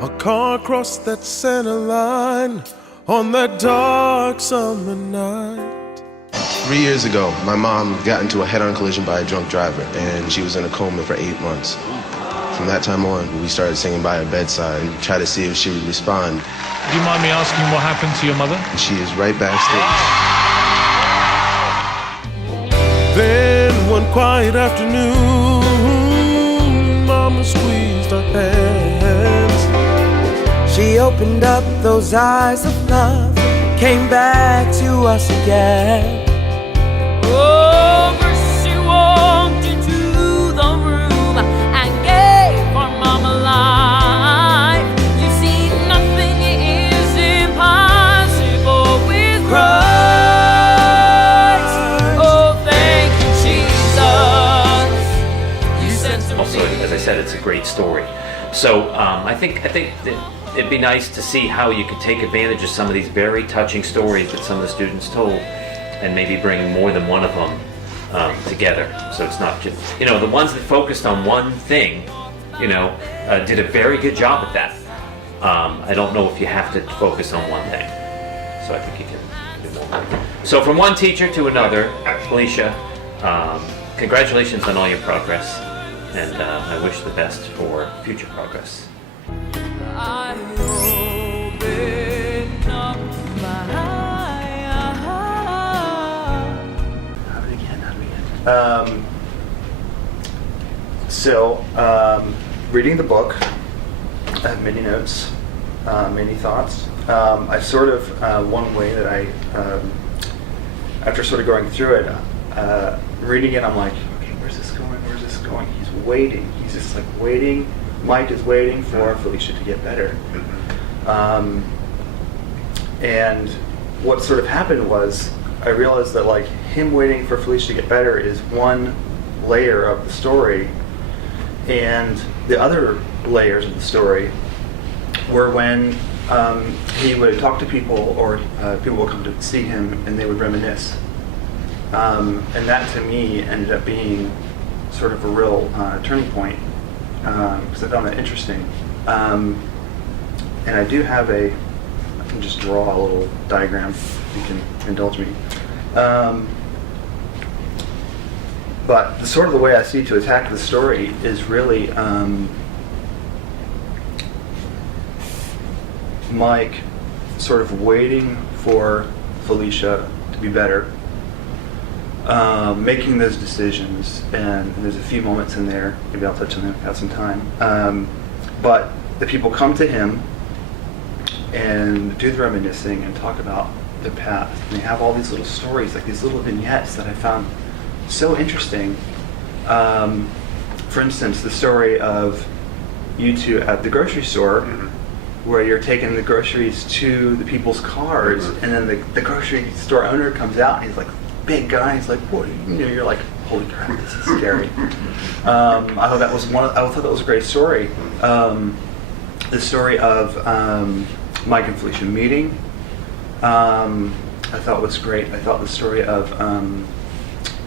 A car crossed that center line on that dark summer night. 3 years ago, my mom got into a head-on collision by a drunk driver, and she was in a coma for 8 months. From that time on, we started singing by her bedside and tried to see if she would respond. Do you mind me asking what happened to your mother? And she is right backstage. Then one quiet afternoon, Mama squeezed her hands. She opened up those eyes of love, came back to us again. Oh, she walked into the room and gave our mama life. You see, nothing is impossible with Christ. Oh, thank you, Jesus. You sent to Also, as I said, it's a great story. So I think that it'd be nice to see how you could take advantage of some of these very touching stories that some of the students told, and maybe bring more than one of them together. So it's not just, the ones that focused on one thing, did a very good job at that. I don't know if you have to focus on one thing. So I think you can do more. So from one teacher to another, Felicia, congratulations on all your progress, and I wish the best for future progress. I opened up my reading the book, I have many notes, many thoughts. I sort of, one way that I, after sort of going through it, reading it, I'm like, okay, where's this going? Where's this going? He's waiting. He's just like waiting. Mike is waiting for Felicia to get better. And what sort of happened was, I realized that like him waiting for Felicia to get better is one layer of the story, and the other layers of the story were when he would talk to people, or people would come to see him and they would reminisce. And that to me ended up being sort of a real turning point, because I found that interesting. And I do have I can just draw a little diagram if you can indulge me. But the sort of the way I see to attack the story is really Mike sort of waiting for Felicia to be better, making those decisions, and there's a few moments in there, maybe I'll touch on them if I have some time, but the people come to him and do the reminiscing and talk about the past, and they have all these little stories, like these little vignettes that I found so interesting. For instance, the story of you two at the grocery store, where you're taking the groceries to the people's cars, and then the grocery store owner comes out and he's like, big guy, he's like, what? You're like, holy crap, this is scary. I thought that was a great story. The story of Mike and Felicia meeting, I thought was great. I thought the story of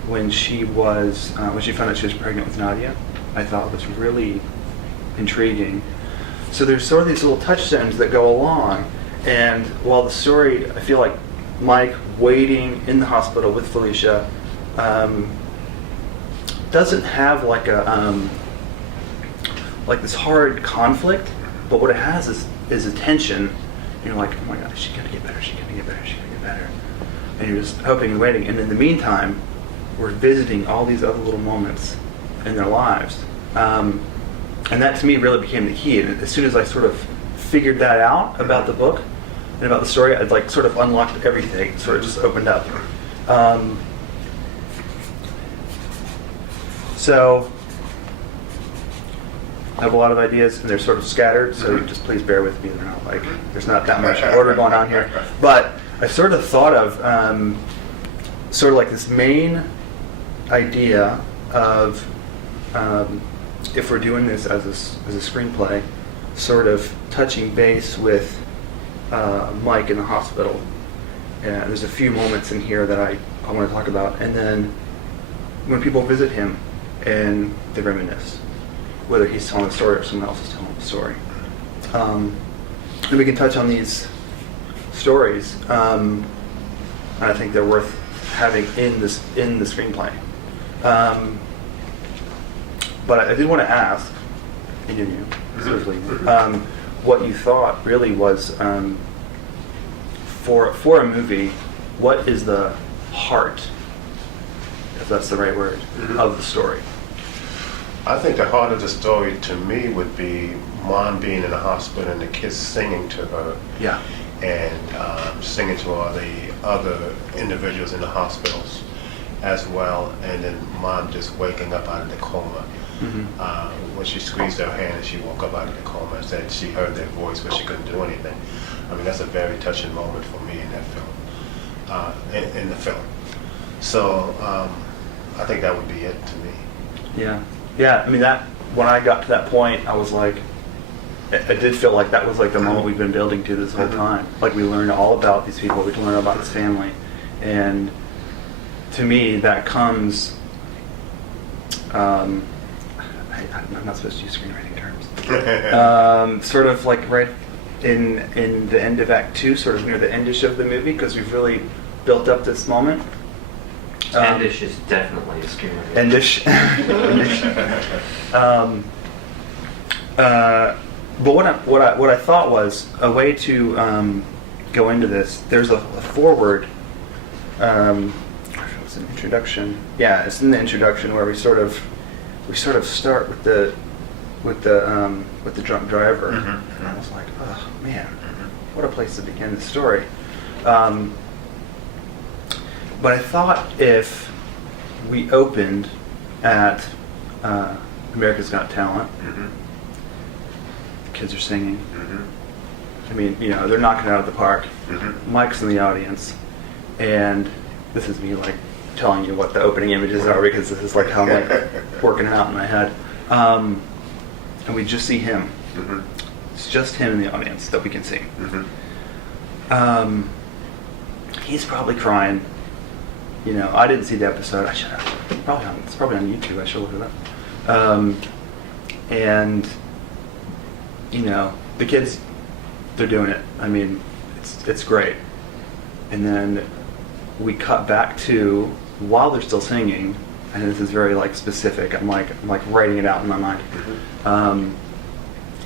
when she found out she was pregnant with Nadia, I thought was really intriguing. So there's sort of these little touchstones that go along, and while the story, I feel like Mike waiting in the hospital with Felicia doesn't have like this hard conflict, but what it has is a tension. You're like, oh my God, she's gonna get better, she's gonna get better, she's gonna get better. And you're just hoping and waiting, and in the meantime, we're visiting all these other little moments in their lives. And that to me really became the key. And as soon as I sort of figured that out about the book and about the story, I'd like sort of unlocked everything, sort of just opened up. So I have a lot of ideas, and they're sort of scattered, so you just please bear with me. They're not like, there's not that much order going on here. But I sort of thought of sort of like this main idea of if we're doing this as a screenplay, sort of touching base with Mike in the hospital. And there's a few moments in here that I want to talk about. And then when people visit him and they reminisce, whether he's telling the story or someone else is telling the story. And we can touch on these stories. And I think they're worth having in the screenplay. But I did want to ask, you, especially, what you thought really was, for a movie, what is the heart, if that's the right word, of the story? I think the heart of the story to me would be mom being in the hospital and the kids singing to her. Yeah. And singing to all the other individuals in the hospitals as well, and then mom just waking up out of the coma. When she squeezed her hand and she woke up out of the coma and said she heard their voice but she couldn't do anything. I mean, that's a very touching moment for me in that film, in the film. So I think that would be it to me. Yeah. Yeah, I mean, that when I got to that point, I was like, I did feel like that was like the moment we've been building to this whole time. Like, we learned all about these people, we learned about this family. And to me, that comes, I'm not supposed to use screenwriting terms. Sort of like right in the end of Act 2, sort of near the endish of the movie, because we've really built up this moment. Endish is definitely a screenwriter. Endish. But what I thought was a way to go into this. There's a forward. It's an introduction. Yeah, it's in the introduction where we sort of start with the drunk driver, and I was like, oh man, what a place to begin the story. But I thought if we opened at America's Got Talent, the kids are singing. I mean, you know, they're knocking it out of the park. Mike's in the audience, and this is me like telling you what the opening images are, because this is like how I'm like working it out in my head. And we just see him. It's just him in the audience that we can see. He's probably crying. You know, I didn't see the episode. I should have. It's probably on YouTube. I should look it up. And you know, the kids, they're doing it. I mean, it's great. And then we cut back to while they're still singing, and this is very like specific. I'm like writing it out in my mind.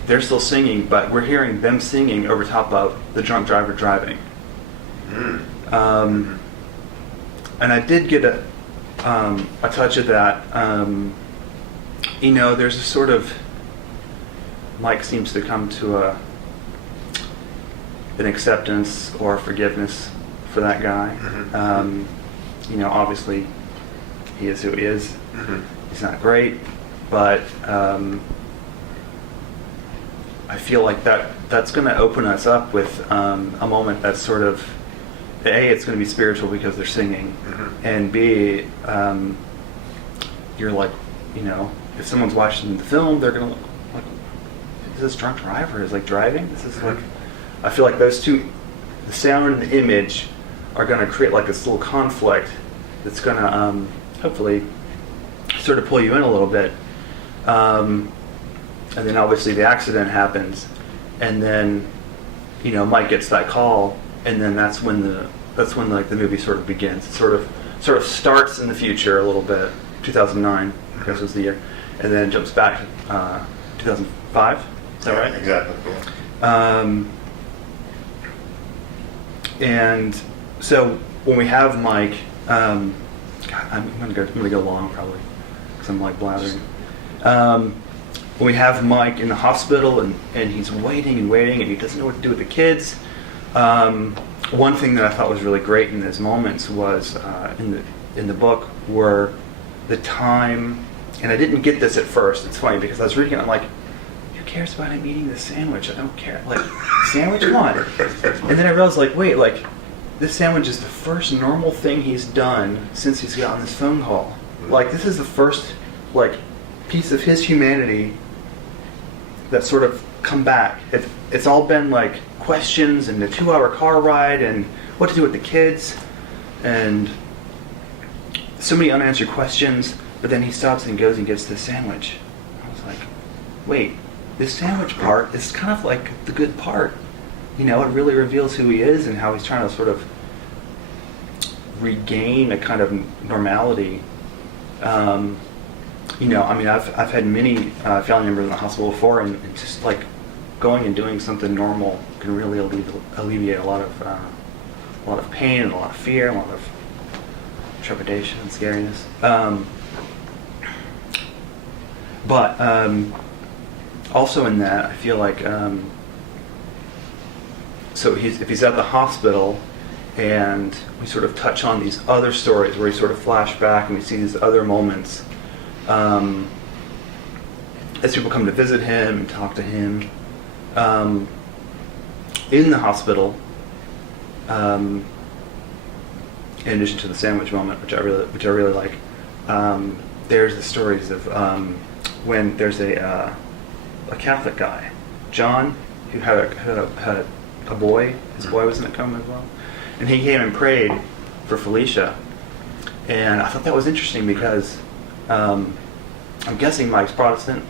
They're still singing, but we're hearing them singing over top of the drunk driver driving. And I did get a touch of that. You know, there's a sort of, Mike seems to come to an acceptance or forgiveness for that guy. You know, obviously he is who he is. He's not great, but I feel like that's going to open us up with a moment that's sort of, A, it's going to be spiritual because they're singing, and B, you're like, you know, if someone's watching the film, they're going to like, is this drunk driver is like driving? This is like, I feel like those two, the sound and the image, are going to create like this little conflict that's going to hopefully sort of pull you in a little bit. And then obviously the accident happens, and then, you know, Mike gets that call, and then that's when like the movie sort of begins. It sort of starts in the future a little bit. 2009, I guess was the year, and then jumps back to 2005. Is that right? Exactly. Yeah. And so when we have Mike, God, I'm gonna go long probably because I'm like blathering. When we have Mike in the hospital and he's waiting and he doesn't know what to do with the kids. One thing that I thought was really great in those moments was in the book were the time, and I didn't get this at first. It's funny because I was reading it, I'm like, who cares about him eating the sandwich? I don't care. Like, sandwich, come on. And then I realized, like, wait, like, this sandwich is the first normal thing he's done since he's gotten this phone call. Like, this is the first, like, piece of his humanity that's sort of come back. It's all been, like, questions and the 2-hour car ride and what to do with the kids and so many unanswered questions, but then he stops and goes and gets the sandwich. I was like, wait, this sandwich part is kind of like the good part. You know, it really reveals who he is and how he's trying to sort of regain a kind of normality. You know, I mean, I've had many family members in the hospital before, and just like going and doing something normal can really alleviate a lot of pain and a lot of fear, a lot of trepidation and scariness. But also in that, I feel like so if he's at the hospital, and we sort of touch on these other stories where we sort of flash back and we see these other moments as people come to visit him and talk to him in the hospital. In addition to the sandwich moment, which I really like, there's the stories of when there's a Catholic guy, John, who had a boy. His boy was in a coma as well, and he came and prayed for Felicia. And I thought that was interesting because I'm guessing Mike's Protestant,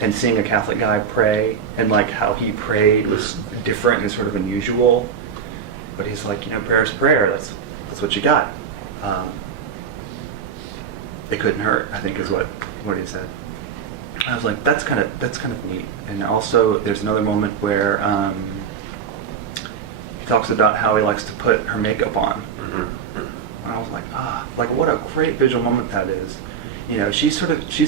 and seeing a Catholic guy pray and like how he prayed was different and sort of unusual. But he's like, you know, prayer's prayer. That's what you got. It couldn't hurt, I think, is what he said. I was like, that's kind of neat. And also, there's another moment where he talks about how he likes to put her makeup on. And I was like, like what a great visual moment that is. You know, she's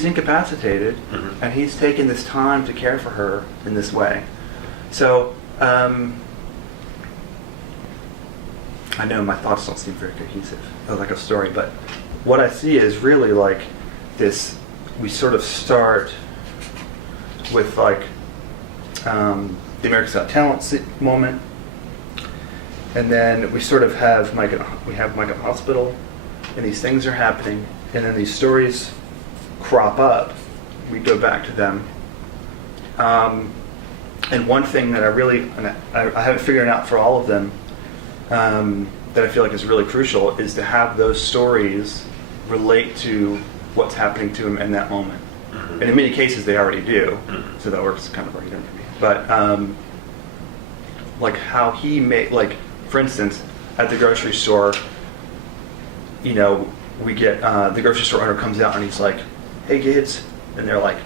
incapacitated, and he's taken this time to care for her in this way. So, I know my thoughts don't seem very cohesive, like a story, but what I see is really like this. We sort of start with like the America's Got Talent moment, and then we sort of have Mike at the hospital, and these things are happening, and then these stories crop up. We go back to them, and one thing that I haven't figured out for all of them, that I feel like is really crucial, is to have those stories relate to what's happening to him in that moment. And in many cases they already do, so that works kind of argument for me. But like how he made, like for instance, at the grocery store, you know, we get the grocery store owner comes out and he's like, "Hey kids," and they're like,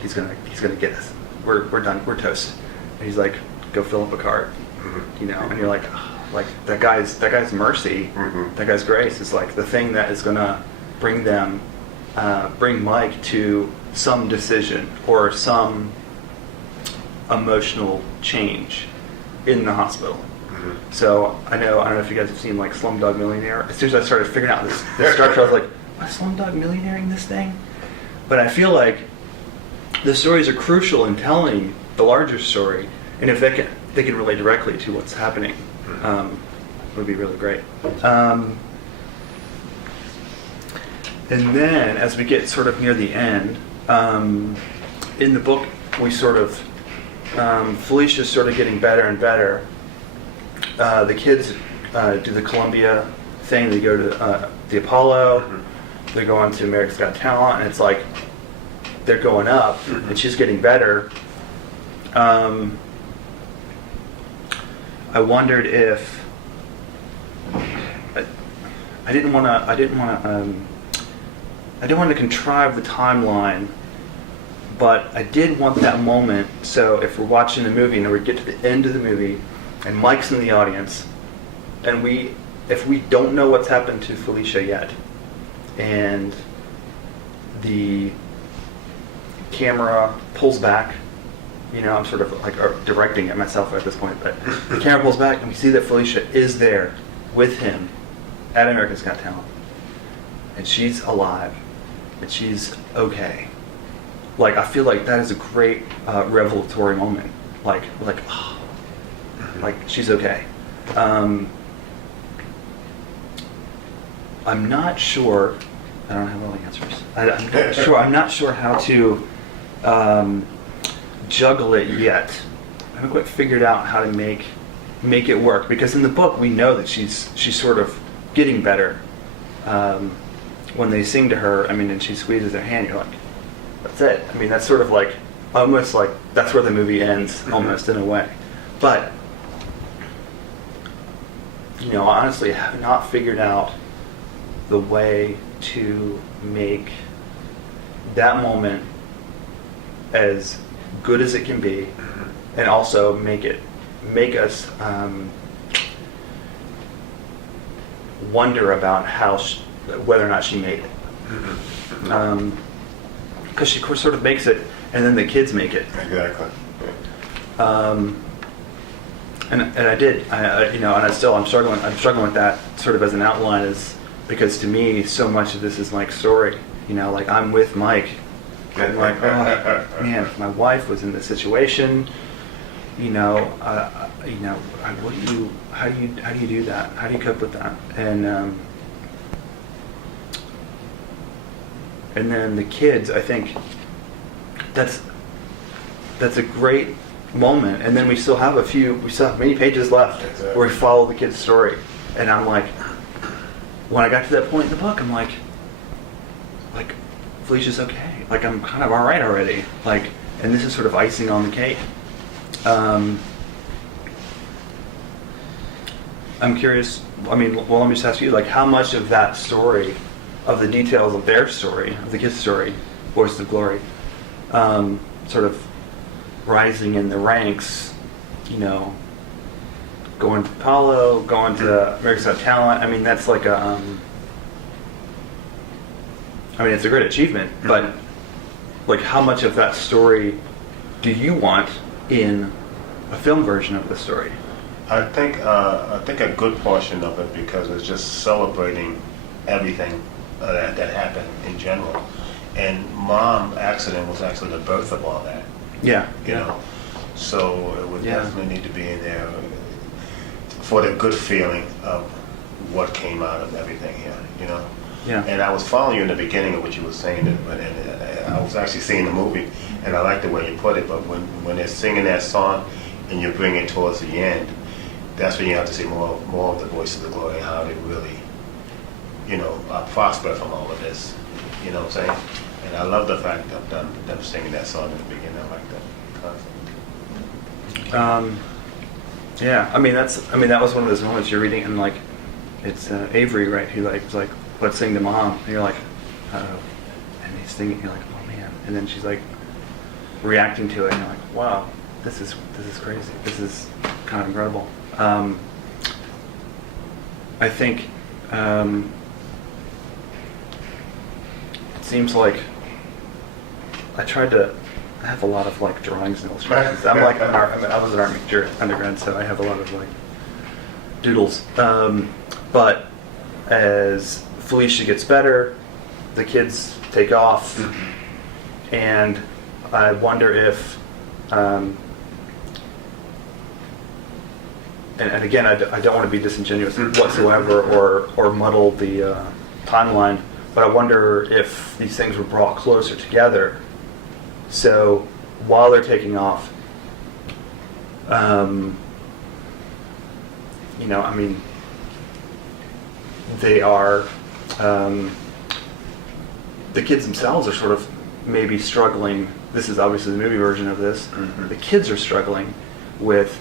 "He's gonna get us. We're done. We're toast." And he's like, "Go fill up a cart," you know, and you're like, like that guy's mercy, that guy's grace is like the thing that is gonna bring Mike to some decision or some emotional change in the hospital. So I don't know if you guys have seen like Slumdog Millionaire. As soon as I started figuring out this structure, I was like, "What, Slumdog Millionairing this thing?" But I feel like the stories are crucial in telling the larger story, and if they can relate directly to what's happening, it would be really great. And then, as we get sort of near the end, in the book, we sort of, Felicia's sort of getting better and better. The kids do the Columbia thing. They go to the Apollo. They go on to America's Got Talent, and it's like they're going up, and she's getting better. I wondered if I didn't want to contrive the timeline, but I did want that moment. So if we're watching the movie and we get to the end of the movie, and Mike's in the audience, and if we don't know what's happened to Felicia yet, and the camera pulls back, you know, I'm sort of like directing it myself at this point, but the camera pulls back and we see that Felicia is there with him at America's Got Talent, and she's alive, and she's okay. Like, I feel like that is a great revelatory moment. Like, she's okay. I'm not sure. I don't have all the answers. I'm not sure how to juggle it yet. I haven't quite figured out how to make it work, because in the book we know that she's sort of getting better. When they sing to her, I mean, and she squeezes their hand, you're like, that's it. I mean, that's sort of like almost like that's where the movie ends, almost in a way. But you know, honestly, I have not figured out the way to make that moment as good as it can be, and also make us wonder about whether or not she made it. Because she sort of makes it, and then the kids make it. Exactly. And I did, you know, and I'm struggling with that sort of as an outline, is because to me so much of this is Mike's story. You know, like I'm with Mike. I'm like, oh man, if my wife was in this situation, you know, how do you do that? How do you cope with that? And then the kids, I think that's a great moment. And then we still have many pages left where we follow the kid's story. And I'm like, when I got to that point in the book, I'm like Felicia's okay. Like I'm kind of all right already. Like, and this is sort of icing on the cake. I'm curious. I mean, well, let me just ask you, like, how much of that story, of the details of their story, of the kid's story, Voices of Glory, sort of rising in the ranks, you know, going to Apollo, going to America's Got Talent. I mean, that's like it's a great achievement, but like, how much of that story do you want in a film version of the story? I think a good portion of it, because it's just celebrating everything that happened in general. And Mom accident was actually the birth of all that. Yeah. You know, so it would definitely need to be in there for the good feeling of what came out of everything here. You know. Yeah. And I was following you in the beginning of what you were saying, and I was actually seeing the movie, and I like the way you put it. But when they're singing that song, and you bring it towards the end, that's when you have to see more of the Voices of Glory, and how they really, you know, prosper from all of this. You know what I'm saying? And I love the fact of them singing that song in the beginning. I like that concept. Yeah. I mean, that was one of those moments you're reading, and like, it's Avery, right? He was like, let's sing to Mom. And you're like, uh-oh. And he's singing, you're like, oh man. And then she's like reacting to it, and you're like, wow, this is crazy. This is kind of incredible. I think it seems like I have a lot of like drawings and illustrations. I was an art major undergrad, so I have a lot of like doodles. But as Felicia gets better, the kids take off, and I wonder if, and again, I don't want to be disingenuous whatsoever or muddle the timeline, but I wonder if these things were brought closer together. So while they're taking off, you know, I mean, they are, the kids themselves are sort of maybe struggling. This is obviously the movie version of this. The kids are struggling with,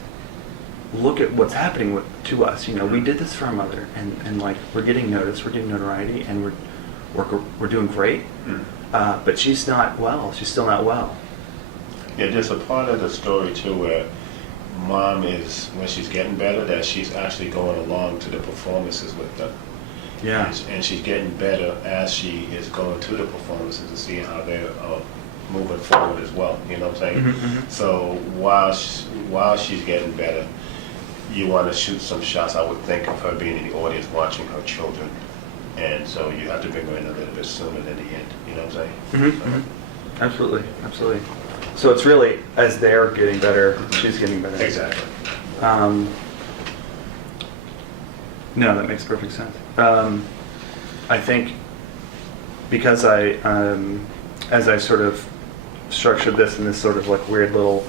look at what's happening to us. You know, we did this for our mother, and like, we're getting noticed, we're getting notoriety, and we're doing great. But she's not well. She's still not well. Yeah, there's a part of the story too where Mom is, when she's getting better, that she's actually going along to the performances with them. Yeah. And she's getting better as she is going to the performances and seeing how they're moving forward as well. You know what I'm saying? So while she's getting better, you want to shoot some shots, I would think, of her being in the audience watching her children. And so you have to bring her in a little bit sooner than the end. You know what I'm saying? Absolutely. So it's really, as they're getting better, she's getting better. Exactly. No, that makes perfect sense. I think because as I sort of structured this in this sort of like weird little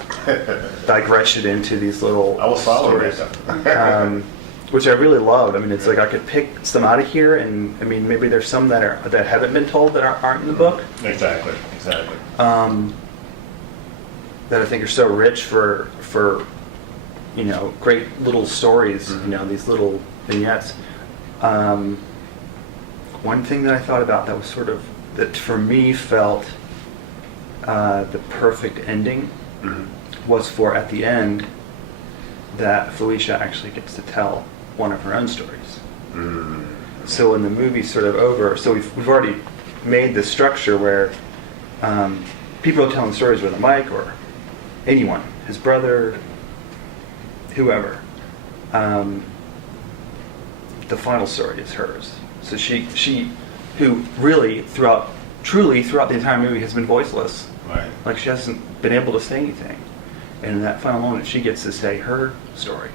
digression into these little I was following stories, which I really loved. I mean, it's like I could pick some out of here, and I mean, maybe there's some that haven't been told that aren't in the book. Exactly. that I think are so rich for great little stories, these little vignettes. One thing that I thought about that was that for me felt the perfect ending was for at the end that Felicia actually gets to tell one of her own stories. So when the movie's sort of over, so we've already made this structure where people are telling stories with a mic or anyone, his brother, whoever. The final story is hers. So she who really truly throughout the entire movie has been voiceless. Right. Like she hasn't been able to say anything. And in that final moment she gets to say her story.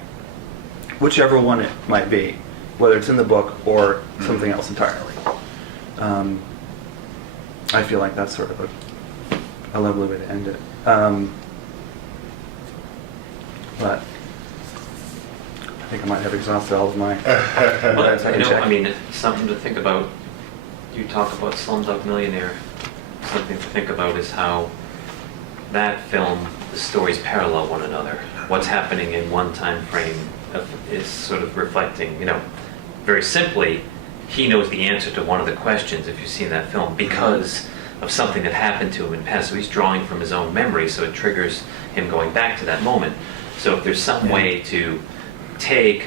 Whichever one it might be, whether it's in the book or something else entirely. I feel like that's sort of a lovely way to end it. But I think I might have exhausted all of my... Well, it's something to think about. You talk about Slumdog Millionaire. Something to think about is how that film, the stories parallel one another. What's happening in one time frame is sort of reflecting, very simply, he knows the answer to one of the questions if you've seen that film because of something that happened to him in the past. So he's drawing from his own memory, so it triggers him going back to that moment. So if there's some way to take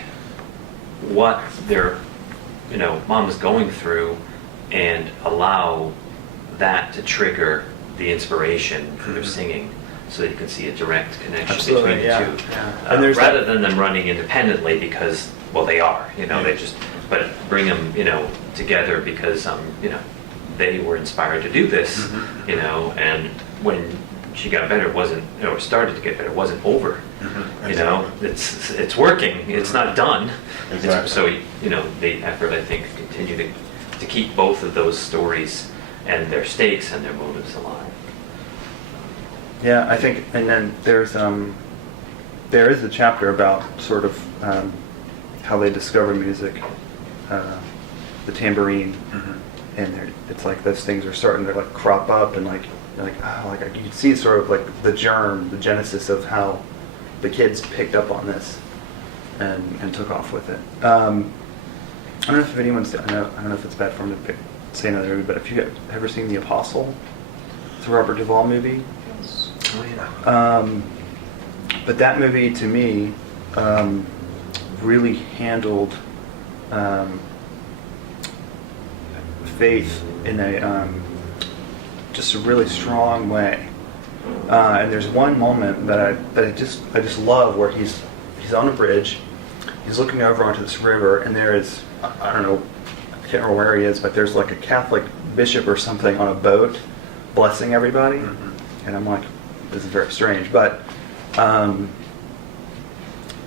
what their mom is going through and allow that to trigger the inspiration for their singing, so that you can see a direct connection between the two. Yeah. And there's rather than them running independently because, well, they are, but bring them, together because, they were inspired to do this, and when she got better, started to get better, it wasn't over, it's working, it's not done. Exactly. So, the effort, I think, continue to keep both of those stories and their stakes and their motives alive. Yeah, I think, and then there is a chapter about sort of how they discover music, the tambourine, and it's like those things are starting to like crop up, and you can see sort of like the germ, the genesis of how the kids picked up on this and took off with it. I don't know if anyone's, I don't know if it's bad for me to say another movie, but if you have ever seen The Apostle, it's a Robert Duvall movie. Oh, yeah. But that movie, to me, really handled faith in just a really strong way. And there's one moment that I just love where he's on a bridge, he's looking over onto this river, and there is, I don't know, I can't remember where he is, but there's like a Catholic bishop or something on a boat blessing everybody. And I'm like, this is very strange, but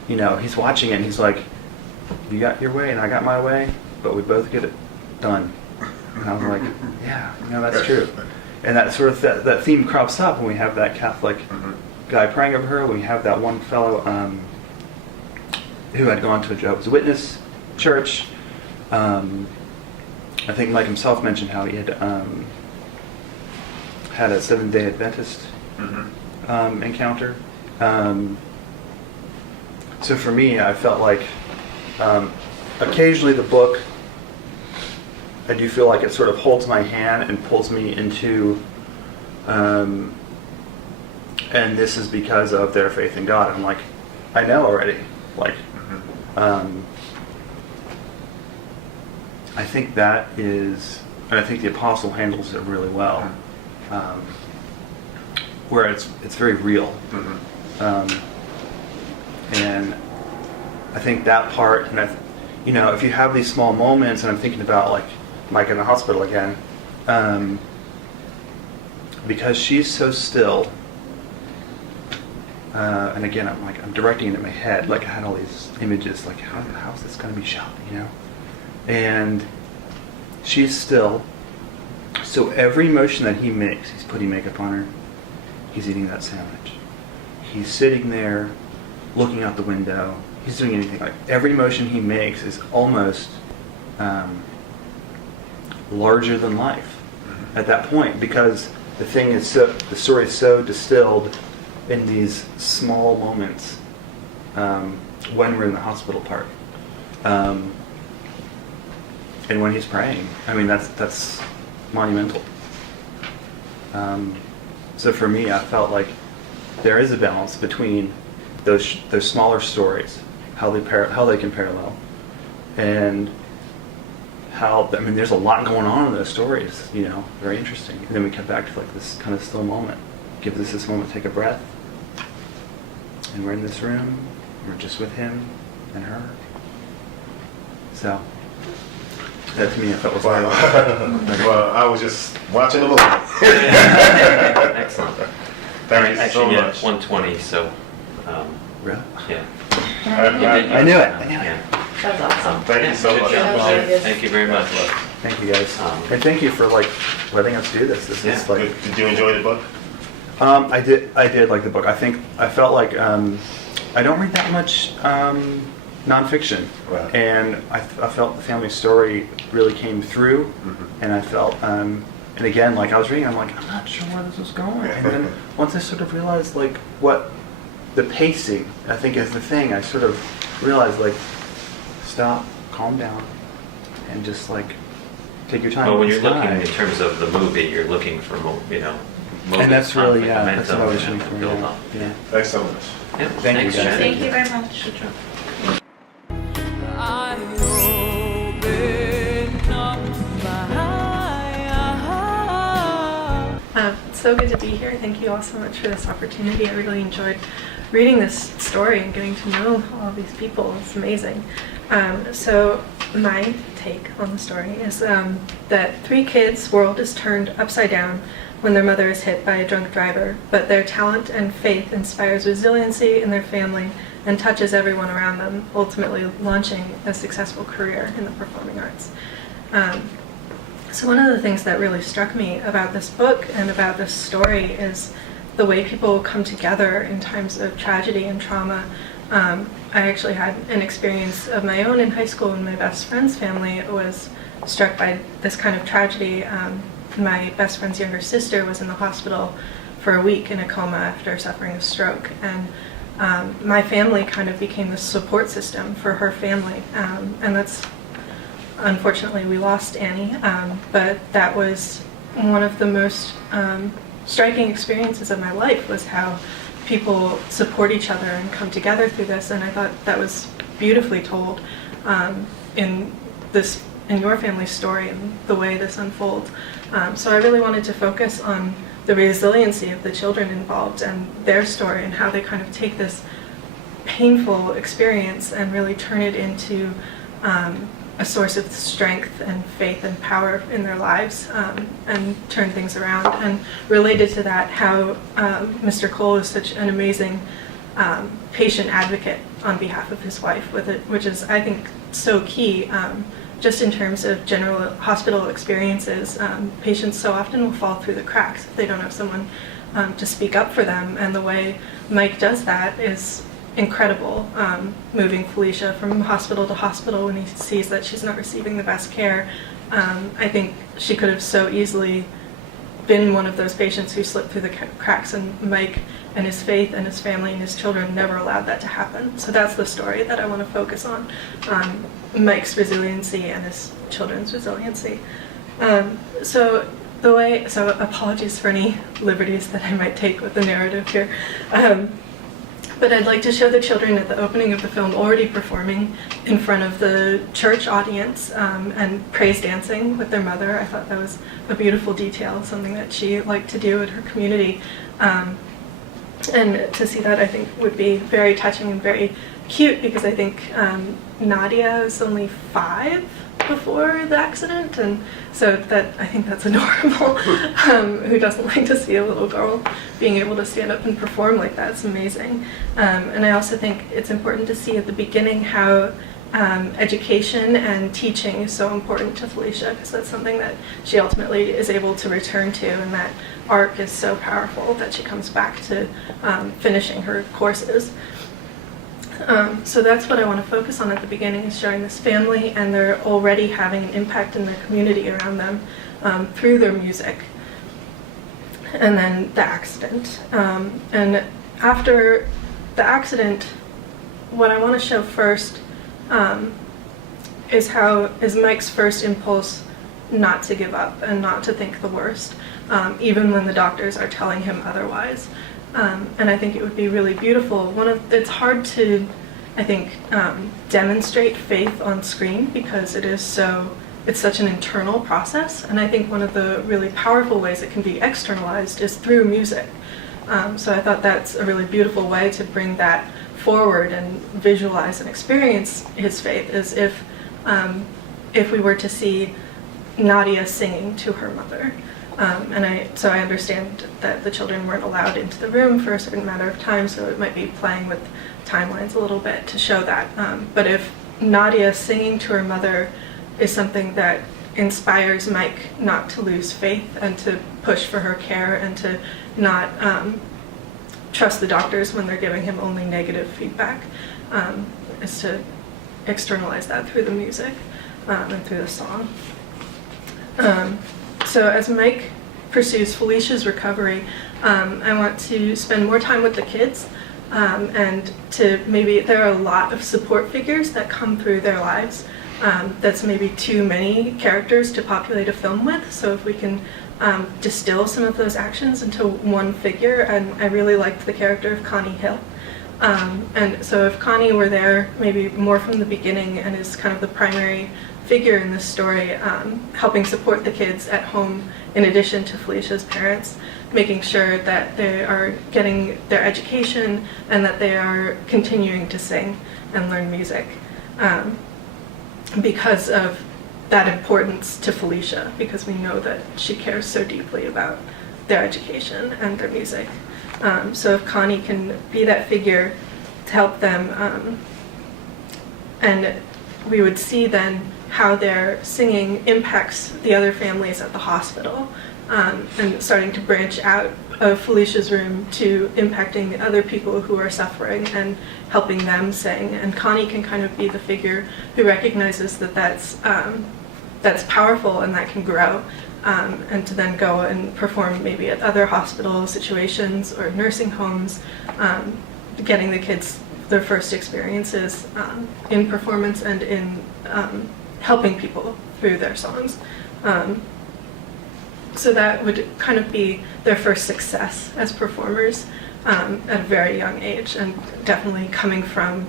he's watching it and he's like, you got your way and I got my way, but we both get it done. And I was like, yeah, that's true. And that sort of that theme crops up when we have that Catholic guy praying over her. We have that one fellow who had gone to a Jehovah's Witness church. I think Mike himself mentioned how he had had a Seventh-day Adventist encounter. So for me, I felt like occasionally the book, I do feel like it sort of holds my hand and pulls me into, and this is because of their faith in God. I'm like, I know already. Like, I think that is, and I think the Apostle handles it really well, where it's very real. And I think that part, and if you have these small moments, and I'm thinking about like Mike in the hospital again, because she's so still, and again I'm directing it in my head, like I had all these images, like how's this going to be shot, and she's still, so every motion that he makes, he's putting makeup on her, he's eating that sandwich, he's sitting there looking out the window, he's doing anything, like every motion he makes is almost larger than life at that point, because the story is so distilled in these small moments when we're in the hospital part. And when he's praying, I mean, that's monumental. So for me, I felt like there is a balance between those smaller stories, how they can parallel, and how, I mean, there's a lot going on in those stories, you know, very interesting. And then we come back to like this kind of still moment. Gives us this moment to take a breath. And we're in this room, we're just with him and her. So, that to me, I felt was Well, well, I was just watching the movie. Excellent. Thank you so Actually, yeah, much. 120, so, Really? yeah. I knew it. Yeah. That's awesome. Thank you so Good much. job. That was really good. Thank you very much. Thank you guys. And thank you for like letting us do this. This is Yeah. like, Did you enjoy the book? I did like the book. I felt like I don't read that much nonfiction, Right. and I felt the family story really came through, and I felt and again, like I was reading, I'm like, I'm not sure where this was going, and then once I sort of realized like what the pacing I think is the thing, I sort of realized like stop, calm down, and just like take your time. Well, when with you're this looking guy. in terms of the movie, you're looking for, motive, And that's really, conflict, that's what I was momentum, shooting for. build Yeah. up. Yeah. Thanks so much. Yeah, Thank you, thanks, guys. Jen. Thank you very much. Good job. I open up my It's so good to be here. Thank you all so much for this opportunity. I really enjoyed reading this story and getting to know all these people. It's amazing. So my take on the story is that 3 kids' world is turned upside down when their mother is hit by a drunk driver, but their talent and faith inspires resiliency in their family and touches everyone around them, ultimately launching a successful career in the performing arts. So one of the things that really struck me about this book and about this story is the way people come together in times of tragedy and trauma. I actually had an experience of my own in high school when my best friend's family was struck by this kind of tragedy. My best friend's younger sister was in the hospital for a week in a coma after suffering a stroke, and my family kind of became the support system for her family, and that's, unfortunately, we lost Annie, but that was one of the most striking experiences of my life, was how people support each other and come together through this, and I thought that was beautifully told in your family's story and the way this unfolds. So I really wanted to focus on the resiliency of the children involved and their story and how they kind of take this painful experience and really turn it into a source of strength and faith and power in their lives, and turn things around. And related to that, how Mr. Cole is such an amazing patient advocate on behalf of his wife, which is, I think, so key. Just in terms of general hospital experiences, patients so often will fall through the cracks if they don't have someone to speak up for them, and the way Mike does that is incredible, moving Felicia from hospital to hospital when he sees that she's not receiving the best care. I think she could have so easily been one of those patients who slipped through the cracks, and Mike and his faith and his family and his children never allowed that to happen. So that's the story that I want to focus on, Mike's resiliency and his children's resiliency. So apologies for any liberties that I might take with the narrative here. But I'd like to show the children at the opening of the film already performing in front of the church audience and praise dancing with their mother. I thought that was a beautiful detail, something that she liked to do in her community. And to see that, I think, would be very touching and very cute, because I think Nadia was only 5 before the accident, and so I think that's adorable. Who doesn't like to see a little girl being able to stand up and perform like that? It's amazing. And I also think it's important to see at the beginning how education and teaching is so important to Felicia, because that's something that she ultimately is able to return to, and that arc is so powerful that she comes back to finishing her courses. So that's what I want to focus on at the beginning, is showing this family, and they're already having an impact in their community around them through their music. And then the accident. And after the accident, what I want to show first is Mike's first impulse not to give up and not to think the worst, even when the doctors are telling him otherwise. And I think it would be really beautiful. It's hard to, I think, demonstrate faith on screen because it's such an internal process. And I think one of the really powerful ways it can be externalized is through music. So I thought that's a really beautiful way to bring that forward and visualize and experience his faith, is if we were to see Nadia singing to her mother. So I understand that the children weren't allowed into the room for a certain matter of time, so it might be playing with timelines a little bit to show that. But if Nadia singing to her mother is something that inspires Mike not to lose faith and to push for her care and to not trust the doctors when they're giving him only negative feedback, is to externalize that through the music and through the song. So as Mike pursues Felicia's recovery, I want to spend more time with the kids, and there are a lot of support figures that come through their lives. That's maybe too many characters to populate a film with, so if we can distill some of those actions into one figure, and I really liked the character of Connie Hill. And so if Connie were there maybe more from the beginning and is kind of the primary figure in this story, helping support the kids at home in addition to Felicia's parents, making sure that they are getting their education and that they are continuing to sing and learn music, because of that importance to Felicia, because we know that she cares so deeply about their education and their music. So if Connie can be that figure to help them, and we would see then how their singing impacts the other families at the hospital, and starting to branch out of Felicia's room to impacting the other people who are suffering and helping them sing. And Connie can kind of be the figure who recognizes that that's powerful and that can grow, and to then go and perform maybe at other hospital situations or nursing homes, getting the kids their first experiences in performance and in helping people through their songs. So that would kind of be their first success as performers at a very young age, and definitely coming from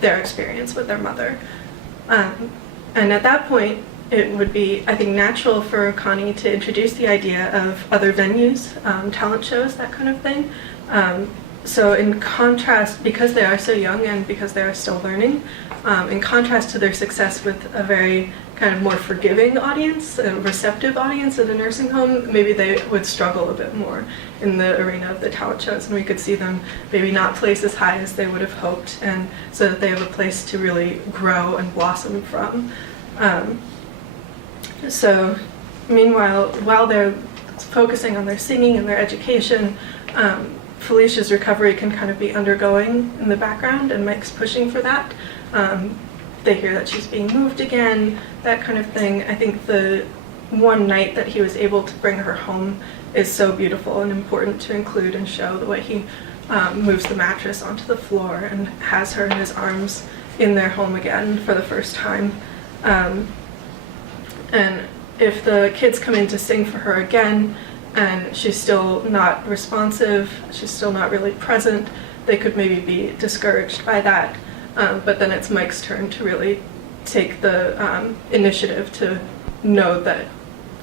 their experience with their mother. And at that point, it would be, I think, natural for Connie to introduce the idea of other venues, talent shows, that kind of thing. So in contrast, because they are so young and because they are still learning, in contrast to their success with a very kind of more forgiving audience, a receptive audience at a nursing home, maybe they would struggle a bit more in the arena of the talent shows, and we could see them maybe not place as high as they would have hoped, and so that they have a place to really grow and blossom from. So meanwhile, while they're focusing on their singing and their education, Felicia's recovery can kind of be undergoing in the background, and Mike's pushing for that. They hear that she's being moved again, that kind of thing. I think the one night that he was able to bring her home is so beautiful and important to include and show, the way he moves the mattress onto the floor and has her in his arms in their home again for the first time. And if the kids come in to sing for her again and she's still not responsive, she's still not really present, they could maybe be discouraged by that. But then it's Mike's turn to really take the initiative to know that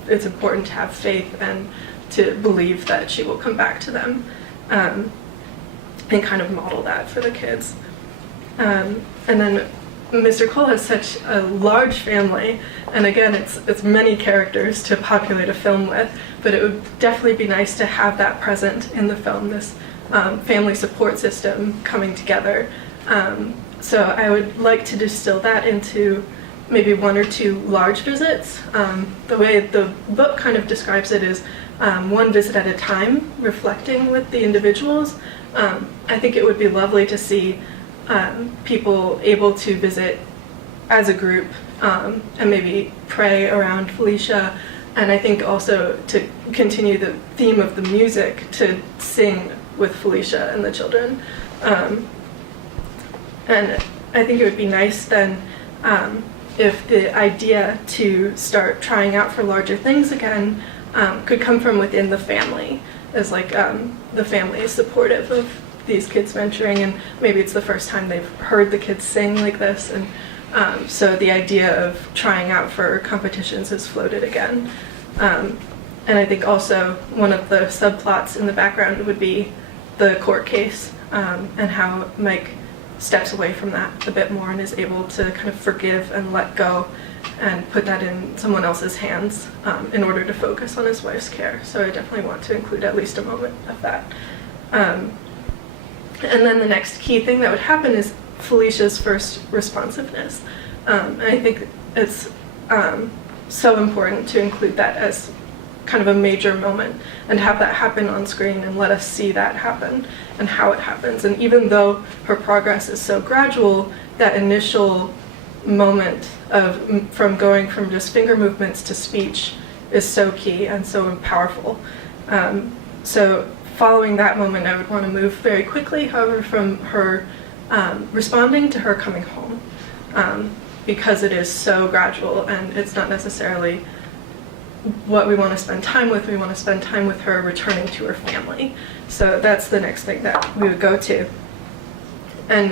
it's important to have faith and to believe that she will come back to them, and kind of model that for the kids. And then Mr. Cole has such a large family, and again, it's many characters to populate a film with, but it would definitely be nice to have that present in the film, this family support system coming together. So I would like to distill that into maybe one or two large visits. The way the book kind of describes it is one visit at a time, reflecting with the individuals. I think it would be lovely to see people able to visit as a group, and maybe pray around Felicia, and I think also to continue the theme of the music, to sing with Felicia and the children. And I think it would be nice then if the idea to start trying out for larger things again could come from within the family, as like the family is supportive of these kids venturing, and maybe it's the first time they've heard the kids sing like this, and so the idea of trying out for competitions is floated again. And I think also one of the subplots in the background would be the court case, and how Mike steps away from that a bit more and is able to kind of forgive and let go and put that in someone else's hands in order to focus on his wife's care. So I definitely want to include at least a moment of that. And then the next key thing that would happen is Felicia's first responsiveness. And I think it's so important to include that as kind of a major moment and have that happen on screen and let us see that happen and how it happens. And even though her progress is so gradual, that initial moment of from going from just finger movements to speech is so key and so powerful. So following that moment, I would want to move very quickly, however, from her responding to her coming home, because it is so gradual and it's not necessarily what we want to spend time with. We want to spend time with her returning to her family. So that's the next thing that we would go to. And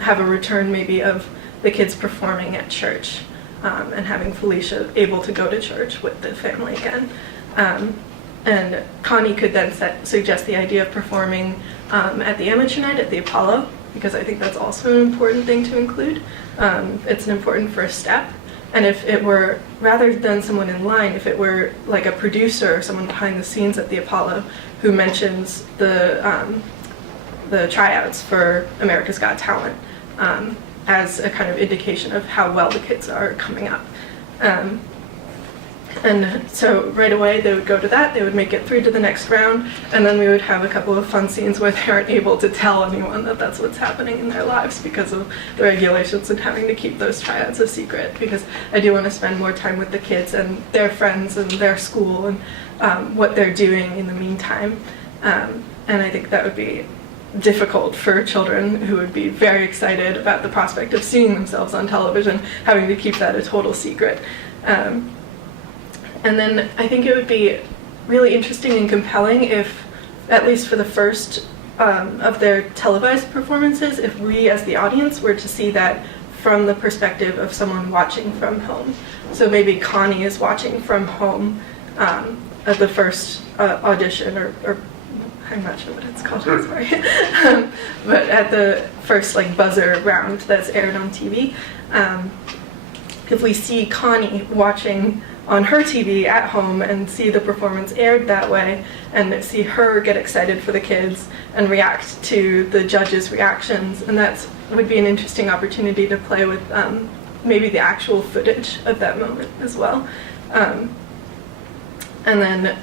have a return maybe of the kids performing at church, and having Felicia able to go to church with the family again. And Connie could then suggest the idea of performing at the amateur night at the Apollo, because I think that's also an important thing to include. It's an important first step. And if it were, rather than someone in line, if it were like a producer or someone behind the scenes at the Apollo who mentions the tryouts for America's Got Talent as a kind of indication of how well the kids are coming up. And so right away they would go to that, they would make it through to the next round, and then we would have a couple of fun scenes where they aren't able to tell anyone that that's what's happening in their lives because of the regulations and having to keep those tryouts a secret, because I do want to spend more time with the kids and their friends and their school and what they're doing in the meantime. And I think that would be difficult for children who would be very excited about the prospect of seeing themselves on television, having to keep that a total secret. And then I think it would be really interesting and compelling if, at least for the first of their televised performances, if we as the audience were to see that from the perspective of someone watching from home. So maybe Connie is watching from home at the first audition, or I'm not sure what it's called, I'm sorry. But at the first like buzzer round that's aired on TV, if we see Connie watching on her TV at home and see the performance aired that way, and see her get excited for the kids and react to the judges' reactions, and that would be an interesting opportunity to play with maybe the actual footage of that moment as well. And then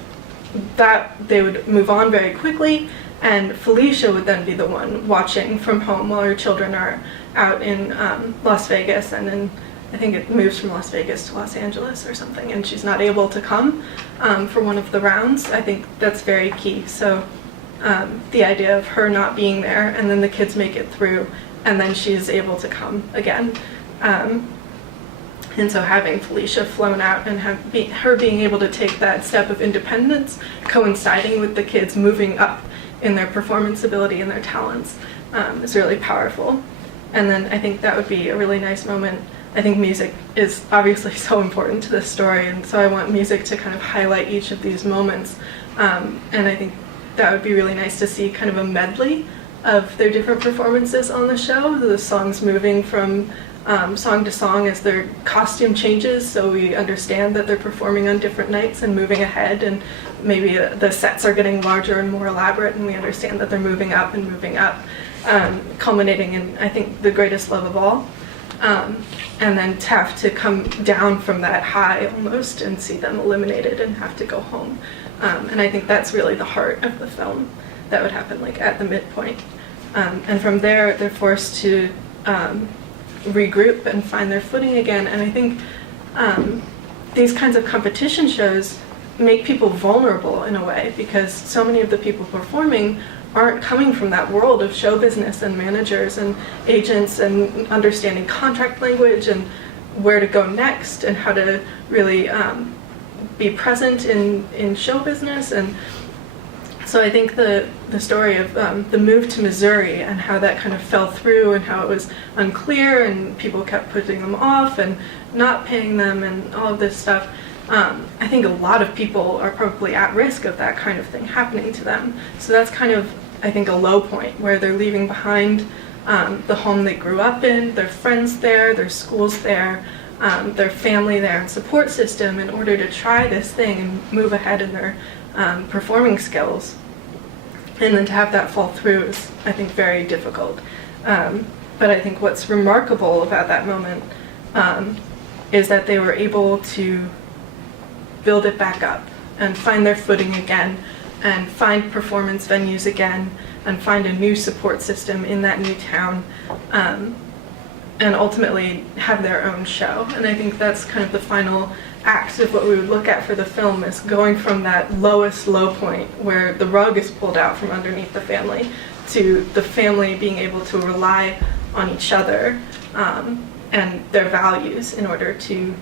that they would move on very quickly, and Felicia would then be the one watching from home while her children are out in Las Vegas, and in I think it moves from Las Vegas to Los Angeles or something, and she's not able to come for one of the rounds. I think that's very key. So the idea of her not being there, and then the kids make it through, and then she's able to come again. And so having Felicia flown out and her being able to take that step of independence, coinciding with the kids moving up in their performance ability and their talents, is really powerful. And then I think that would be a really nice moment. I think music is obviously so important to this story, and so I want music to kind of highlight each of these moments. And I think that would be really nice to see kind of a medley of their different performances on the show, the songs moving from song to song as their costume changes, so we understand that they're performing on different nights and moving ahead, and maybe the sets are getting larger and more elaborate, and we understand that they're moving up and moving up, culminating in, I think, the greatest love of all. And then to have to come down from that high almost and see them eliminated and have to go home. And I think that's really the heart of the film that would happen like at the midpoint. And from there, they're forced to regroup and find their footing again. And I think these kinds of competition shows make people vulnerable in a way, because so many of the people performing aren't coming from that world of show business and managers and agents and understanding contract language and where to go next and how to really be present in show business. And so I think the story of the move to Missouri and how that kind of fell through and how it was unclear and people kept putting them off and not paying them and all of this stuff, I think a lot of people are probably at risk of that kind of thing happening to them. So that's kind of, I think, a low point where they're leaving behind the home they grew up in, their friends there, their schools there, their family there and support system in order to try this thing and move ahead in their performing skills. And then to have that fall through is, I think, very difficult. But I think what's remarkable about that moment is that they were able to build it back up and find their footing again and find performance venues again and find a new support system in that new town and ultimately have their own show. And I think that's kind of the final act of what we would look at for the film, is going from that lowest low point where the rug is pulled out from underneath the family to the family being able to rely on each other and their values in order to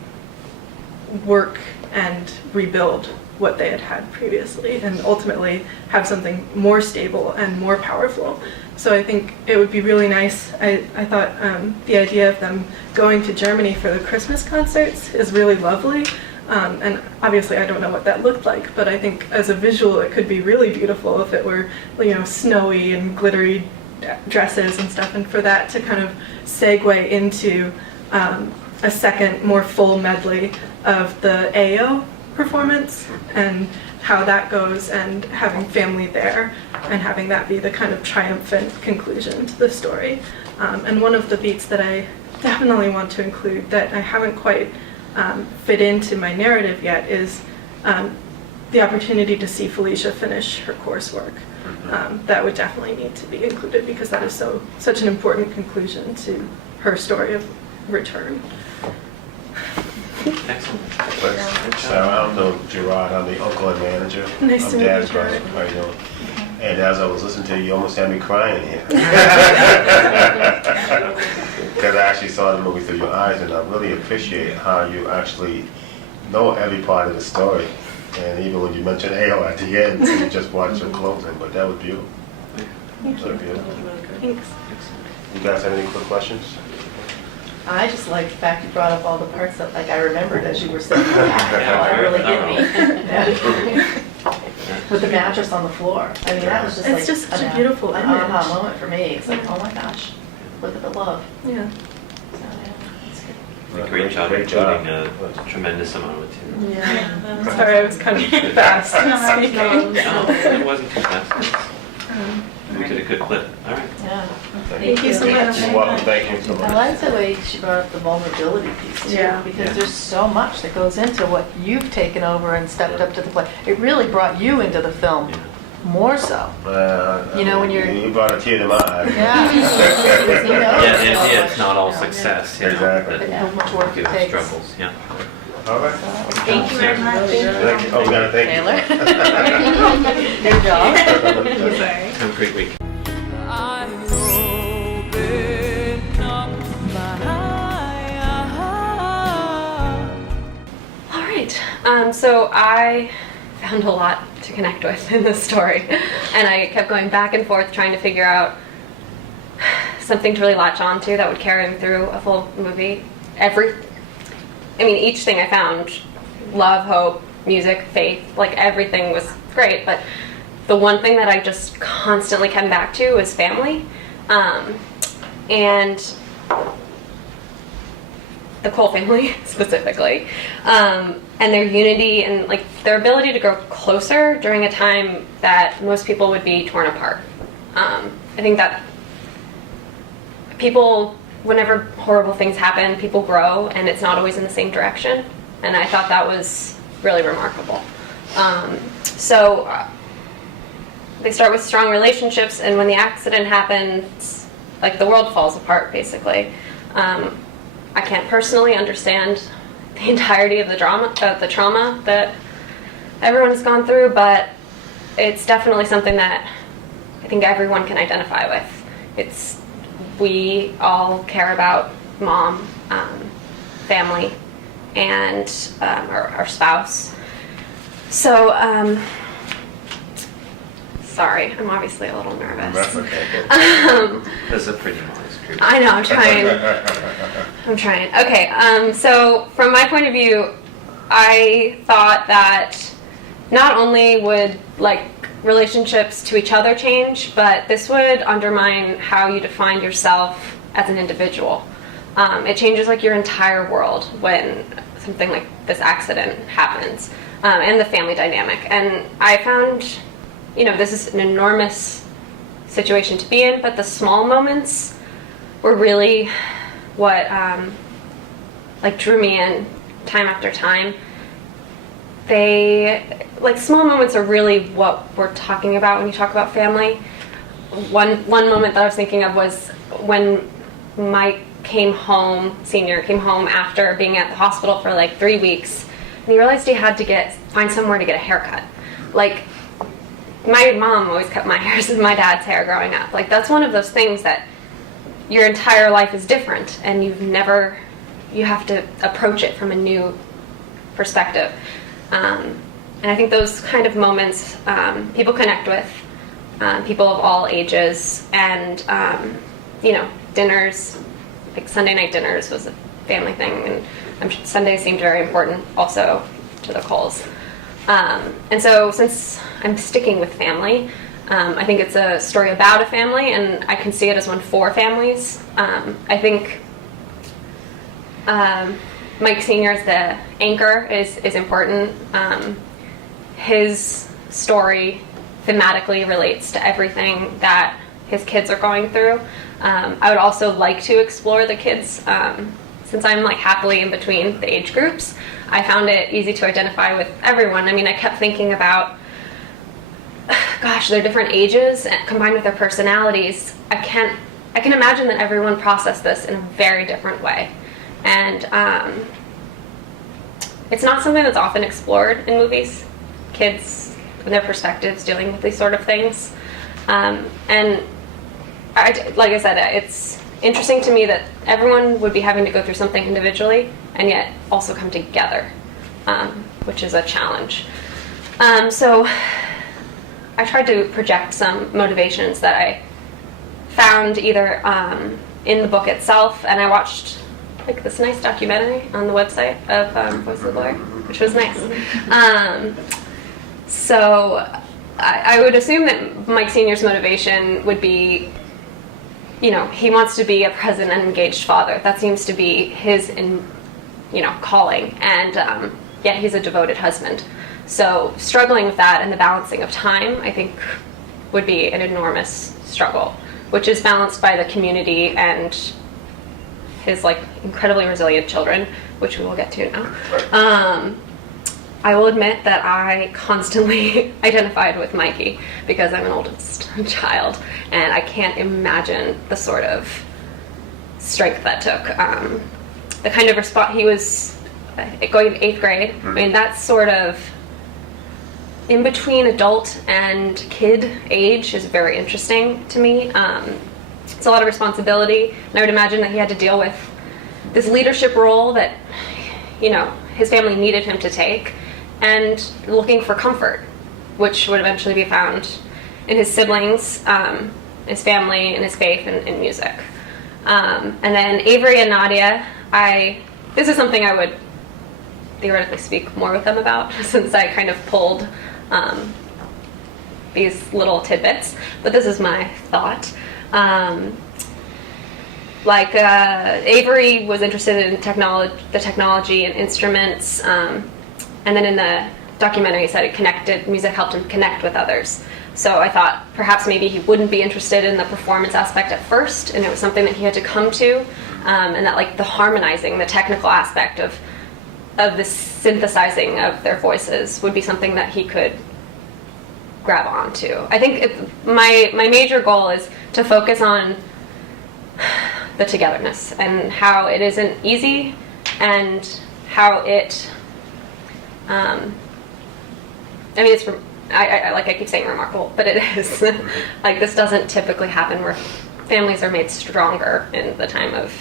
work and rebuild what they had had previously and ultimately have something more stable and more powerful. So I think it would be really nice. I thought the idea of them going to Germany for the Christmas concerts is really lovely. And obviously I don't know what that looked like, but I think as a visual it could be really beautiful if it were, you know, snowy and glittery dresses and stuff, and for that to kind of segue into a second, more full medley of the AO performance and how that goes, and having family there and having that be the kind of triumphant conclusion to the story. And one of the beats that I definitely want to include that I haven't quite fit into my narrative yet is the opportunity to see Felicia finish her coursework. That would definitely need to be included because that is such an important conclusion to her story of return. Excellent. So I don't know Gerard, I'm the uncle and manager. Nice I'm to meet Dad's you, brother. Gerard. How you doing? And as I was listening to you, you almost had me crying here. Because I actually saw the movie through your eyes, and I really appreciate how you actually know every part of the story. And even when you mentioned AO at the end, you just watched your closing, but that was beautiful. Thank So you. beautiful. Thanks. You guys have any quick questions? I just like the fact you brought up all the parts that like I remembered as you were saying. That really hit me. With the mattress on the floor. I mean, that was just It's like just such a an beautiful an image. aha moment for me. It's like, oh my gosh, look at the love. Yeah. So, yeah, it's good. Great job Great including job. a tremendous amount of it. Yeah. Sorry, I was kind of fast speaking. No, it wasn't too fast. We did a good clip. All right. Yeah. Thank you so much. You're welcome. Thank you so much. I like the way she brought up the vulnerability piece too, Yeah. because there's so much that goes into what you've taken over and stepped up to the plate. It really brought you into the film more so. You know, when you're- You brought a tear to my eye. Yeah. You know, Yeah, it's not all Yeah. success, you know. Exactly. that How much work you it have takes. struggles, yeah. All right. Thank you very much. Thank you. Oh, we got to thank Taylor. Good job. you. Have a great week. I open up my heart. All right. So I found a lot to connect with in this story, and I kept going back and forth trying to figure out something to really latch on to that would carry him through a full movie. Each thing I found, love, hope, music, faith, like everything was great, but the one thing that I just constantly came back to was family, and the Cole family specifically, and their unity and like their ability to grow closer during a time that most people would be torn apart. I think that people, whenever horrible things happen, people grow and it's not always in the same direction, and I thought that was really remarkable. They start with strong relationships, and when the accident happens, like the world falls apart basically. I can't personally understand the entirety of the trauma that everyone has gone through, but it's definitely something that think everyone can identify with. It's, we all care about mom, family, and our spouse. So, sorry, I'm obviously a little nervous. That's okay. That's a pretty modest group. I know, I'm trying. I'm trying. Okay, so from my point of view, I thought that not only would like relationships to each other change, but this would undermine how you define yourself as an individual. It changes like your entire world when something like this accident happens, and the family dynamic. And I found, you know, this is an enormous situation to be in, but the small moments were really what like drew me in time after time. They, like, small moments are really what we're talking about when you talk about family. One moment that I was thinking of was when Mike Senior came home after being at the hospital for like 3 weeks, and he realized he had to find somewhere to get a haircut. Like, my mom always cut my dad's hair growing up. Like, that's one of those things that your entire life is different, and you have to approach it from a new perspective. And I think those kind of moments people connect with, people of all ages, and you know, dinners, like Sunday night dinners was a family thing, and Sundays seemed very important also to the Coles. And so since I'm sticking with family, I think it's a story about a family, and I can see it as one for families. I think Mike Sr. as the anchor is important. His story thematically relates to everything that his kids are going through. I would also like to explore the kids. Since I'm like happily in between the age groups, I found it easy to identify with everyone. I mean, I kept thinking about, gosh, their different ages combined with their personalities. I can imagine that everyone processed this in a very different way. And it's not something that's often explored in movies, kids and their perspectives dealing with these sort of things. And like I said, it's interesting to me that everyone would be having to go through something individually and yet also come together, which is a challenge. So I tried to project some motivations that I found either in the book itself, and I watched like this nice documentary on the website of Voice of the Glory, which was nice. So I would assume that Mike Sr.'s motivation would be, you know, he wants to be a present and engaged father. That seems to be his, calling, and yet he's a devoted husband. So struggling with that and the balancing of time, I think, would be an enormous struggle, which is balanced by the community and his like incredibly resilient children, which we will get to now. I will admit that I constantly identified with Mikey because I'm an oldest child, and I can't imagine the sort of strength that took. The kind of response, he was going to 8th grade. I mean, that's sort of in between adult and kid age is very interesting to me. It's a lot of responsibility, and I would imagine that he had to deal with this leadership role that, you know, his family needed him to take, and looking for comfort, which would eventually be found in his siblings, his family, and his faith in music. And then Avery and Nadia, this is something I would theoretically speak more with them about, since I kind of pulled these little tidbits, but this is my thought. Avery was interested in the technology and instruments, and then in the documentary he said music helped him connect with others. So I thought perhaps maybe he wouldn't be interested in the performance aspect at first, and it was something that he had to come to, and that like the harmonizing, the technical aspect of the synthesizing of their voices would be something that he could grab onto. I think my major goal is to focus on the togetherness and how it isn't easy, and how it it's I keep saying remarkable, but it is. Like, this doesn't typically happen where families are made stronger in the time of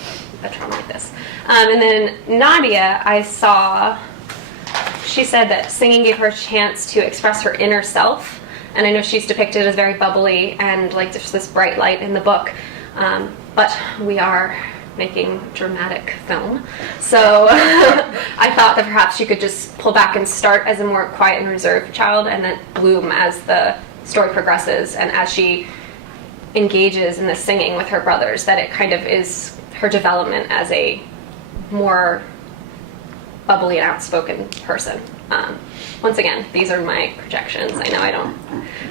a trauma like this. And then Nadia, I saw, she said that singing gave her a chance to express her inner self. And I know she's depicted as very bubbly and like just this bright light in the book. But we are making dramatic film. So I thought that perhaps she could just pull back and start as a more quiet and reserved child and then bloom as the story progresses and as she engages in the singing with her brothers, that it kind of is her development as a more bubbly and outspoken person. Once again, these are my projections. I know I don't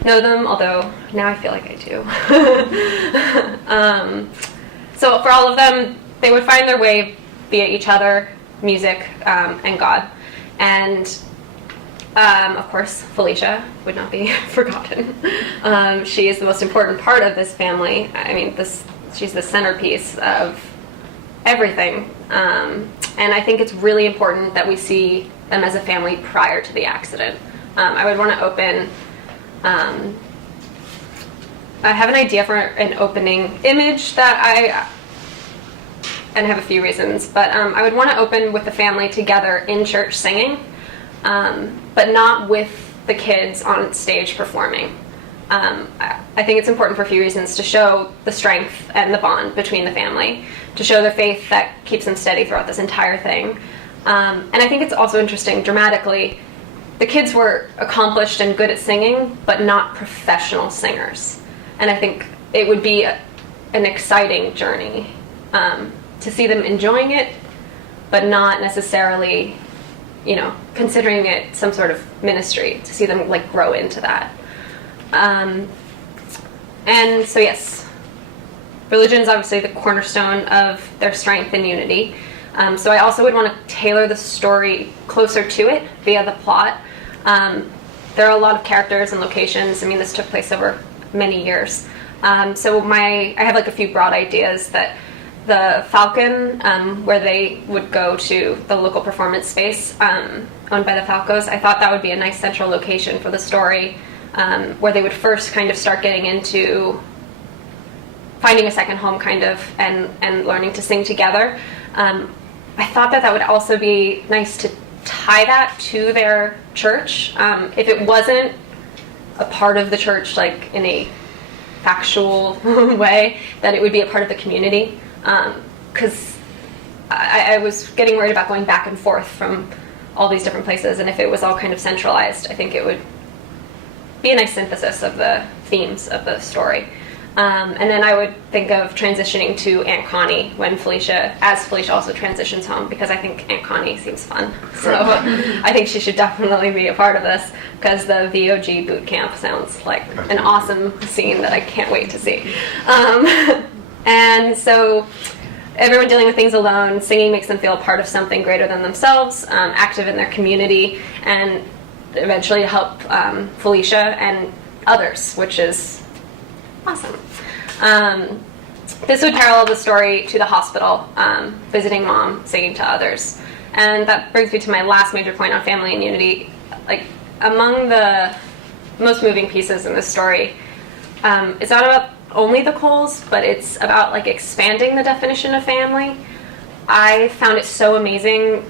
know them, although now I feel like I do. So for all of them, they would find their way via each other, music, and God. And of course, Felicia would not be forgotten. She is the most important part of this family. I mean, she's the centerpiece of everything. And I think it's really important that we see them as a family prior to the accident. I would want to open... I have an idea for an opening image that and I have a few reasons, but I would want to open with the family together in church singing, but not with the kids on stage performing. I think it's important for a few reasons: to show the strength and the bond between the family, to show their faith that keeps them steady throughout this entire thing. And I think it's also interesting, dramatically, the kids were accomplished and good at singing, but not professional singers. And I think it would be an exciting journey to see them enjoying it, but not necessarily, considering it some sort of ministry, to see them like grow into that. And so yes, religion is obviously the cornerstone of their strength and unity. So I also would want to tailor the story closer to it via the plot. There are a lot of characters and locations. I mean, this took place over many years. So I have like a few broad ideas. That the Falcon, where they would go to the local performance space owned by the Falcos, I thought that would be a nice central location for the story, where they would first kind of start getting into finding a second home kind of and learning to sing together. I thought that would also be nice to tie that to their church. If it wasn't a part of the church, like in a factual way, that it would be a part of the community. Because I was getting worried about going back and forth from all these different places, and if it was all kind of centralized, I think it would be a nice synthesis of the themes of the story. And then I would think of transitioning to Aunt Connie as Felicia also transitions home, because I think Aunt Connie seems fun. So I think she should definitely be a part of this, because the VOG boot camp sounds like an awesome scene that I can't wait to see. And so everyone dealing with things alone, singing makes them feel a part of something greater than themselves, active in their community, and eventually help Felicia and others, which is awesome. This would parallel the story to the hospital, visiting mom, singing to others. And that brings me to my last major point on family and unity. Like, among the most moving pieces in this story, it's not about only the Coles, but it's about like expanding the definition of family. I found it so amazing,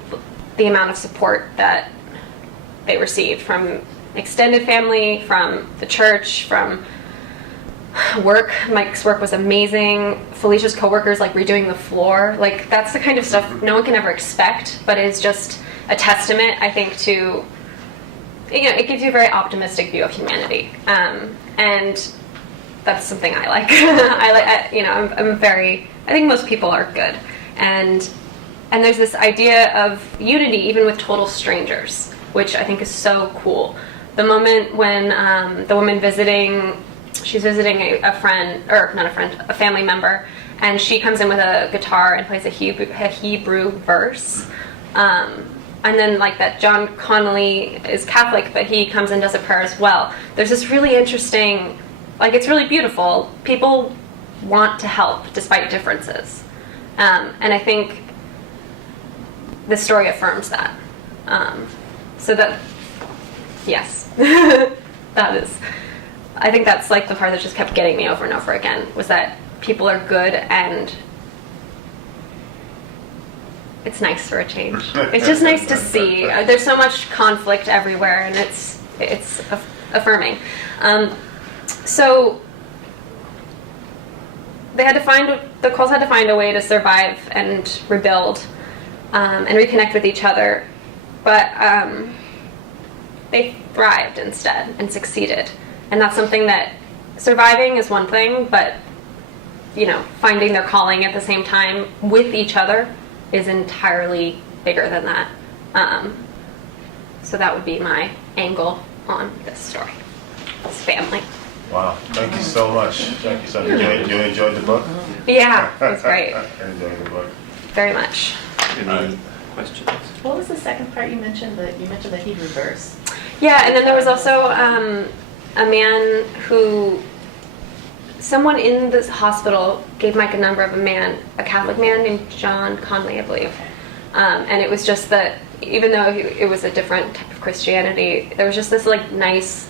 the amount of support that they received from extended family, from the church, from work. Mike's work was amazing. Felicia's coworkers like redoing the floor. Like, that's the kind of stuff no one can ever expect, but it's just a testament, I think, to, it gives you a very optimistic view of humanity. And that's something I like. I think most people are good. And there's this idea of unity even with total strangers, which I think is so cool. The moment when the woman she's visiting a family member, and she comes in with a guitar and plays a Hebrew verse. And then like that John Connolly is Catholic, but he comes and does a prayer as well. There's this really interesting, like, it's really beautiful. People want to help despite differences. And I think this story affirms that. So that, yes. I think that's like the part that just kept getting me over and over again, was that people are good and it's nice for a change. It's just nice to see. There's so much conflict everywhere, and it's affirming. So the Coles had to find a way to survive and rebuild and reconnect with each other, but they thrived instead and succeeded. And that's something that surviving is one thing, but finding their calling at the same time with each other is entirely bigger than that. So that would be my angle on this story. This family. Wow, thank you so much. Thank you so much. You enjoyed the book? Yeah, it was great. I enjoyed the book. Very much. Any questions? What was the second part you mentioned? That you mentioned the Hebrew verse. Yeah, and then there was also a man who, someone in this hospital gave Mike a number of a Catholic man named John Conley, I believe. And it was just that, even though it was a different type of Christianity, there was just this like nice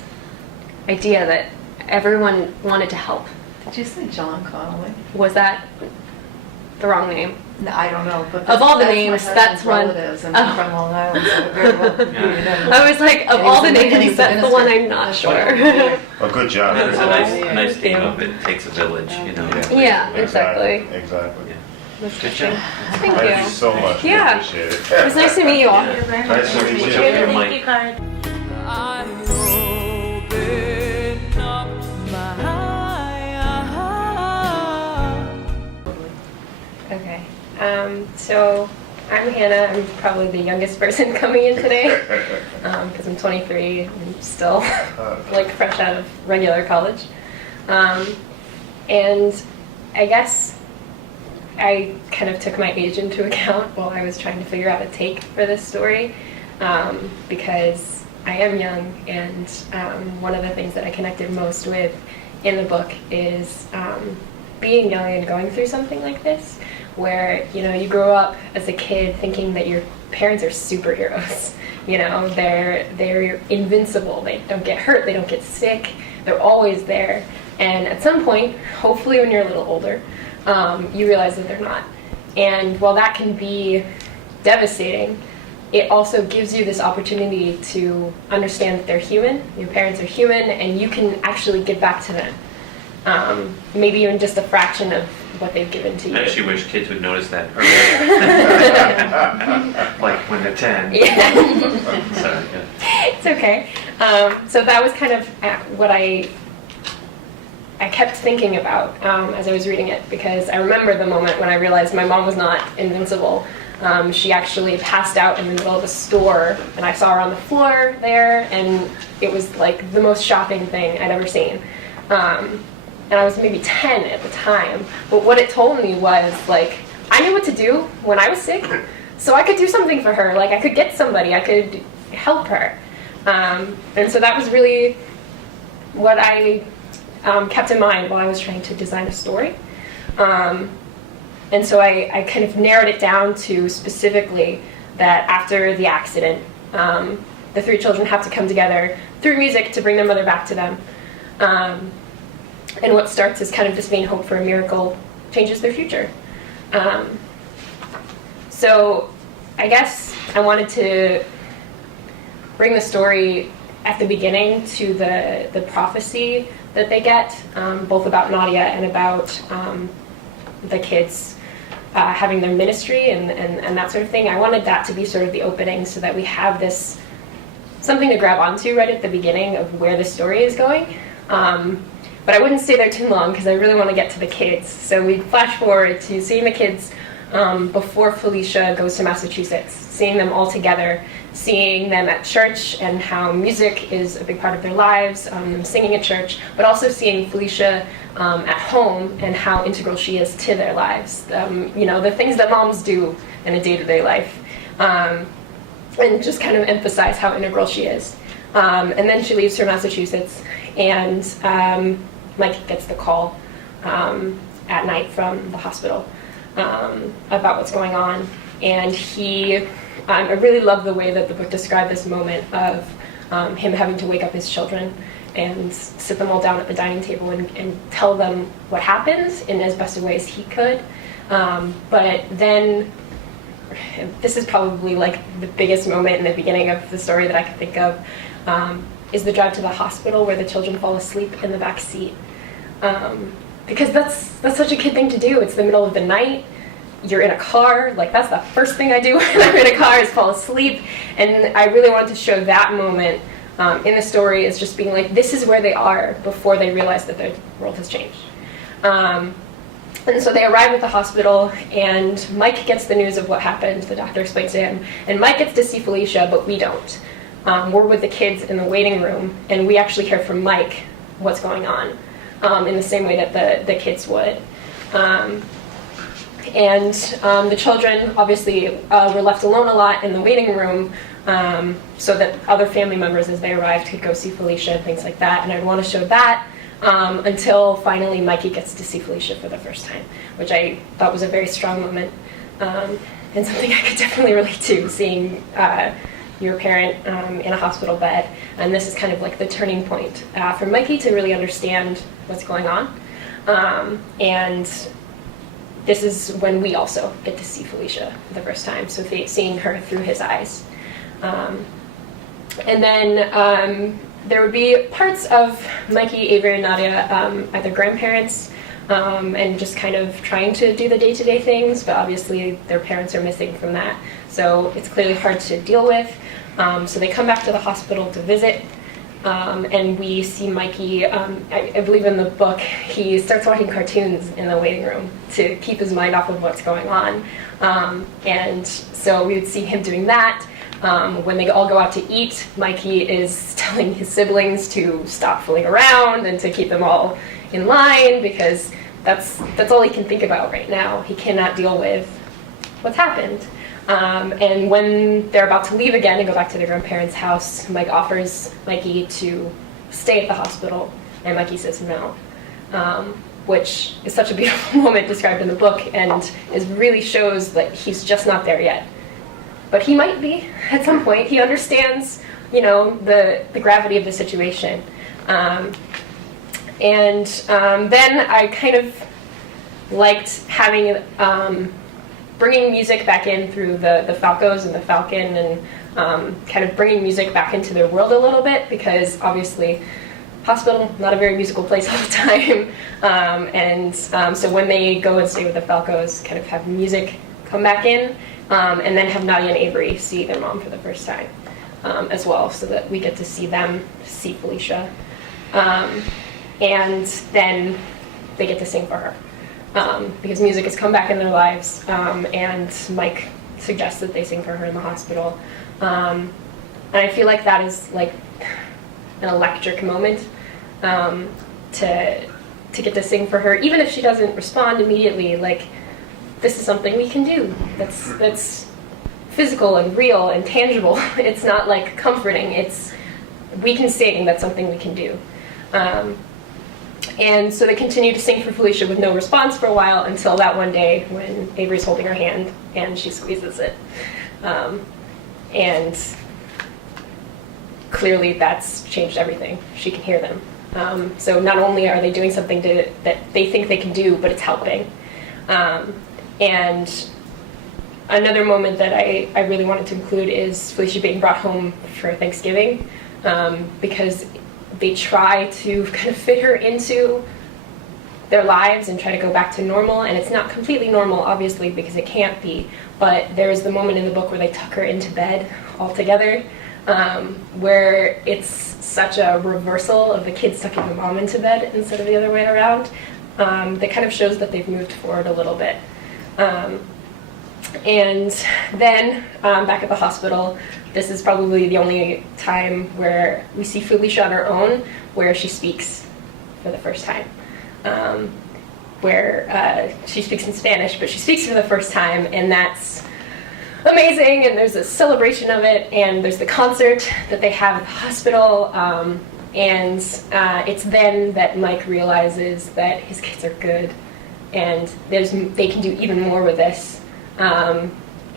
idea that everyone wanted to help. Did you say John Connolly? Was that the wrong name? No, I don't know. But of all the names, that's one. Relatives, and I'm from Long Island, so very well. I was like, of all the names, that's the one I'm not sure. Well, good job. There's a nice theme of it takes a village, Yeah, exactly. Exactly. Good job. Thank you. Thank you so much. We Yeah. appreciate it. It was nice to meet you all. Nice to meet you. Thank you, card. I open up my heart. Okay. So I'm Hannah. I'm probably the youngest person coming in today because I'm 23. I'm still like fresh out of regular college. And I guess I kind of took my age into account while I was trying to figure out a take for this story because I am young, and one of the things that I connected most with in the book is being young and going through something like this, where you grow up as a kid thinking that your parents are superheroes. They're invincible. They don't get hurt. They don't get sick. They're always there. And at some point, hopefully when you're a little older, you realize that they're not. And while that can be devastating, it also gives you this opportunity to understand that they're human, your parents are human, and you can actually give back to them. Maybe even just a fraction of what they've given to you. I actually wish kids would notice that earlier. Like when they're 10. Yeah. Sorry, yeah. It's okay. So that was kind of what I kept thinking about as I was reading it, because I remember the moment when I realized my mom was not invincible. She actually passed out in the middle of a store, and I saw her on the floor there, and it was like the most shocking thing I'd ever seen. And I was maybe 10 at the time, but what it told me was, like, I knew what to do when I was sick, so I could do something for her. Like, I could get somebody, I could help her. And so that was really what I kept in mind while I was trying to design a story. And so I kind of narrowed it down to specifically that after the accident, the three children have to come together through music to bring their mother back to them. And what starts as kind of this vain hope for a miracle changes their future. So I guess I wanted to bring the story at the beginning to the prophecy that they get, both about Nadia and about the kids having their ministry and that sort of thing. I wanted that to be sort of the opening so that we have this something to grab onto right at the beginning of where the story is going. But I wouldn't stay there too long because I really want to get to the kids. So we flash forward to seeing the kids before Felicia goes to Massachusetts, seeing them all together, seeing them at church and how music is a big part of their lives, them singing at church, but also seeing Felicia at home and how integral she is to their lives. The things that moms do in a day-to-day life. And just kind of emphasize how integral she is. And then she leaves for Massachusetts, and Mike gets the call at night from the hospital about what's going on. And I really love the way that the book described this moment of him having to wake up his children and sit them all down at the dining table and tell them what happened in as best a way as he could. But then, this is probably like the biggest moment in the beginning of the story that I could think of, is the drive to the hospital where the children fall asleep in the back seat. Because that's such a kid thing to do. It's the middle of the night. You're in a car. Like, that's the first thing I do when I'm in a car is fall asleep. And I really wanted to show that moment in the story as just being like, this is where they are before they realize that their world has changed. And so they arrive at the hospital, and Mike gets the news of what happened. The doctor explains to him, and Mike gets to see Felicia, but we don't. We're with the kids in the waiting room, and we actually hear from Mike what's going on, in the same way that the kids would. And the children obviously were left alone a lot in the waiting room, so that other family members as they arrived could go see Felicia and things like that. And I'd want to show that until finally Mikey gets to see Felicia for the first time, which I thought was a very strong moment, and something I could definitely relate to, seeing your parent in a hospital bed. And this is kind of like the turning point for Mikey to really understand what's going on. And this is when we also get to see Felicia for the first time, so seeing her through his eyes. And then there would be parts of Mikey, Avery, and Nadia, either grandparents, and just kind of trying to do the day-to-day things, but obviously their parents are missing from that, so it's clearly hard to deal with. So they come back to the hospital to visit, and we see Mikey, I believe in the book, he starts watching cartoons in the waiting room to keep his mind off of what's going on. And so we would see him doing that. When they all go out to eat, Mikey is telling his siblings to stop fooling around and to keep them all in line, because that's all he can think about right now. He cannot deal with what's happened. And when they're about to leave again and go back to their grandparents' house, Mike offers Mikey to stay at the hospital, and Mikey says no, which is such a beautiful moment described in the book, and really shows that he's just not there yet. But he might be at some point. He understands, the gravity of the situation. Then I kind of liked having bringing music back in through the Falcos and the Falcon, and kind of bringing music back into their world a little bit, because obviously hospital, not a very musical place all the time. So when they go and stay with the Falcos, kind of have music come back in, and then have Nadia and Avery see their mom for the first time as well, so that we get to see them see Felicia. And then they get to sing for her. Because music has come back in their lives, and Mike suggests that they sing for her in the hospital. And I feel like that is like an electric moment, to get to sing for her, even if she doesn't respond immediately. Like, this is something we can do. That's physical and real and tangible. It's not like comforting. It's, we can sing. That's something we can do. And so they continue to sing for Felicia with no response for a while, until that one day when Avery's holding her hand and she squeezes it. And clearly that's changed everything. She can hear them. So not only are they doing something that they think they can do, but it's helping. And another moment that I really wanted to include is Felicia being brought home for Thanksgiving, because they try to kind of fit her into their lives and try to go back to normal, and it's not completely normal, obviously, because it can't be, but there's the moment in the book where they tuck her into bed all together, where it's such a reversal of the kids tucking the mom into bed instead of the other way around, that kind of shows that they've moved forward a little bit. And then back at the hospital, this is probably the only time where we see Felicia on her own, where she speaks for the first time. Where she speaks in Spanish, but she speaks for the first time, and that's amazing, and there's a celebration of it, and there's the concert that they have at the hospital, and it's then that Mike realizes that his kids are good, and they can do even more with this.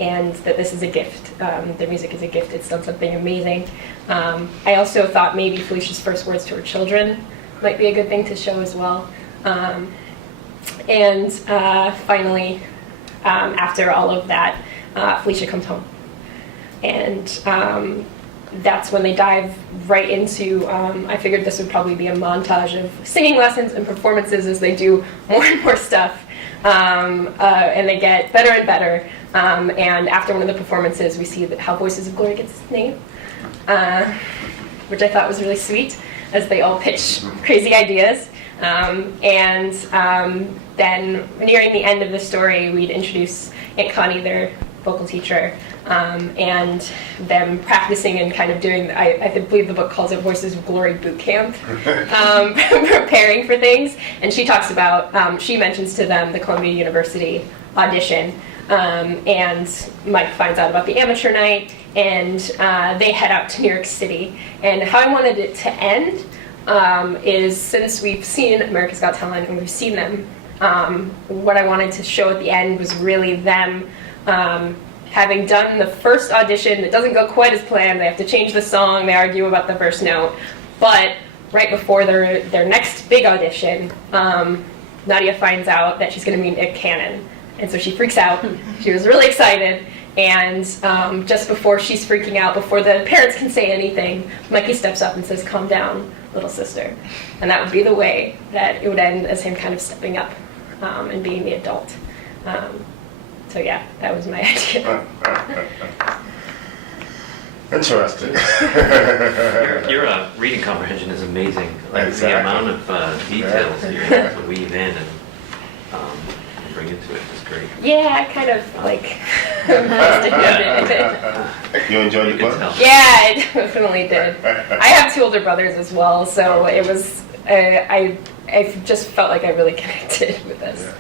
and that this is a gift. Their music is a gift. It's done something amazing. I also thought maybe Felicia's first words to her children might be a good thing to show as well. And finally, after all of that, Felicia comes home. And that's when they dive right into, I figured this would probably be a montage of singing lessons and performances as they do more and more stuff. And they get better and better. And after one of the performances, we see how Voices of Glory gets its name, which I thought was really sweet, as they all pitch crazy ideas. Then nearing the end of the story, we'd introduce Aunt Connie, their vocal teacher, and them practicing and kind of doing, I believe the book calls it Voices of Glory Boot Camp, preparing for things. And she talks about, she mentions to them the Columbia University audition, and Mike finds out about the amateur night, and they head out to New York City. And how I wanted it to end is, since we've seen America's Got Talent and we've seen them, what I wanted to show at the end was really them having done the first audition. It doesn't go quite as planned. They have to change the song. They argue about the verse note. But right before their next big audition, Nadia finds out that she's going to meet Nick Cannon. And so she freaks out. She was really excited. And just before she's freaking out, before the parents can say anything, Mikey steps up and says, "Calm down, little sister." And that would be the way that it would end, as him kind of stepping up and being the adult. So yeah, that was my idea. Interesting. Your reading comprehension is amazing. Like Exactly. the amount of details that you're able to weave in and bring into it is great. Yeah, I kind of like invested in it. You enjoyed You the can book? tell. Yeah, I definitely did. I have 2 older brothers as well, so it was, I just felt like I really connected with this. Yeah.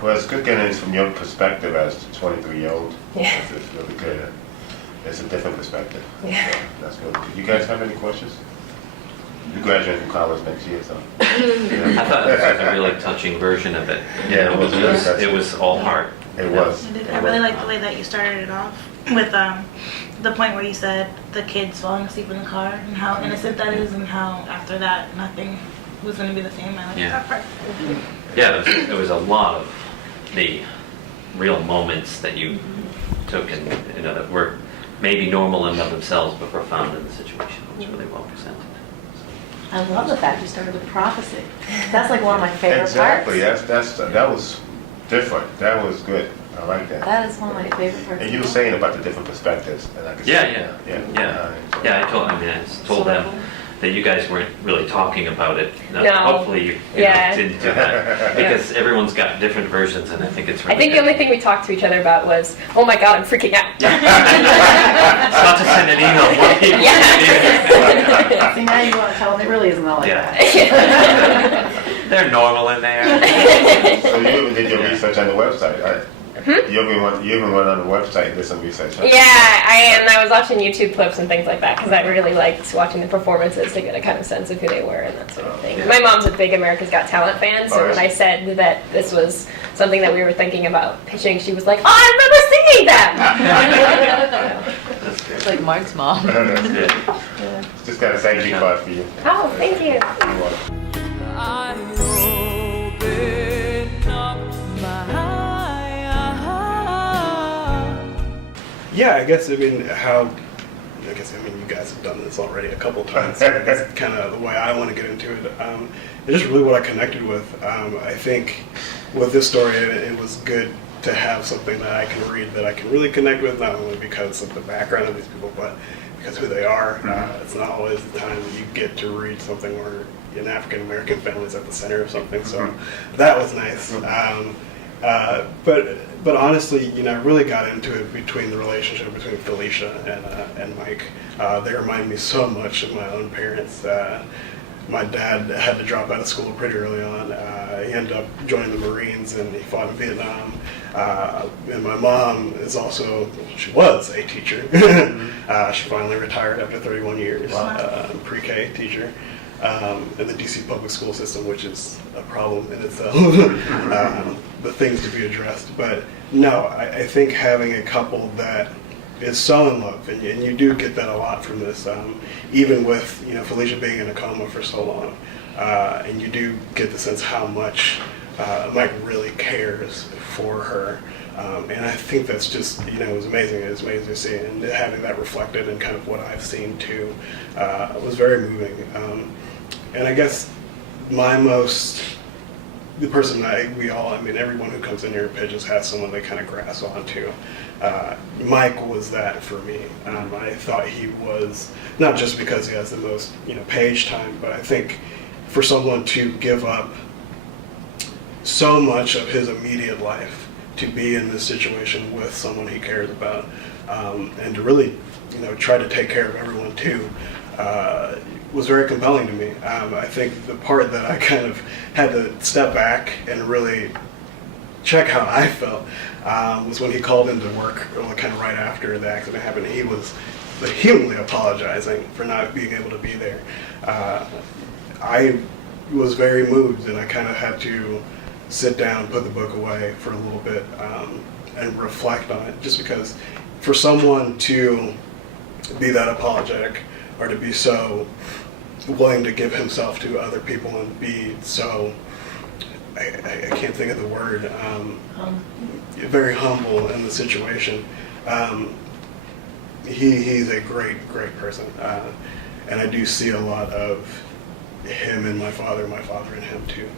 Well, it's good getting it from your perspective as a 23-year-old. Yeah. It's really good. It's a different perspective. Yeah. So that's good. Do you guys have any questions? You graduate from college next year, so. I thought this was a really touching version of it. You Yeah, know, it was really touching. it was all heart. It was. I really like the way that you started it off with the point where you said the kids falling asleep in the car and how innocent that is, and how after that nothing was going to be the same. I like Yeah. that part. Yeah, there was a lot of the real moments that you took and, you know, that were maybe normal in and of themselves, but profound in the situation. It was really well presented. I love the fact you started with prophecy. That's like one of my favorite Exactly. parts. That was different. That was good. I like that. That is one of my favorite parts. And you were saying about the different perspectives, and I could see Yeah. I told them that you guys weren't really talking about it. No. Hopefully you Yeah. didn't do that. Because everyone's got different versions, and I think it's really I think the only thing we talked to each other about was, "Oh my God, I'm freaking out." It's not to send an email. More people Yeah. See, now you want to tell them it really isn't all like Yeah. that. They're normal in there. So you even did your research on the website, right? You even went on the website and did some research. Huh? Yeah, I was watching YouTube clips and things like that because I really liked watching the performances to get a kind of sense of who they were and that sort of thing. Yeah. My mom's a big America's Got Talent fan, so Oh, when is I she? said that this was something that we were thinking about pitching, she was like, "Oh, I remember singing them!" That's good. It's like Mark's mom. That's good. Just got a thank you card for you. Oh, thank you. You're welcome. I open up my heart. Yeah, I guess, you guys have done this already a couple times. So that's kind of the way I want to get into it. It's just really what I connected with. I think with this story, it was good to have something that I can read that I can really connect with, not only because of the background of these people, but because of who they are. It's not always the time that you get to read something where an African American family is at the center of something. So that was nice. But honestly, I really got into it between the relationship between Felicia and Mike. They remind me so much of my own parents. My dad had to drop out of school pretty early on. He ended up joining the Marines and he fought in Vietnam. And my mom she was a teacher. She finally retired after 31 years, pre-K teacher. In the DC public school system, which is a problem in itself. the things to be addressed. But no, I think having a couple that is so in love, and you do get that a lot from this, even with Felicia being in a coma for so long, and you do get the sense how much Mike really cares for her. And I think that's just, it was amazing. It was amazing to see, and having that reflected in kind of what I've seen too was very moving. And I guess the person everyone who comes in here and pitches has someone they kind of grasp onto. Mike was that for me. I thought he was, not just because he has the most page time, but I think for someone to give up so much of his immediate life to be in this situation with someone he cares about, and to really try to take care of everyone too, was very compelling to me. I think the part that I kind of had to step back and really check how I felt was when he called into work kind of right after the accident happened. He was vehemently apologizing for not being able to be there. I was very moved, and I kind of had to sit down, put the book away for a little bit, and reflect on it, just because for someone to be that apologetic, or to be so willing to give himself to other people and be so, I can't think of the word, very humble in the situation. He's a great person, and I do see a lot of him in my father in him too,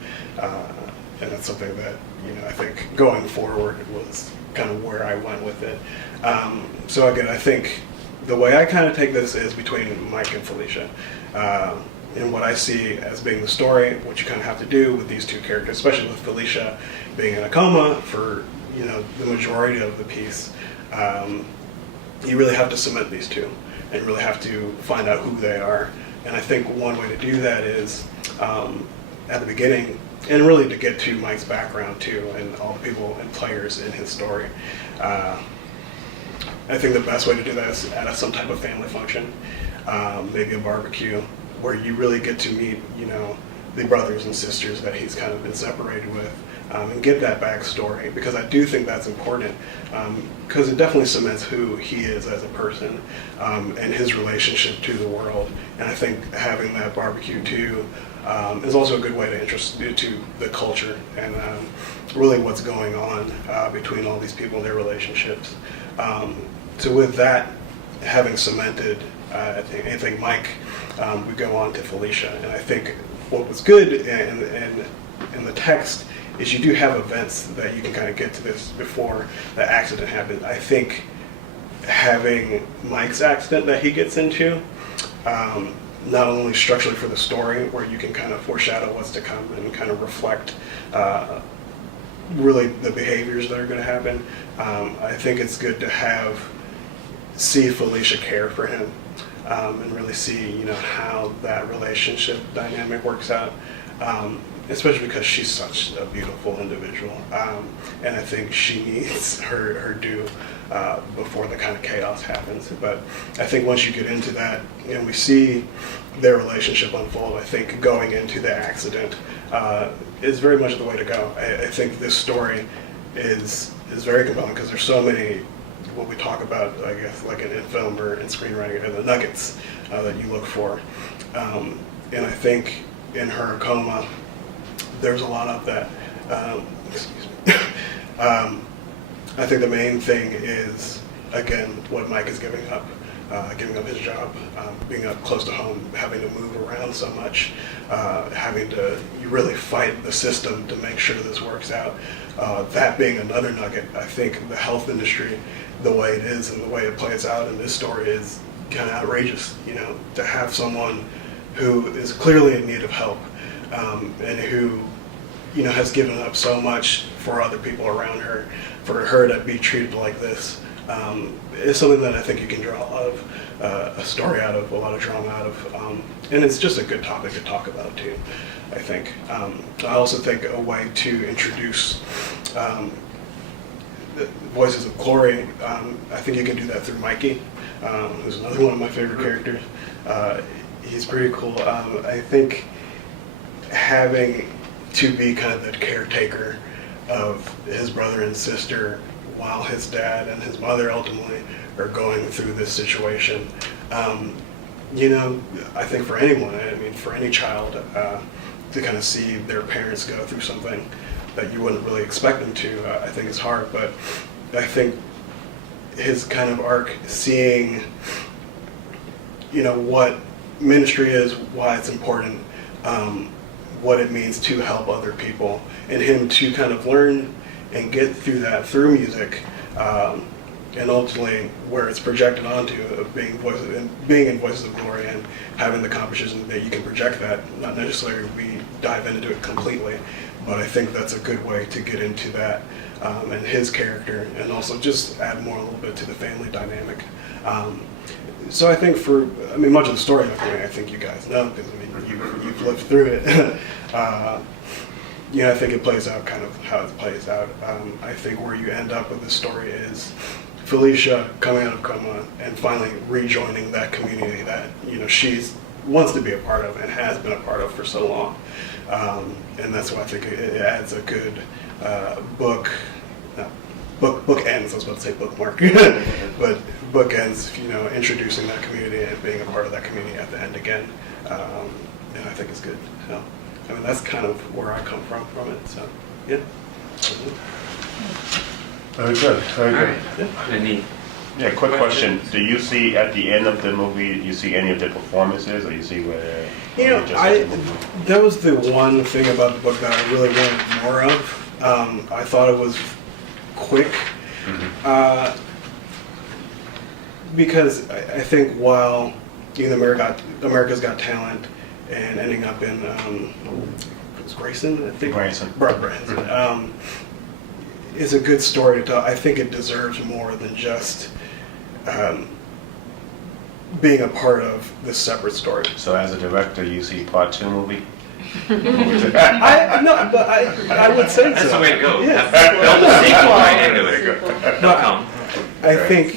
and that's something that I think going forward was kind of where I went with it. So again, I think the way I kind of take this is between Mike and Felicia, and what I see as being the story, what you kind of have to do with these two characters, especially with Felicia being in a coma for the majority of the piece. You really have to cement these two and really have to find out who they are. And I think one way to do that is at the beginning, and really to get to Mike's background too, and all the people and players in his story. I think the best way to do that is at some type of family function, maybe a barbecue, where you really get to meet, the brothers and sisters that he's kind of been separated with, and get that backstory, because I do think that's important, because it definitely cements who he is as a person, and his relationship to the world. And I think having that barbecue too is also a good way to introduce you to the culture and really what's going on between all these people and their relationships. So with that having cemented, I think Mike, we go on to Felicia, and I think what was good in the text is you do have events that you can kind of get to this before the accident happened. I think having Mike's accident that he gets into, not only structurally for the story, where you can kind of foreshadow what's to come and kind of reflect really the behaviors that are going to happen. I think it's good to see Felicia care for him, and really see how that relationship dynamic works out, especially because she's such a beautiful individual, and I think she needs her due before the kind of chaos happens. But I think once you get into that and we see their relationship unfold, I think going into the accident is very much the way to go. I think this story is very compelling because there's so many, what we talk about, I guess, like in film or in screenwriting, are the nuggets that you look for. And I think in her coma, there's a lot of that. Excuse me. I think the main thing is, again, what Mike is giving up his job, being up close to home, having to move around so much, you really fight the system to make sure this works out. That being another nugget, I think the health industry, the way it is and the way it plays out in this story is kind of outrageous. To have someone who is clearly in need of help, and who has given up so much for other people around her, for her to be treated like this, is something that I think you can draw a lot of a story out of, a lot of drama out of, and it's just a good topic to talk about too, I think. I also think a way to introduce the voices of Chloe, I think you can do that through Mikey, who's another one of my favorite characters. He's pretty cool. I think having to be kind of the caretaker of his brother and sister while his dad and his mother ultimately are going through this situation. You know, I think for anyone, I mean, for any child, to kind of see their parents go through something that you wouldn't really expect them to, I think is hard. But I think his kind of arc, seeing, you know, what ministry is, why it's important, what it means to help other people, and him to kind of learn and get through that through music, and ultimately where it's projected onto of being in Voices of Glory and having the competition that you can project that. Not necessarily we dive into it completely, but I think that's a good way to get into that and his character, and also just add more a little bit to the family dynamic. So I think much of the story, I think you guys know, because I mean, you've lived through it. I think it plays out kind of how it plays out. I think where you end up with this story is Felicia coming out of coma and finally rejoining that community that, you know, she's wants to be a part of and has been a part of for so long. And that's why I think it adds a good book ends, I was about to say bookmark, but book ends, you know, introducing that community and being a part of that community at the end again. And I think it's good. So, I mean, that's kind of where I come from it. So, yeah. Very good. Very good. Any Yeah, quick question. Do you see at the end of the movie, you see any of the performances, or you see where? You know, that was the one thing about the book that I really wanted more of. I thought it was quick, because I think while America's Got Talent and ending up in it was Grayson, I think. Branson. Is a good story to tell. I think it deserves more than just being a part of this separate story. So as a director, you see part 2 movie? I would say that's so. the way to go. Yeah. Build a sequel right into it. But I think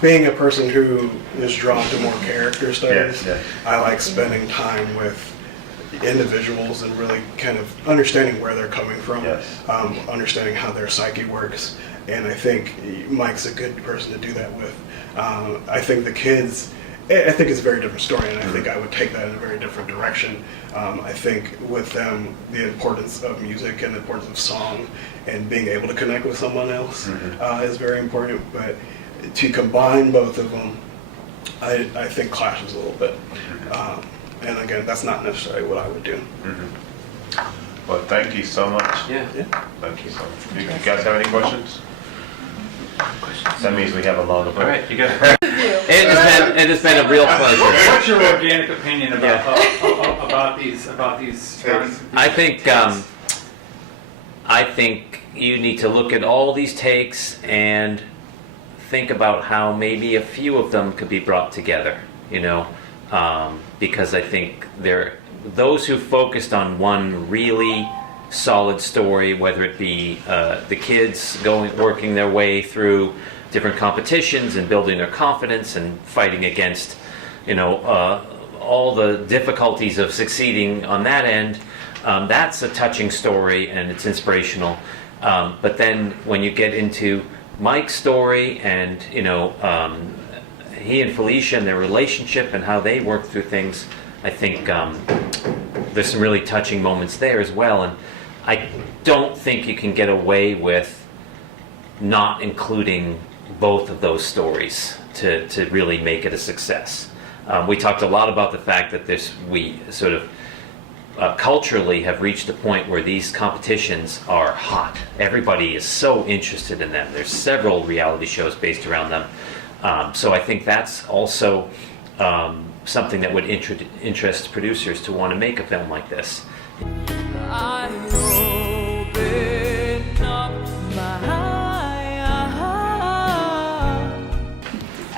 being a person who is drawn to more character studies, I like spending time with individuals and really kind of understanding where they're coming from, understanding how their psyche works, and I think Mike's a good person to do that with. I think the kids, I think it's a very different story, and I think I would take that in a very different direction. I think with them, the importance of music and the importance of song and being able to connect with someone else is very important, but to combine both of them, I think clashes a little bit. And again, that's not necessarily what I would do. Well, thank you so much. Yeah. Thank you so much. You guys have any questions? That means we have a longer break. All right, you got it. It has been a real pleasure. What's your organic opinion about these? I think you need to look at all these takes and think about how maybe a few of them could be brought together. You know. Because I think those who focused on one really solid story, whether it be the kids working their way through different competitions and building their confidence and fighting against, you know, all the difficulties of succeeding on that end, that's a touching story and it's inspirational. But then when you get into Mike's story and, you know, he and Felicia and their relationship and how they work through things, I think there's some really touching moments there as well. And I don't think you can get away with not including both of those stories to really make it a success. We talked a lot about the fact that we sort of culturally have reached a point where these competitions are hot. Everybody is so interested in them. There's several reality shows based around them. So I think that's also something that would interest producers to want to make a film like this. I open up my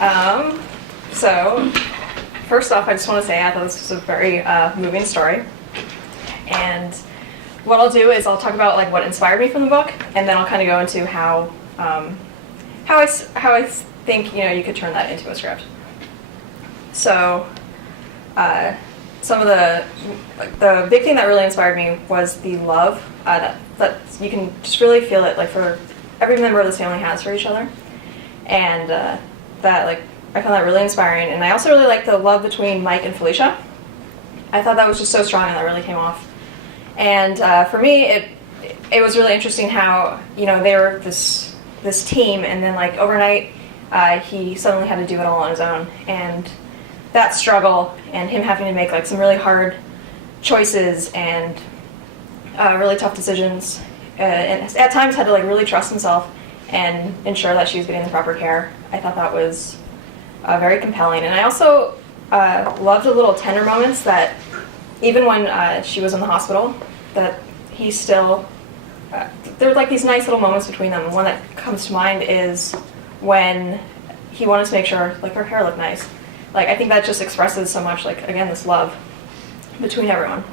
heart. So, first off, I just want to say I thought this was a very moving story. And what I'll do is I'll talk about like what inspired me from the book, and then I'll kind of go into how I think, you know, you could turn that into a script. So some of the big thing that really inspired me was the love that you can just really feel it, like, for every member of this family has for each other, and that, like, I found that really inspiring. And I also really liked the love between Mike and Felicia. I thought that was just so strong, and that really came off. And for me, it was really interesting how, you know, they were this team, and then, like, overnight he suddenly had to do it all on his own, and that struggle and him having to make, like, some really hard choices and really tough decisions, and at times had to, like, really trust himself and ensure that she was getting the proper care. I thought that was very compelling. And I also loved the little tender moments that even when she was in the hospital, that he still, there were, like, these nice little moments between them. One that comes to mind is when he wanted to make sure, like, her hair looked nice. Like, I think that just expresses so much, like, again, this love between everyone.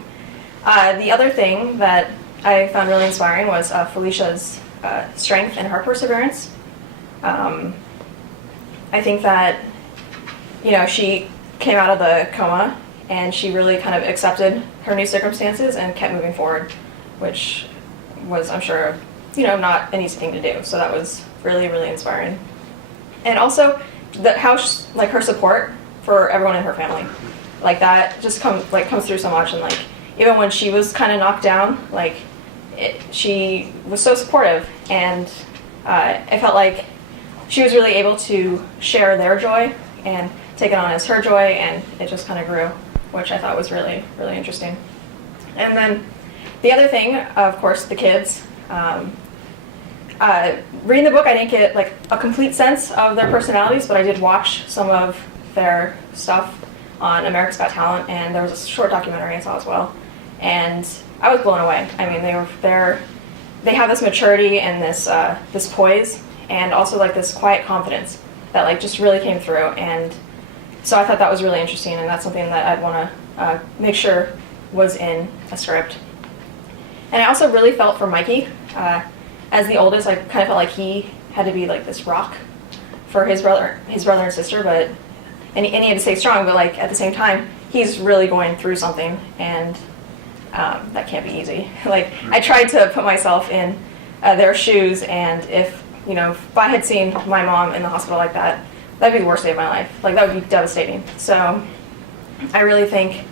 The other thing that I found really inspiring was Felicia's strength and her perseverance. I think that, you know, she came out of the coma and she really kind of accepted her new circumstances and kept moving forward, which was, I'm sure, you know, not an easy thing to do. So that was really, really inspiring. And also, how like, her support for everyone in her family, like, that just comes through so much. And, like, even when she was kind of knocked down, like, she was so supportive, and I felt like she was really able to share their joy and take it on as her joy, and it just kind of grew, which I thought was really, really interesting. And then the other thing, of course, the kids. Reading the book, I didn't get, like, a complete sense of their personalities, but I did watch some of their stuff on America's Got Talent, and there was a short documentary I saw as well, and I was blown away. I mean, they have this maturity and this poise, and also, like, this quiet confidence that, like, just really came through. And so I thought that was really interesting, and that's something that I'd want to make sure was in a script. And I also really felt for Mikey. As the oldest, I kind of felt like he had to be, like, this rock for his brother and sister, and he had to stay strong, but, like, at the same time, he's really going through something, and that can't be easy. Like, I tried to put myself in their shoes, and if I had seen my mom in the hospital like that, that'd be the worst day of my life. Like, that would be devastating. So I really think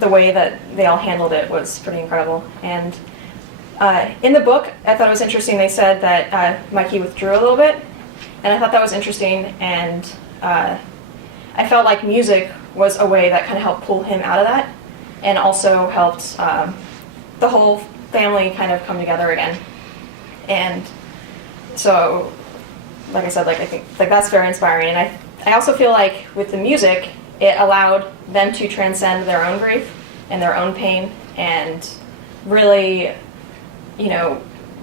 the way that they all handled it was pretty incredible. And in the book, I thought it was interesting, they said that Mikey withdrew a little bit, and I thought that was interesting, and I felt like music was a way that kind of helped pull him out of that, and also helped the whole family kind of come together again. And so, like I said, like, I think, like, that's very inspiring. And I also feel like with the music, it allowed them to transcend their own grief and their own pain, and really,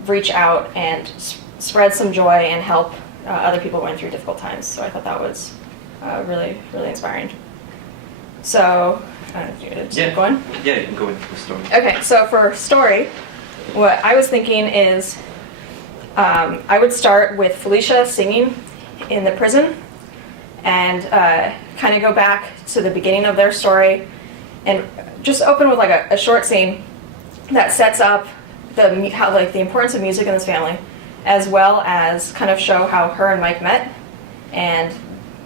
reach out and spread some joy and help other people going through difficult times. So I thought that was really, really inspiring. So, I don't know if you want to keep going? Yeah, you can go into the story. Okay, so for story, what I was thinking is I would start with Felicia singing in the prison, and kind of go back to the beginning of their story, and just open with, like, a short scene that sets up the importance of music in this family, as well as kind of show how her and Mike met and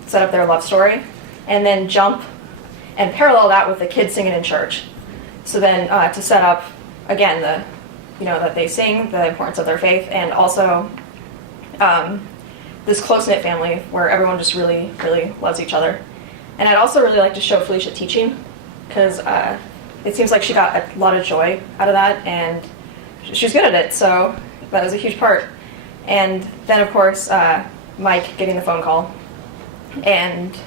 set up their love story, and then jump and parallel that with the kids singing in church. So then to set up, again, that they sing, the importance of their faith, and also this close-knit family where everyone just really, really loves each other. And I'd also really like to show Felicia teaching, because it seems like she got a lot of joy out of that, and she's good at it, so that was a huge part. And then, of course, Mike getting the phone call, and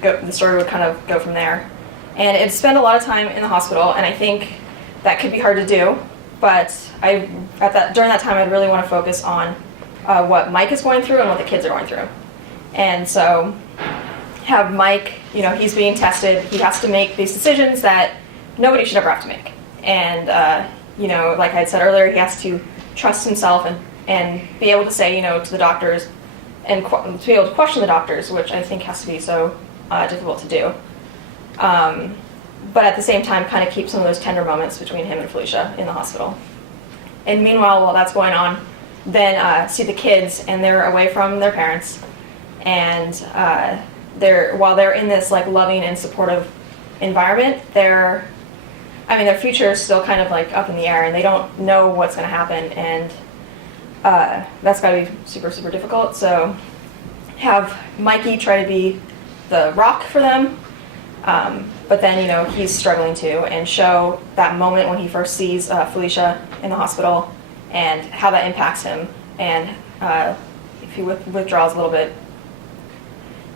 the story would kind of go from there. And it'd spend a lot of time in the hospital, and I think that could be hard to do, but during that time, I'd really want to focus on what Mike is going through and what the kids are going through. And so have Mike, he's being tested, he has to make these decisions that nobody should ever have to make. And, like I said earlier, he has to trust himself and be able to say, to the doctors, and to be able to question the doctors, which I think has to be so difficult to do. but at the same time kind of keep some of those tender moments between him and Felicia in the hospital. And meanwhile, while that's going on, then see the kids, and they're away from their parents, and while they're in this like loving and supportive environment, their future is still kind of like up in the air, and they don't know what's going to happen, and that's got to be super, super difficult. So have Mikey try to be the rock for them, but then, he's struggling too, and show that moment when he first sees Felicia in the hospital and how that impacts him, and if he withdraws a little bit.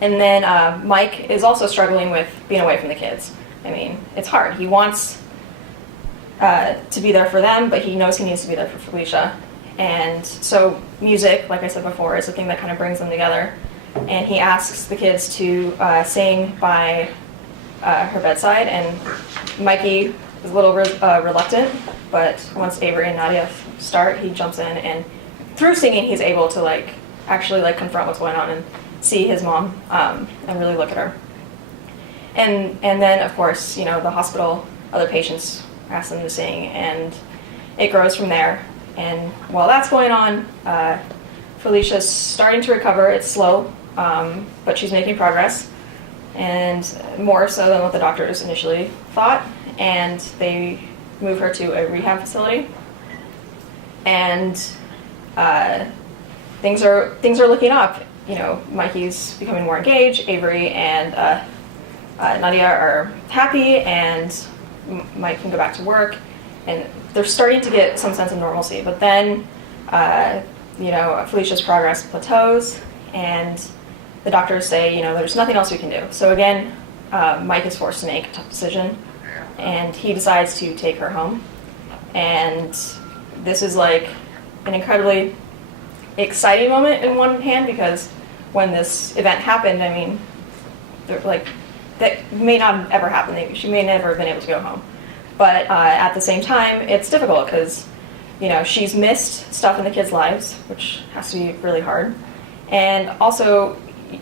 And then Mike is also struggling with being away from the kids. I mean, it's hard. He wants to be there for them, but he knows he needs to be there for Felicia. And so music, like I said before, is the thing that kind of brings them together. And he asks the kids to sing by her bedside, and Mikey is a little reluctant, but once Avery and Nadia start, he jumps in, and through singing, he's able to actually confront what's going on and see his mom and really look at her. And then, of course, the hospital, other patients ask them to sing, and it grows from there. And while that's going on, Felicia's starting to recover. It's slow, but she's making progress, and more so than what the doctors initially thought. And they move her to a rehab facility, and things are looking up. Mikey's becoming more engaged. Avery and Nadia are happy, and Mike can go back to work, and they're starting to get some sense of normalcy. But then, Felicia's progress plateaus, and the doctors say, there's nothing else we can do. So again, Mike is forced to make a tough decision, and he decides to take her home. And this is like an incredibly exciting moment in one hand, because when this event happened, that may not have ever happened. She may never have been able to go home. But at the same time, it's difficult because, she's missed stuff in the kids' lives, which has to be really hard. And also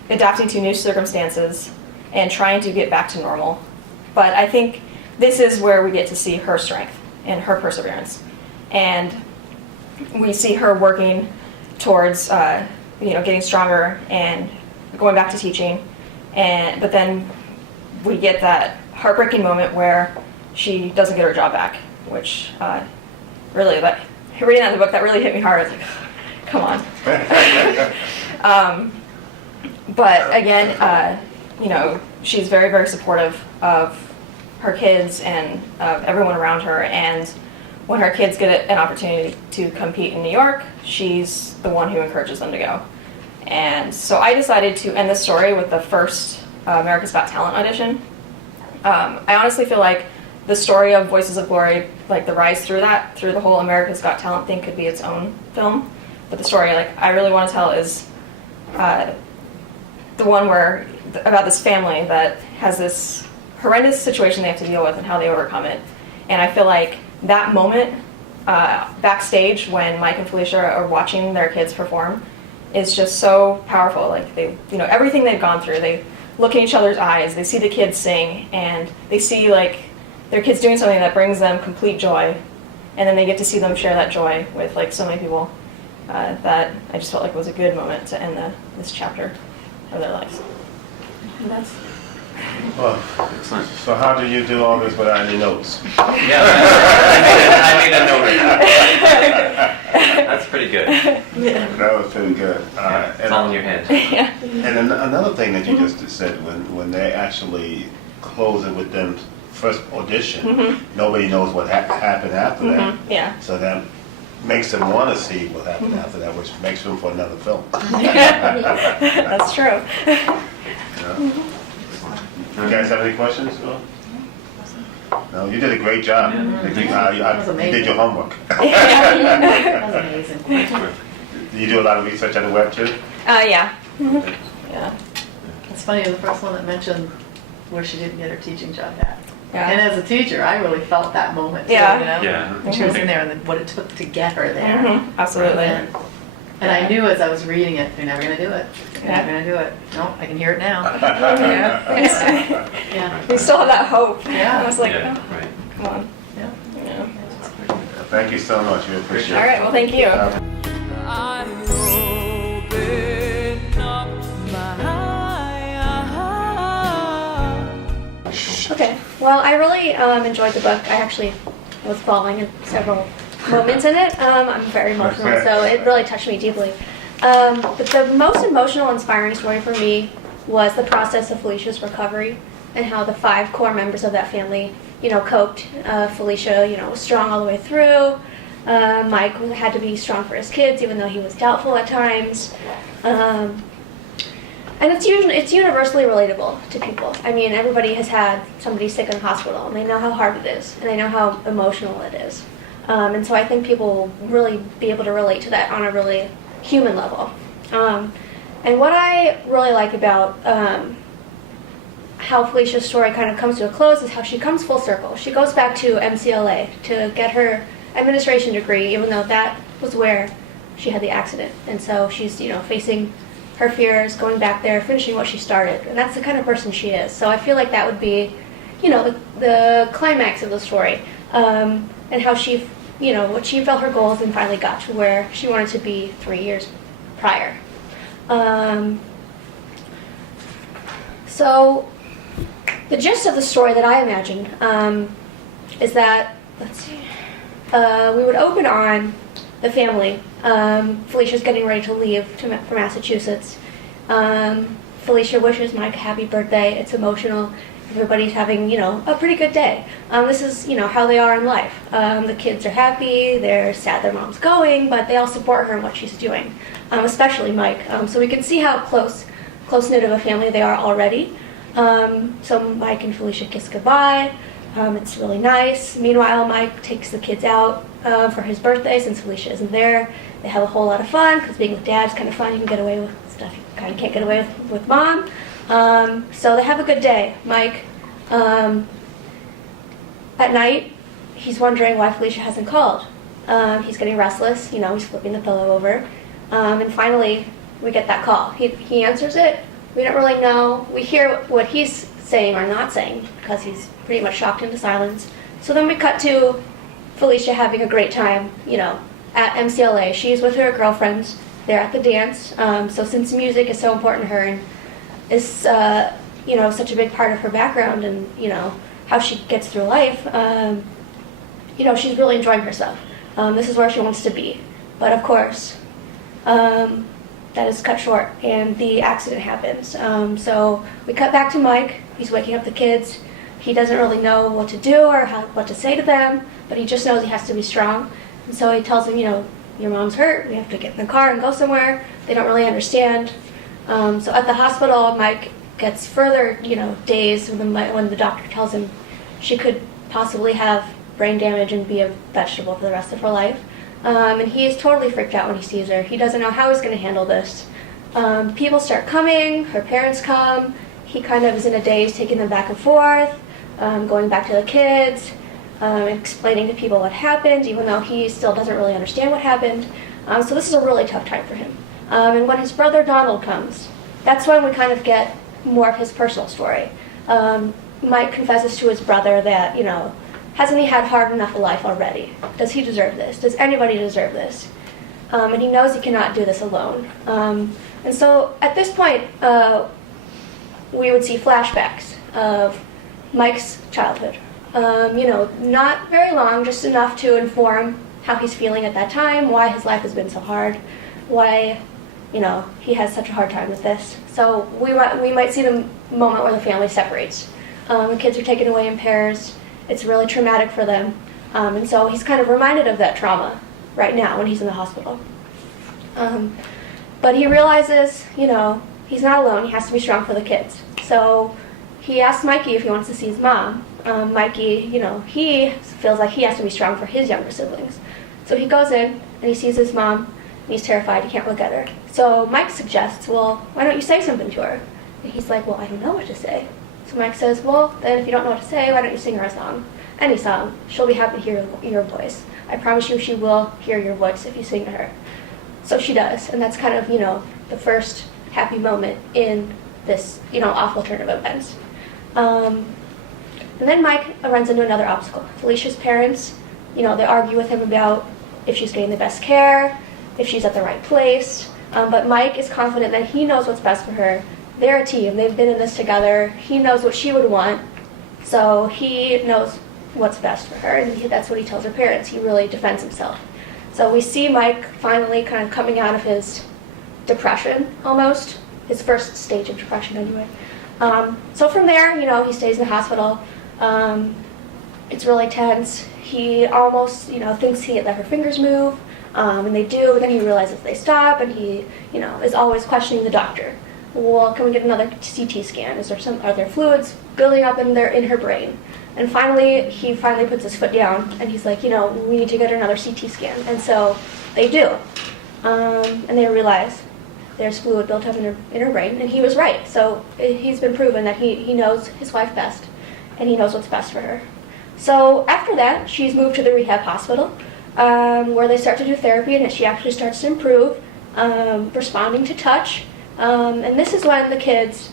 adapting to new circumstances and trying to get back to normal. But I think this is where we get to see her strength and her perseverance. And we see her working towards, getting stronger and going back to teaching. But then we get that heartbreaking moment where she doesn't get her job back, which really, reading that in the book, that really hit me hard. I was like, come on. But again, she's very, very supportive of her kids and of everyone around her. And when her kids get an opportunity to compete in New York, she's the one who encourages them to go. And so I decided to end the story with the first America's Got Talent audition. I honestly feel like the story of Voices of Glory, the rise through the whole America's Got Talent thing, could be its own film. But the story, I really want to tell is the one about this family that has this horrendous situation they have to deal with and how they overcome it. And I feel like that moment backstage when Mike and Felicia are watching their kids perform is just so powerful. They, everything they've gone through, they look in each other's eyes, they see the kids sing, and they see their kids doing something that brings them complete joy, and then they get to see them share that joy with so many people. That I just felt like was a good moment to end this chapter of their lives. And that's. Well, excellent. So how do you do all this without any notes? Yeah, I made a note of that. That's pretty good. Yeah. That was pretty good. It's all in your head. Yeah. And another thing that you just said, when they actually close it with them first audition, nobody knows what happened after that. Yeah. So that makes them want to see what happened after that, which makes room for another film. That's true. Yeah. You guys have any questions? No, you did a great job. You did your homework. That was amazing. You do a lot of research on the web too? Yeah. Yeah. It's funny, you're the first one that mentioned where she didn't get her teaching job back. Yeah. And as a teacher, I really felt that moment too, Yeah. Yeah. When she was in there and what it took to get her there. Absolutely. And I knew as I was reading it, they're never going to do it. They're never going to do it. No, I can hear it now. Yeah. We still have that hope. Yeah. I was like, Yeah, oh, right. come on. Yeah. Yeah. Thank you so much. We appreciate it. All right, well, thank you. I open up my heart. Okay. Well, I really enjoyed the book. I actually was bawling in several moments in it. I'm very emotional, so it really touched me deeply. But the most emotional, inspiring story for me was the process of Felicia's recovery and how the 5 core members of that family, coped. Felicia, was strong all the way through. Mike had to be strong for his kids, even though he was doubtful at times. And it's universally relatable to people. I mean, everybody has had somebody sick in the hospital, and they know how hard it is, and they know how emotional it is. And so I think people will really be able to relate to that on a really human level. And what I really like about how Felicia's story kind of comes to a close is how she comes full circle. She goes back to MCLA to get her administration degree, even though that was where she had the accident. And so she's, facing her fears, going back there, finishing what she started. And that's the kind of person she is. So I feel like that would be, the climax of the story. And how she, achieved all her goals and finally got to where she wanted to be 3 years prior. So the gist of the story that I imagine is that, let's see, we would open on the family. Felicia's getting ready to leave for Massachusetts. Felicia wishes Mike a happy birthday. It's emotional. Everybody's having, a pretty good day. This is, how they are in life. The kids are happy. They're sad their mom's going, but they all support her in what she's doing, especially Mike. So we can see how close-knit of a family they are already. So Mike and Felicia kiss goodbye. It's really nice. Meanwhile, Mike takes the kids out for his birthday since Felicia isn't there. They have a whole lot of fun because being with Dad is kind of fun. You can get away with stuff you kind of can't get away with Mom. So they have a good day. Mike, at night, he's wondering why Felicia hasn't called. He's getting restless. He's flipping the pillow over. And finally, we get that call. He answers it. We don't really know. We hear what he's saying or not saying because he's pretty much shocked into silence. So then we cut to Felicia having a great time, at MCLA. She's with her girlfriends. They're at the dance. So since music is so important to her and is, such a big part of her background and, how she gets through life, she's really enjoying herself. This is where she wants to be. But of course, that is cut short and the accident happens. So we cut back to Mike. He's waking up the kids. He doesn't really know what to do or what to say to them, but he just knows he has to be strong. And so he tells them, your mom's hurt. We have to get in the car and go somewhere. They don't really understand. So at the hospital, Mike gets further, dazed when the doctor tells him she could possibly have brain damage and be a vegetable for the rest of her life. And he is totally freaked out when he sees her. He doesn't know how he's going to handle this. People start coming. Her parents come. He kind of is in a daze, taking them back and forth, going back to the kids, explaining to people what happened, even though he still doesn't really understand what happened. So this is a really tough time for him. And when his brother Donald comes, that's when we kind of get more of his personal story. Mike confesses to his brother that, hasn't he had hard enough a life already? Does he deserve this? Does anybody deserve this? And he knows he cannot do this alone. And so at this point, we would see flashbacks of Mike's childhood. Not very long, just enough to inform how he's feeling at that time, why his life has been so hard, why, he has such a hard time with this. So we might see the moment where the family separates. The kids are taken away in pairs. It's really traumatic for them. And so he's kind of reminded of that trauma right now when he's in the hospital. But he realizes, he's not alone. He has to be strong for the kids. So he asks Mikey if he wants to see his mom. Mikey, he feels like he has to be strong for his younger siblings. So he goes in and he sees his mom and he's terrified. He can't look at her. So Mike suggests, well, why don't you say something to her? And he's like, well, I don't know what to say. So Mike says, well, then if you don't know what to say, why don't you sing her a song? Any song. She'll be happy to hear your voice. I promise you she will hear your voice if you sing to her. So she does, and that's kind of, the first happy moment in this, awful turn of events. And then Mike runs into another obstacle. Felicia's parents, they argue with him about if she's getting the best care, if she's at the right place. But Mike is confident that he knows what's best for her. They're a team. They've been in this together. He knows what she would want. So he knows what's best for her, and that's what he tells her parents. He really defends himself. So we see Mike finally kind of coming out of his depression, almost. His first stage of depression, anyway. So from there, he stays in the hospital. It's really tense. He almost, thinks he let her fingers move, and they do, but then he realizes they stop, and he, is always questioning the doctor. Well, can we get another CT scan? Are there fluids building up in her brain? And finally, he puts his foot down, and he's like, we need to get another CT scan. And so they do. And they realize there's fluid built up in her brain, and he was right. So he's been proven that he knows his wife best, and he knows what's best for her. So after that, she's moved to the rehab hospital, where they start to do therapy, and she actually starts to improve, responding to touch. And this is when the kids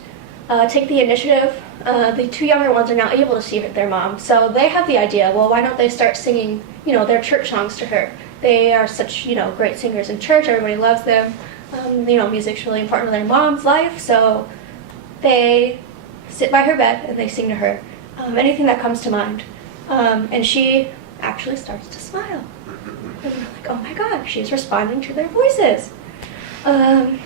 take the initiative. The two younger ones are now able to see their mom, so they have the idea, well, why don't they start singing, their church songs to her? They are such, great singers in church, everybody loves them. Music's really important in their mom's life, so they sit by her bed and they sing to her anything that comes to mind. And she actually starts to smile. And we're like, oh my God, she's responding to their voices. And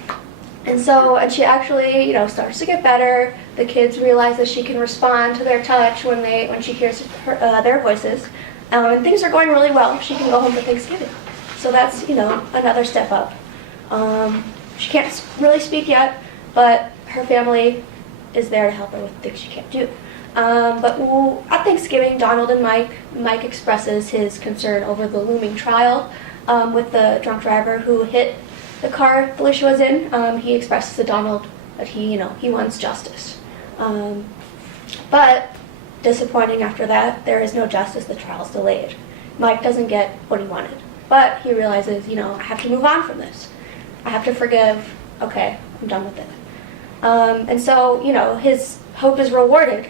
she actually, starts to get better. The kids realize that she can respond to their touch when she hears their voices. And things are going really well. She can go home for Thanksgiving. So that's, another step up. She can't really speak yet, but her family is there to help her with things she can't do. But at Thanksgiving, Donald and Mike expresses his concern over the looming trial with the drunk driver who hit the car Felicia was in. He expresses to Donald that he wants justice. But disappointing after that, there is no justice, the trial's delayed. Mike doesn't get what he wanted, but he realizes, I have to move on from this. I have to forgive. Okay, I'm done with it. And so, his hope is rewarded.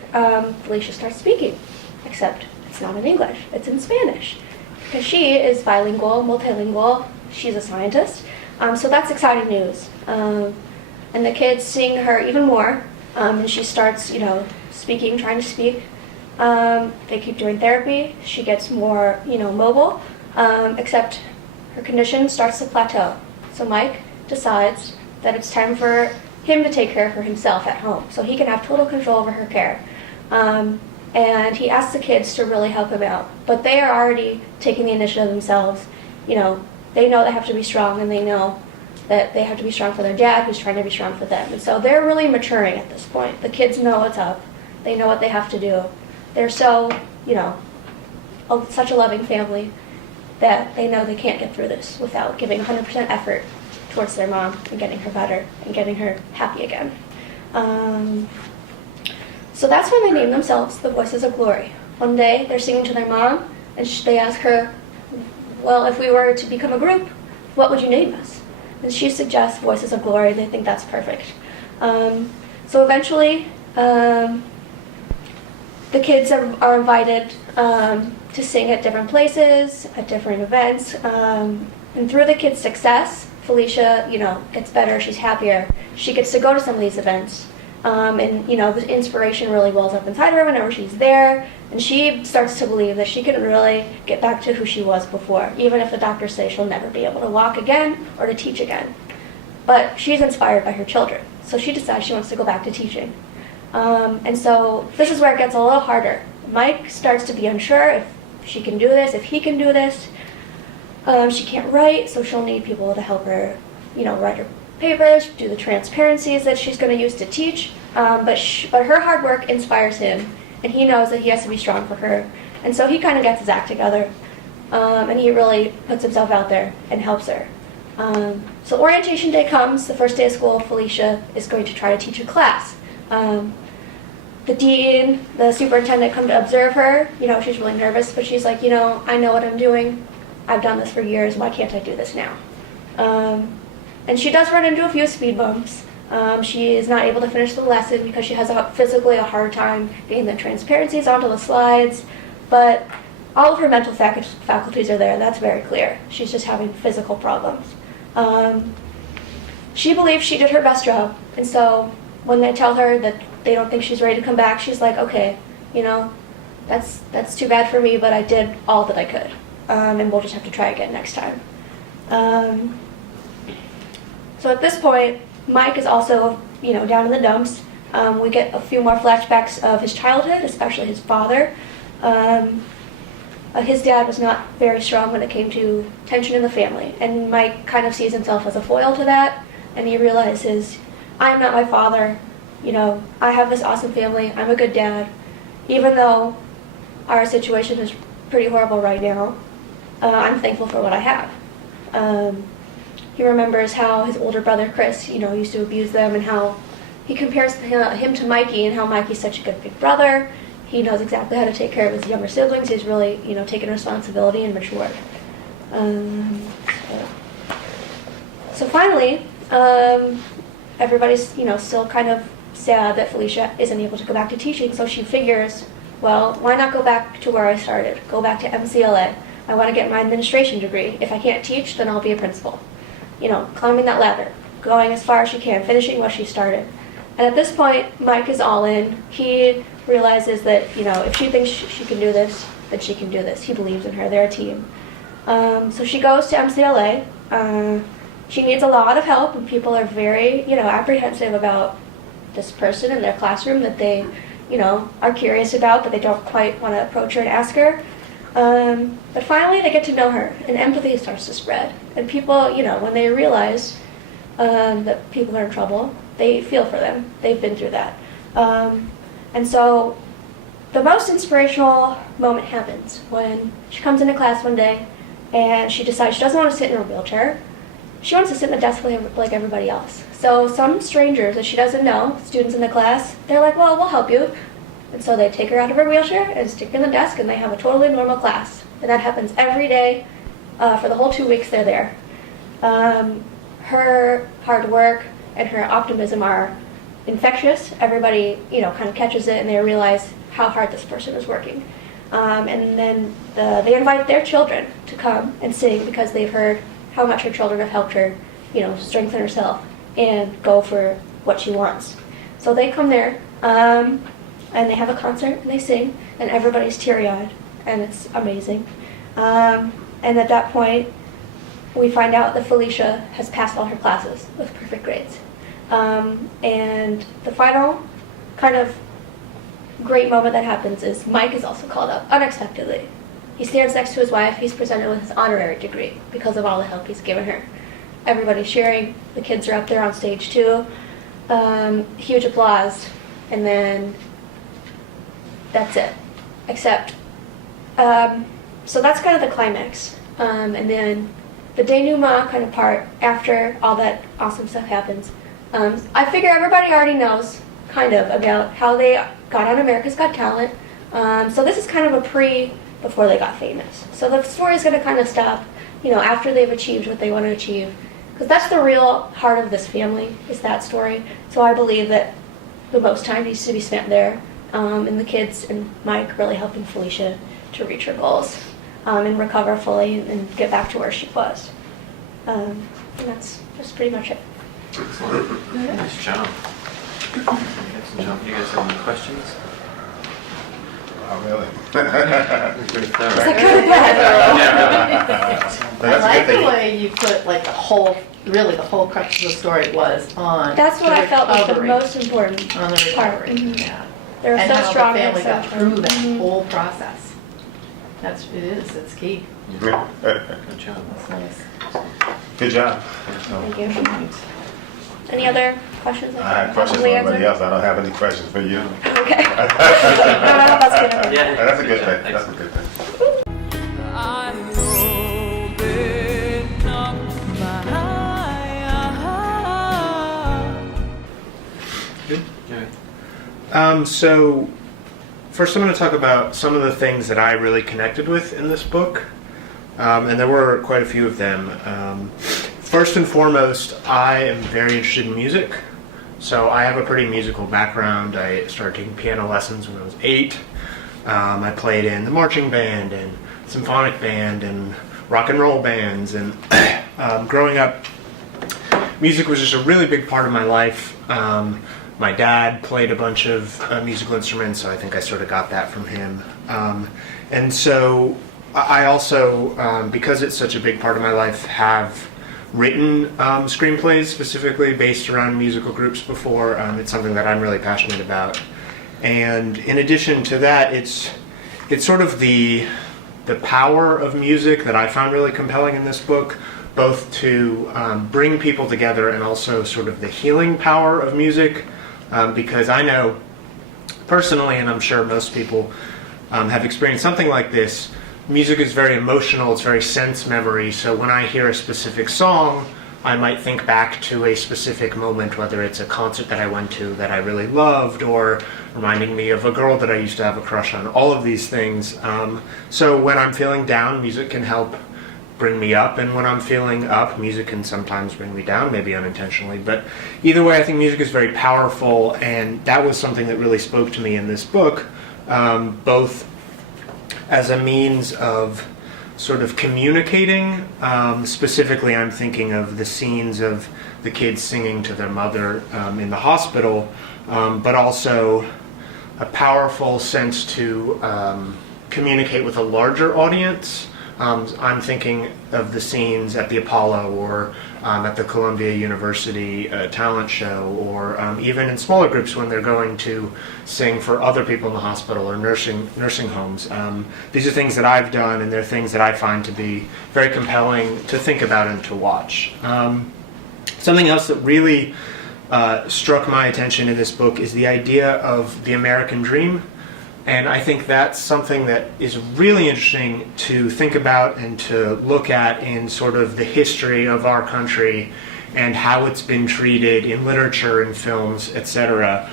Felicia starts speaking, except it's not in English, it's in Spanish. Because she is bilingual, multilingual, she's a scientist. So that's exciting news. And the kids sing her even more, and she starts, speaking, trying to speak. They keep doing therapy. She gets more, mobile, except her condition starts to plateau. So Mike decides that it's time for him to take care of her himself at home, so he can have total control over her care. And he asks the kids to really help him out, but they are already taking the initiative themselves. They know they have to be strong, and they know that they have to be strong for their dad, who's trying to be strong for them. And so they're really maturing at this point. The kids know what's up. They know what they have to do. They're so, such a loving family that they know they can't get through this without giving 100% effort towards their mom and getting her better and getting her happy again. So that's when they name themselves the Voices of Glory. One day they're singing to their mom, and they ask her, well, if we were to become a group, what would you name us? And she suggests Voices of Glory. They think that's perfect. So eventually, the kids are invited to sing at different places, at different events. And through the kids' success, Felicia, gets better, she's happier. She gets to go to some of these events. And, the inspiration really wells up inside her whenever she's there. And she starts to believe that she can really get back to who she was before, even if the doctors say she'll never be able to walk again or to teach again. But she's inspired by her children, so she decides she wants to go back to teaching. And so this is where it gets a little harder. Mike starts to be unsure if she can do this, if he can do this. She can't write, so she'll need people to help her, write her papers, do the transparencies that she's going to use to teach. But her hard work inspires him, and he knows that he has to be strong for her. And so he kind of gets his act together, and he really puts himself out there and helps her. So orientation day comes, the first day of school. Felicia is going to try to teach a class. The dean, the superintendent come to observe her. She's really nervous, but she's like, I know what I'm doing. I've done this for years. Why can't I do this now? And she does run into a few speed bumps. She is not able to finish the lesson because she has physically a hard time getting the transparencies onto the slides, but all of her mental faculties are there. That's very clear. She's just having physical problems. She believes she did her best job, and so when they tell her that they don't think she's ready to come back, she's like, okay, that's too bad for me, but I did all that I could, and we'll just have to try again next time. So at this point, Mike is also, down in the dumps. We get a few more flashbacks of his childhood, especially his father. His dad was not very strong when it came to tension in the family, and Mike kind of sees himself as a foil to that, and he realizes, I'm not my father, I have this awesome family, I'm a good dad, even though our situation is pretty horrible right now, I'm thankful for what I have. He remembers how his older brother Chris, used to abuse them, and how he compares him to Mikey, and how Mikey's such a good big brother. He knows exactly how to take care of his younger siblings. He's really, taken responsibility and matured. So finally, everybody's, still kind of sad that Felicia isn't able to go back to teaching. So she figures, well, why not go back to where I started? Go back to MCLA. I want to get my administration degree. If I can't teach, then I'll be a principal. Climbing that ladder, going as far as she can, finishing what she started. And at this point, Mike is all in. He realizes that, if she thinks she can do this, then she can do this. He believes in her. They're a team. So she goes to MCLA. She needs a lot of help, and people are very, apprehensive about this person in their classroom that they, are curious about, but they don't quite want to approach her and ask her. But finally, they get to know her, and empathy starts to spread. And people, when they realize that people are in trouble, they feel for them. They've been through that. And so the most inspirational moment happens when she comes into class one day and she decides she doesn't want to sit in her wheelchair. She wants to sit in a desk like everybody else. So some strangers that she doesn't know, students in the class, they're like, well, we'll help you. And so they take her out of her wheelchair and stick her in the desk, and they have a totally normal class. And that happens every day for the whole 2 weeks they're there. Her hard work and her optimism are infectious. Everybody, kind of catches it, and they realize how hard this person is working. And then they invite their children to come and sing because they've heard how much her children have helped her, strengthen herself and go for what she wants. So they come there, and they have a concert, and they sing, and everybody's teary-eyed, and it's amazing. And at that point, we find out that Felicia has passed all her classes with perfect grades. And the final kind of great moment that happens is Mike is also called up unexpectedly. He stands next to his wife. He's presented with his honorary degree because of all the help he's given her. Everybody's cheering. The kids are up there on stage too. Huge applause. And then that's it. Except, so that's kind of the climax. And then the denouement kind of part, after all that awesome stuff happens, I figure everybody already knows kind of about how they got on America's Got Talent. So this is kind of a before they got famous. So the story is going to kind of stop, after they've achieved what they want to achieve. Because that's the real heart of this family, is that story. So I believe that the most time needs to be spent there. And the kids and Mike really helping Felicia to reach her goals and recover fully and get back to where she was. And that's pretty much it. Excellent. Nice job. You guys have any questions? Oh, really? Pretty thorough. I like the way you put the whole crux of the story was on. That's what I felt was the most important on the recovery. Mm-hmm. Yeah. They're and so how strong the family and so got through that Mm-hmm. whole process. It's key. Good job. That's nice. Good job. Thank you. Any other questions? I have questions for everybody else. I don't have any questions for you. Okay. That's good. That's a good thing. That's a good thing. I open up my heart. Good. So first I'm going to talk about some of the things that I really connected with in this book. And there were quite a few of them. first and foremost, I am very interested in music. So I have a pretty musical background. I started taking piano lessons when I was 8. I played in the marching band and symphonic band and rock and roll bands. And growing up, music was just a really big part of my life. My dad played a bunch of musical instruments, so I think I sort of got that from him. And so I also, because it's such a big part of my life, have written screenplays specifically based around musical groups before. It's something that I'm really passionate about. And in addition to that, it's sort of the power of music that I found really compelling in this book, both to bring people together and also sort of the healing power of music, because I know personally, and I'm sure most people have experienced something like this, music is very emotional, it's very sense memory, so when I hear a specific song, I might think back to a specific moment, whether it's a concert that I went to that I really loved, or reminding me of a girl that I used to have a crush on, all of these things. So when I'm feeling down, music can help bring me up, and when I'm feeling up, music can sometimes bring me down, maybe unintentionally. But either way, I think music is very powerful, and that was something that really spoke to me in this book, both as a means of sort of communicating. Specifically, I'm thinking of the scenes of the kids singing to their mother in the hospital, but also a powerful sense to communicate with a larger audience. I'm thinking of the scenes at the Apollo or at the Columbia University talent show, or even in smaller groups when they're going to sing for other people in the hospital or nursing homes. These are things that I've done, and they're things that I find to be very compelling to think about and to watch. Something else that really struck my attention in this book is the idea of the American dream. And I think that's something that is really interesting to think about and to look at in sort of the history of our country and how it's been treated in literature and films, etc.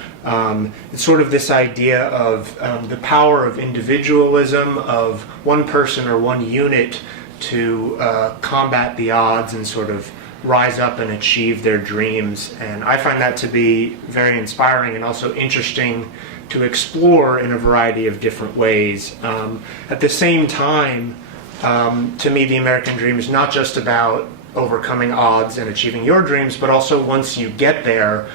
It's sort of this idea of the power of individualism, of one person or one unit to combat the odds and sort of rise up and achieve their dreams. And I find that to be very inspiring and also interesting to explore in a variety of different ways. At the same time, to me, the American dream is not just about overcoming odds and achieving your dreams, but also once you get there,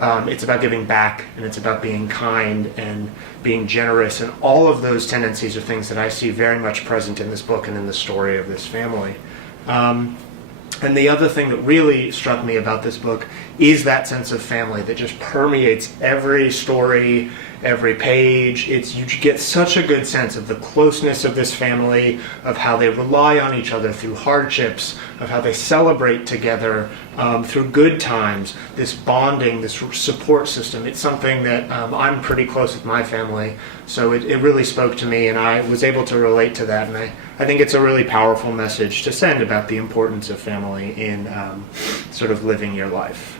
it's about giving back, and it's about being kind and being generous, and all of those tendencies are things that I see very much present in this book and in the story of this family. And the other thing that really struck me about this book is that sense of family that just permeates every story, every page. You get such a good sense of the closeness of this family, of how they rely on each other through hardships, of how they celebrate together through good times, this bonding, this support system. It's something that I'm pretty close with my family, so it really spoke to me, and I was able to relate to that, and I think it's a really powerful message to send about the importance of family in sort of living your life.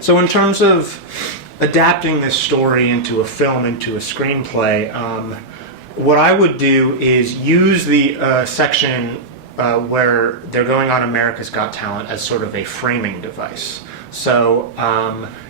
So in terms of adapting this story into a film, into a screenplay, what I would do is use the section where they're going on America's Got Talent as sort of a framing device. So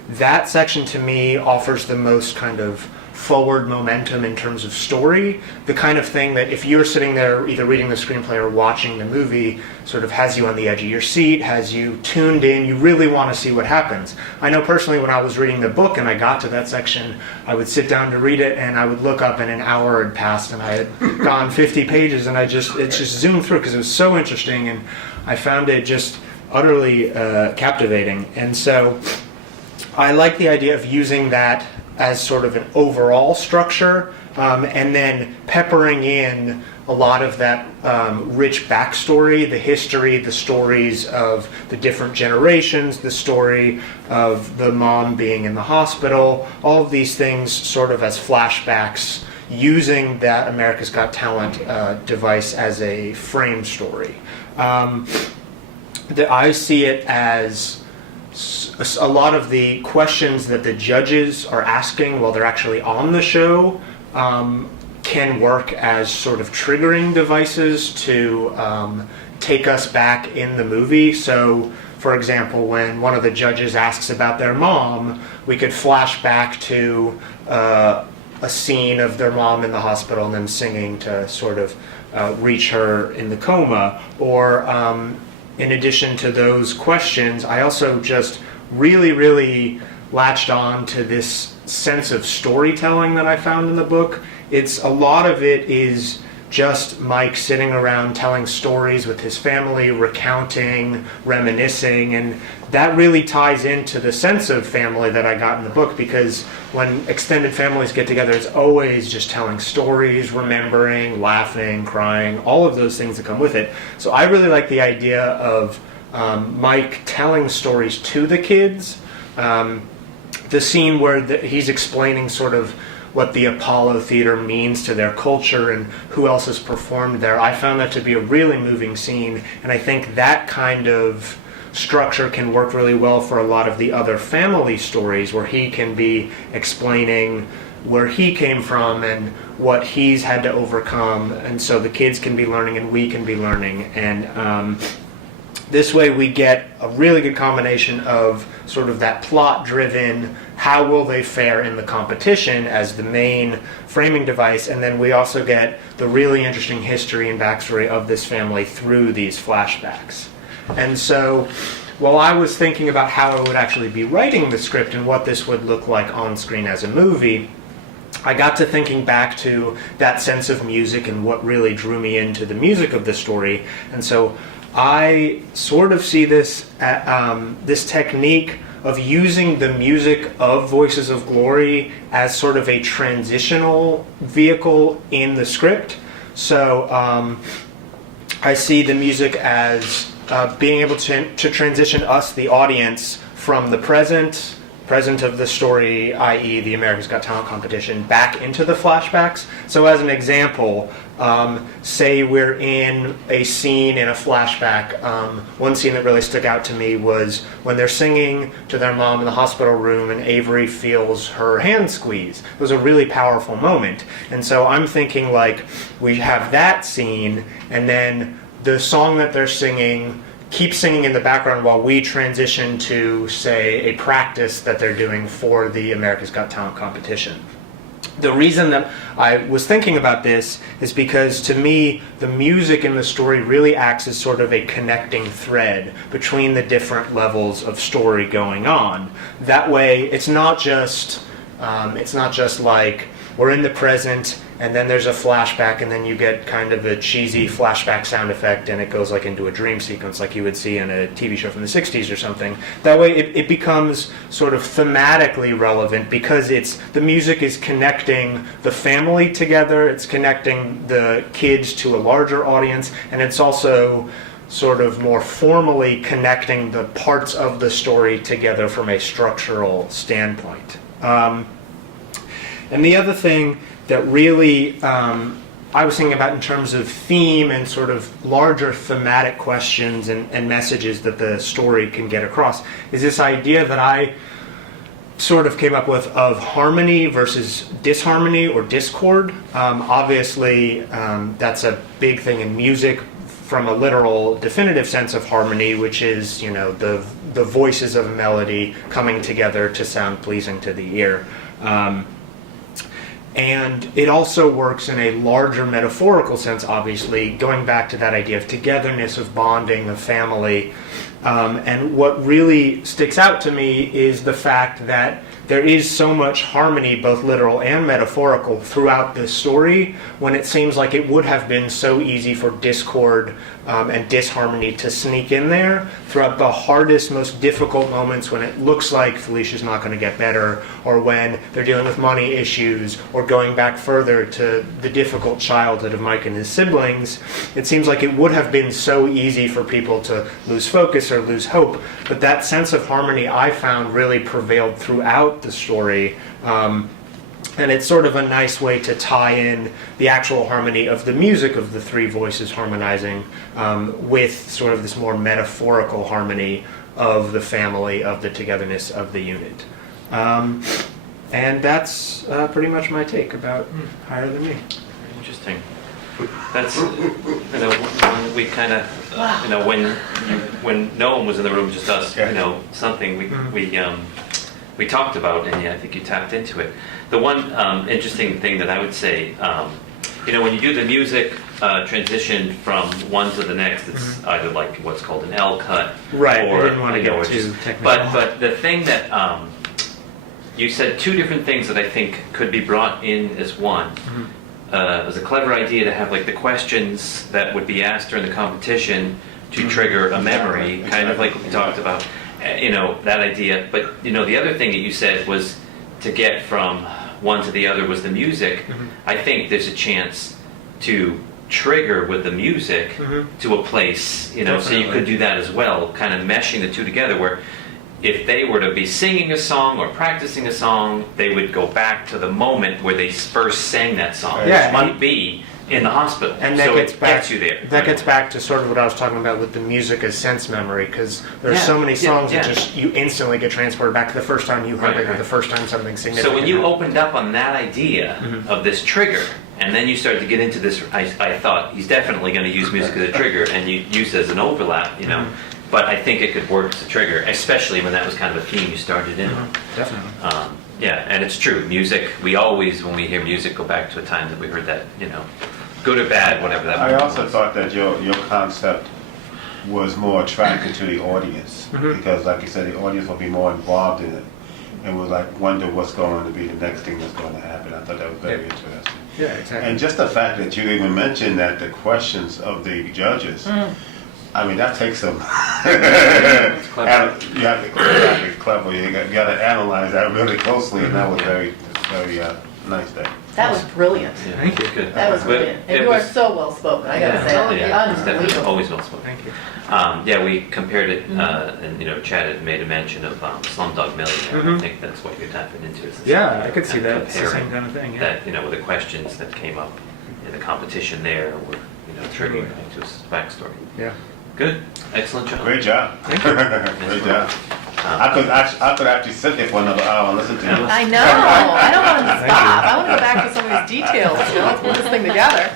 that section to me offers the most kind of forward momentum in terms of story, the kind of thing that if you're sitting there either reading the screenplay or watching the movie sort of has you on the edge of your seat, has you tuned in, you really want to see what happens. I know personally when I was reading the book and I got to that section, I would sit down to read it and I would look up and an hour had passed and I had gone 50 pages and it just zoomed through because it was so interesting and I found it just utterly captivating. And so I like the idea of using that as sort of an overall structure, and then peppering in a lot of that rich backstory, the history, the stories of the different generations, the story of the mom being in the hospital, all of these things sort of as flashbacks, using that America's Got Talent device as a frame story. I see it as a lot of the questions that the judges are asking while they're actually on the show can work as sort of triggering devices to take us back in the movie. So, for example, when one of the judges asks about their mom, we could flash back to a scene of their mom in the hospital and them singing to sort of reach her in the coma. Or in addition to those questions, I also just really latched on to this sense of storytelling that I found in the book. A lot of it is just Mike sitting around telling stories with his family, recounting, reminiscing, and that really ties into the sense of family that I got in the book, because when extended families get together, it's always just telling stories, remembering, laughing, crying, all of those things that come with it. So I really like the idea of Mike telling stories to the kids. The scene where he's explaining sort of what the Apollo Theater means to their culture and who else has performed there, I found that to be a really moving scene, and I think that kind of structure can work really well for a lot of the other family stories, where he can be explaining where he came from and what he's had to overcome, and so the kids can be learning and we can be learning. And this way we get a really good combination of sort of that plot-driven, how will they fare in the competition as the main framing device, and then we also get the really interesting history and backstory of this family through these flashbacks. And so while I was thinking about how I would actually be writing the script and what this would look like on screen as a movie, I got to thinking back to that sense of music and what really drew me into the music of the story. And so I sort of see this this technique of using the music of Voices of Glory as sort of a transitional vehicle in the script. So I see the music as being able to transition us, the audience, from the present of the story, i.e. the America's Got Talent competition, back into the flashbacks. So as an example, say we're in a scene in a flashback. One scene that really stuck out to me was when they're singing to their mom in the hospital room and Avery feels her hand squeeze. It was a really powerful moment. And so I'm thinking, like, we have that scene, and then the song that they're singing, keep singing in the background while we transition to, say, a practice that they're doing for the America's Got Talent competition. The reason that I was thinking about this is because, to me, the music in the story really acts as sort of a connecting thread between the different levels of story going on. That way, it's not just like we're in the present and then there's a flashback and then you get kind of a cheesy flashback sound effect and it goes like into a dream sequence like you would see in a TV show from the 60s or something. That way it becomes sort of thematically relevant because the music is connecting the family together, it's connecting the kids to a larger audience, and it's also sort of more formally connecting the parts of the story together from a structural standpoint. And the other thing that really I was thinking about in terms of theme and sort of larger thematic questions and messages that the story can get across is this idea that I sort of came up with of harmony versus disharmony or discord. Obviously, that's a big thing in music from a literal, definitive sense of harmony, which is, you know, the voices of a melody coming together to sound pleasing to the ear. And it also works in a larger metaphorical sense, obviously, going back to that idea of togetherness, of bonding, of family. And what really sticks out to me is the fact that there is so much harmony, both literal and metaphorical, throughout this story, when it seems like it would have been so easy for discord and disharmony to sneak in there throughout the hardest, most difficult moments, when it looks like Felicia's not going to get better, or when they're dealing with money issues, or going back further to the difficult childhood of Mike and his siblings. It seems like it would have been so easy for people to lose focus or lose hope, but that sense of harmony I found really prevailed throughout the story. And it's sort of a nice way to tie in the actual harmony of the music of the three voices harmonizing with sort of this more metaphorical harmony of the family, of the togetherness of the unit. And that's pretty much my take about Higher Than Me. Interesting. That's, when we kind of, when no one was in the room, just us, something we talked about, and I think you tapped into it. The one interesting thing that I would say, when you do the music transition from one to the next, it's either like what's called an L cut, right? Or, I didn't want to get too technical. But the thing that you said two different things that I think could be brought in as one. It was a clever idea to have like the questions that would be asked during the competition to trigger a memory, kind of like we talked about, that idea. But the other thing that you said was to get from one to the other was the music. I think there's a chance to trigger with the music to a place, so you could do that as well, kind of meshing the two together, where if they were to be singing a song or practicing a song, they would go back to the moment where they first sang that song, which might be in the hospital. And that so gets it back, gets you there. That gets back to sort of what I was talking about with the music as sense memory, because there's so many songs that just you instantly get transported back to the first time you heard it or the first time something significant. So when you opened up on that idea of this trigger, and then you started to get into this, I thought he's definitely going to use music as a trigger, and you used it as an overlap, But I think it could work as a trigger, especially when that was kind of a theme you started in. Definitely. And it's true. Music, we always, when we hear music, go back to a time that we heard that, good or bad, whatever that I was. also thought that your concept was more attractive to the audience, because like you said, the audience will be more involved in it and will wonder what's going to be the next thing that's going to happen. I thought that was very interesting. Yeah, exactly. And just the fact that you even mentioned that the questions of the judges, I mean, that takes some. You have to be clever. You got to analyze that really closely, and that was very nice there. That was brilliant. Yeah, thank you. Good. That was brilliant. And you are so well spoken. I gotta say, unbelievable. Always well spoken. Thank you. We compared it, and Chad had made a mention of Slumdog Millionaire. I think that's what you're tapping into. Is I could see that. It's the same kind of thing. That with the questions that came up in the competition there were triggering back to his backstory. Yeah. Good. Excellent job. Great job. Thank you. Great job. I could actually sit there for another hour and listen to you. I know. I don't want him to stop. I want to go back to some of these details. Let's put this thing together.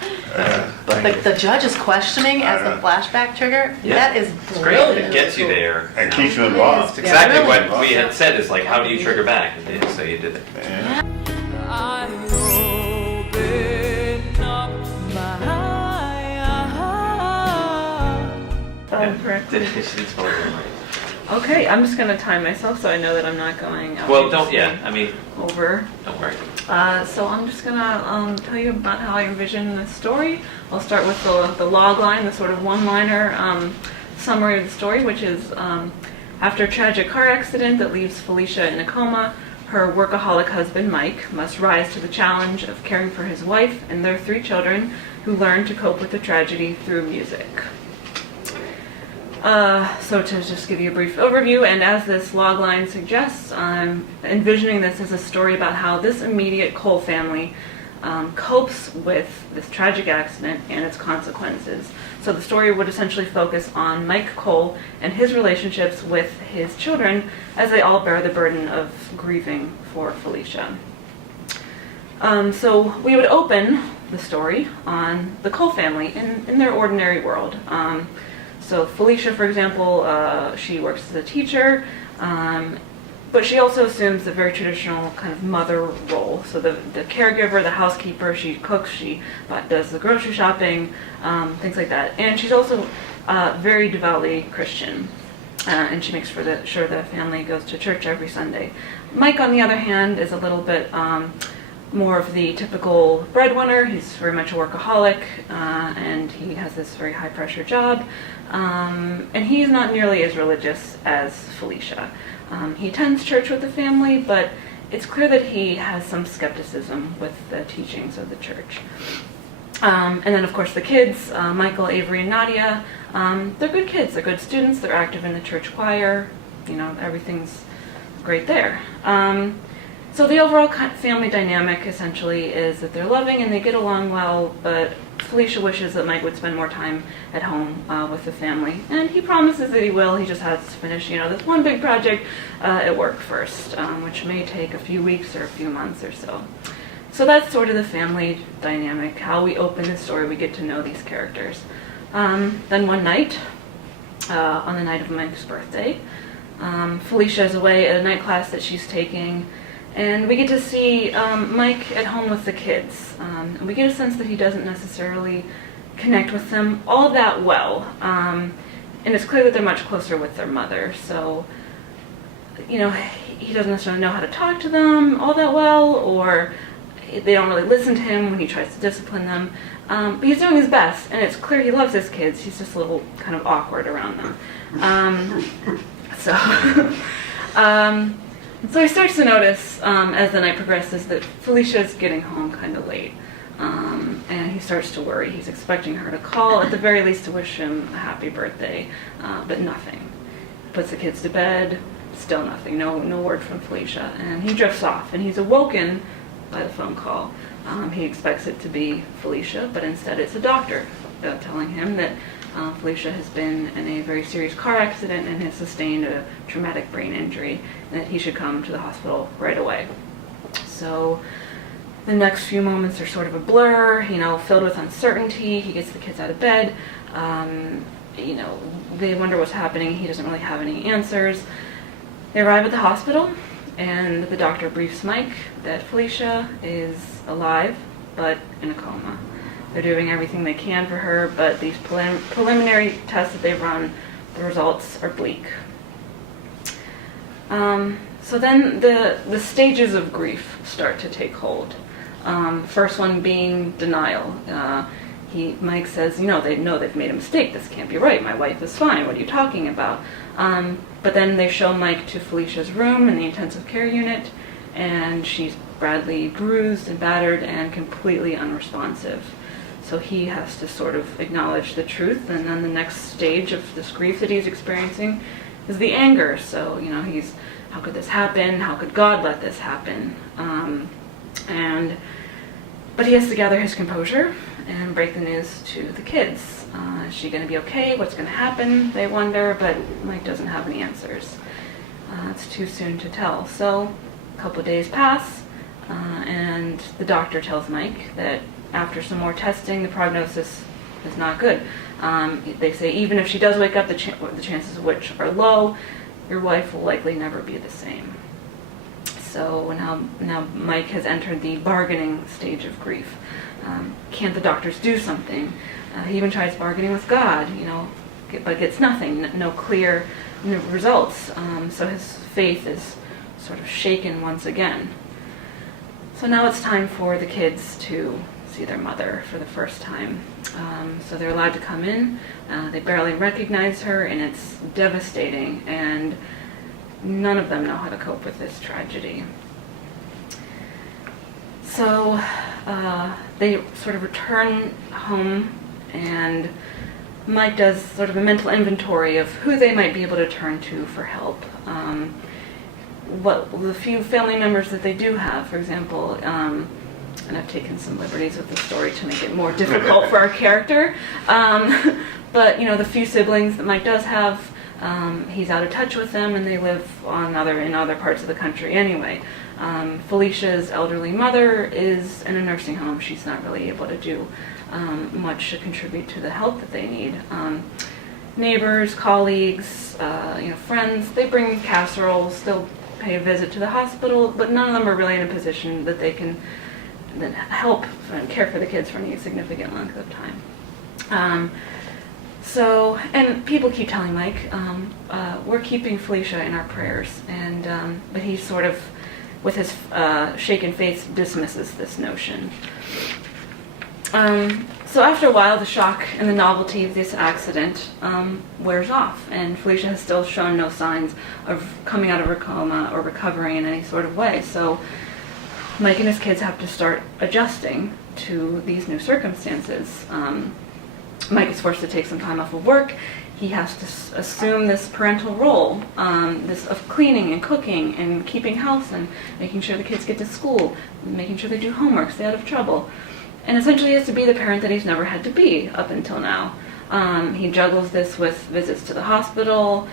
But the judge's questioning as the flashback trigger, that is brilliant. It gets you there. And keeps you involved. It's exactly what we had said is like, how do you trigger back? And so you did it. I open up my Corrected. Okay, I'm just gonna time myself so I know that I'm not going out. Well, don't. Over. Don't worry. So I'm just gonna tell you about how I envision the story. I'll start with the log line, the sort of one-liner summary of the story, which is after a tragic car accident that leaves Felicia in a coma, her workaholic husband Mike must rise to the challenge of caring for his wife and their 3 children, who learn to cope with the tragedy through music. So to just give you a brief overview, and as this logline suggests, I'm envisioning this as a story about how this immediate Cole family copes with this tragic accident and its consequences. So the story would essentially focus on Mike Cole and his relationships with his children as they all bear the burden of grieving for Felicia. So we would open the story on the Cole family in their ordinary world. So Felicia, for example, she works as a teacher, but she also assumes the very traditional kind of mother role. So the caregiver, the housekeeper, she cooks, she does the grocery shopping, things like that. And she's also very devoutly Christian, and she makes sure the family goes to church every Sunday. Mike, on the other hand, is a little bit more of the typical breadwinner. He's very much a workaholic, and he has this very high-pressure job. And he's not nearly as religious as Felicia. He attends church with the family, but it's clear that he has some skepticism with the teachings of the church. And then, of course, the kids, Michael, Avery, and Nadia, they're good kids. They're good students. They're active in the church choir. Everything's great there. So the overall family dynamic essentially is that they're loving and they get along well, but Felicia wishes that Mike would spend more time at home with the family. And he promises that he will. He just has to finish, this one big project at work first, which may take a few weeks or a few months or so. So that's sort of the family dynamic, how we open the story, we get to know these characters. Then one night, on the night of Mike's birthday, Felicia is away at a night class that she's taking, and we get to see Mike at home with the kids. And we get a sense that he doesn't necessarily connect with them all that well. And it's clear that they're much closer with their mother, so, you know, he doesn't necessarily know how to talk to them all that well, or they don't really listen to him when he tries to discipline them. But he's doing his best, and it's clear he loves his kids. He's just a little kind of awkward around them. So he starts to notice, as the night progresses, that Felicia's getting home kind of late. And he starts to worry. He's expecting her to call, at the very least to wish him a happy birthday, but nothing. Puts the kids to bed, still nothing, no word from Felicia. And he drifts off, and he's awoken by the phone call. He expects it to be Felicia, but instead it's a doctor telling him that Felicia has been in a very serious car accident and has sustained a traumatic brain injury, and that he should come to the hospital right away. So the next few moments are sort of a blur, you know, filled with uncertainty. He gets the kids out of bed. You know, they wonder what's happening. He doesn't really have any answers. They arrive at the hospital, and the doctor briefs Mike that Felicia is alive, but in a coma. They're doing everything they can for her, but these preliminary tests that they've run, the results are bleak. So then the stages of grief start to take hold. First one being denial. Mike says, you know they've made a mistake. This can't be right. My wife is fine. What are you talking about? But then they show Mike to Felicia's room in the intensive care unit, and she's badly bruised and battered and completely unresponsive. So he has to sort of acknowledge the truth, and then the next stage of this grief that he's experiencing is the anger. So, you know, how could this happen? How could God let this happen? But he has to gather his composure and break the news to the kids. Is she going to be okay? What's going to happen? They wonder, but Mike doesn't have any answers. It's too soon to tell. So a couple of days pass, and the doctor tells Mike that after some more testing, the prognosis is not good. They say even if she does wake up, the chances of which are low, your wife will likely never be the same. So now Mike has entered the bargaining stage of grief. Can't the doctors do something? He even tries bargaining with God, you know, but gets nothing, no clear results. So his faith is sort of shaken once again. So now it's time for the kids to see their mother for the first time. So they're allowed to come in. They barely recognize her, and it's devastating, and none of them know how to cope with this tragedy. So they sort of return home, and Mike does sort of a mental inventory of who they might be able to turn to for help. What the few family members that they do have, for example, and I've taken some liberties with the story to make it more difficult for our character. But you know, the few siblings that Mike does have, he's out of touch with them, and they live in other parts of the country anyway. Felicia's elderly mother is in a nursing home. She's not really able to do much to contribute to the help that they need. Neighbors, colleagues, friends, they bring casseroles, they'll pay a visit to the hospital, but none of them are really in a position that they can then help and care for the kids for any significant length of time. And people keep telling Mike, we're keeping Felicia in our prayers, but he sort of, with his shaken face, dismisses this notion. So after a while, the shock and the novelty of this accident wears off, and Felicia has still shown no signs of coming out of her coma or recovering in any sort of way. So Mike and his kids have to start adjusting to these new circumstances. Mike is forced to take some time off of work. He has to assume this parental role, this of cleaning and cooking and keeping house and making sure the kids get to school, making sure they do homework, stay out of trouble. And essentially he has to be the parent that he's never had to be up until now. He juggles this with visits to the hospital,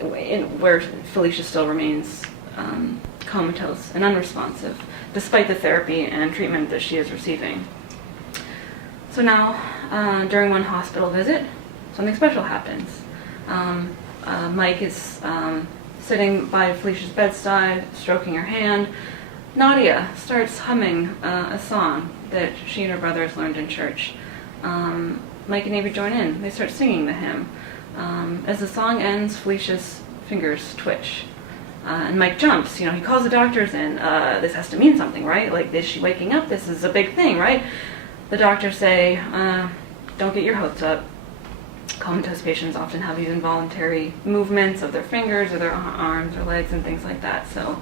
where Felicia still remains comatose and unresponsive, despite the therapy and treatment that she is receiving. So now, during one hospital visit, something special happens. Mike is sitting by Felicia's bedside, stroking her hand. Nadia starts humming a song that she and her brothers learned in church. Mike and Avery join in. They start singing the hymn. As the song ends, Felicia's fingers twitch. And Mike jumps. He calls the doctors in. This has to mean something, right? Like, is she waking up? This is a big thing, right? The doctors say, don't get your hopes up. Comatose patients often have these involuntary movements of their fingers or their arms or legs and things like that. So,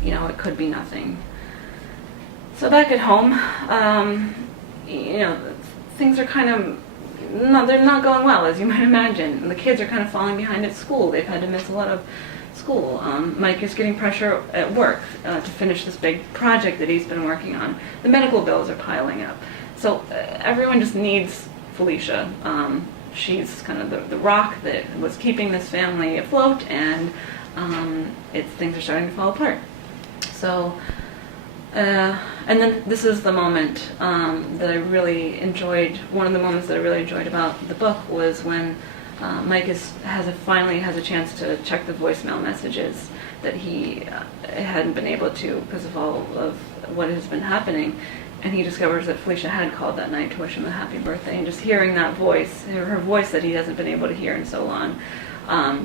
it could be nothing. So back at home, things are kind of, they're not going well, as you might imagine. The kids are kind of falling behind at school. They've had to miss a lot of school. Mike is getting pressure at work to finish this big project that he's been working on. The medical bills are piling up. So everyone just needs Felicia. She's kind of the rock that was keeping this family afloat, and things are starting to fall apart. So, and then this is the moment that I really enjoyed. One of the moments that I really enjoyed about the book was when Mike finally has a chance to check the voicemail messages that he hadn't been able to because of all of what has been happening. And he discovers that Felicia had called that night to wish him a happy birthday. And just hearing that voice, her voice that he hasn't been able to hear in so long,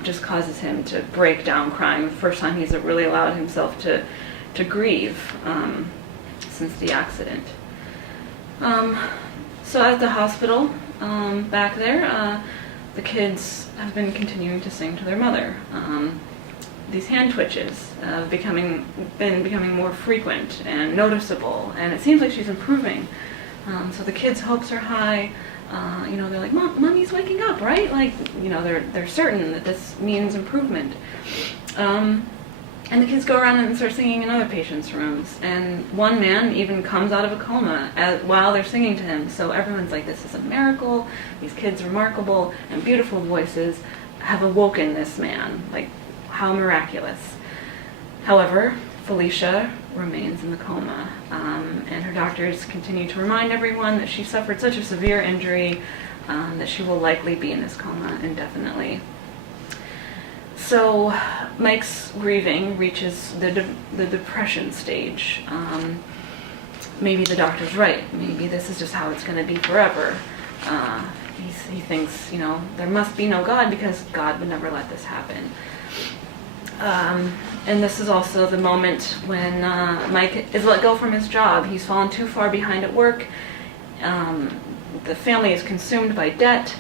just causes him to break down crying. The first time he's really allowed himself to grieve since the accident. So at the hospital, back there, the kids have been continuing to sing to their mother. These hand twitches have been becoming more frequent and noticeable, and it seems like she's improving. So the kids' hopes are high. They're like, Mommy's waking up, right? Like, they're certain that this means improvement. And the kids go around and start singing in other patients' rooms. And one man even comes out of a coma while they're singing to him. So everyone's like, this is a miracle. These kids' remarkable and beautiful voices have awoken this man. Like, how miraculous. However, Felicia remains in the coma. And her doctors continue to remind everyone that she suffered such a severe injury that she will likely be in this coma indefinitely. So Mike's grieving reaches the depression stage. Maybe the doctor's right. Maybe this is just how it's going to be forever. He thinks, there must be no God because God would never let this happen. And this is also the moment when Mike is let go from his job. He's fallen too far behind at work. The family is consumed by debt.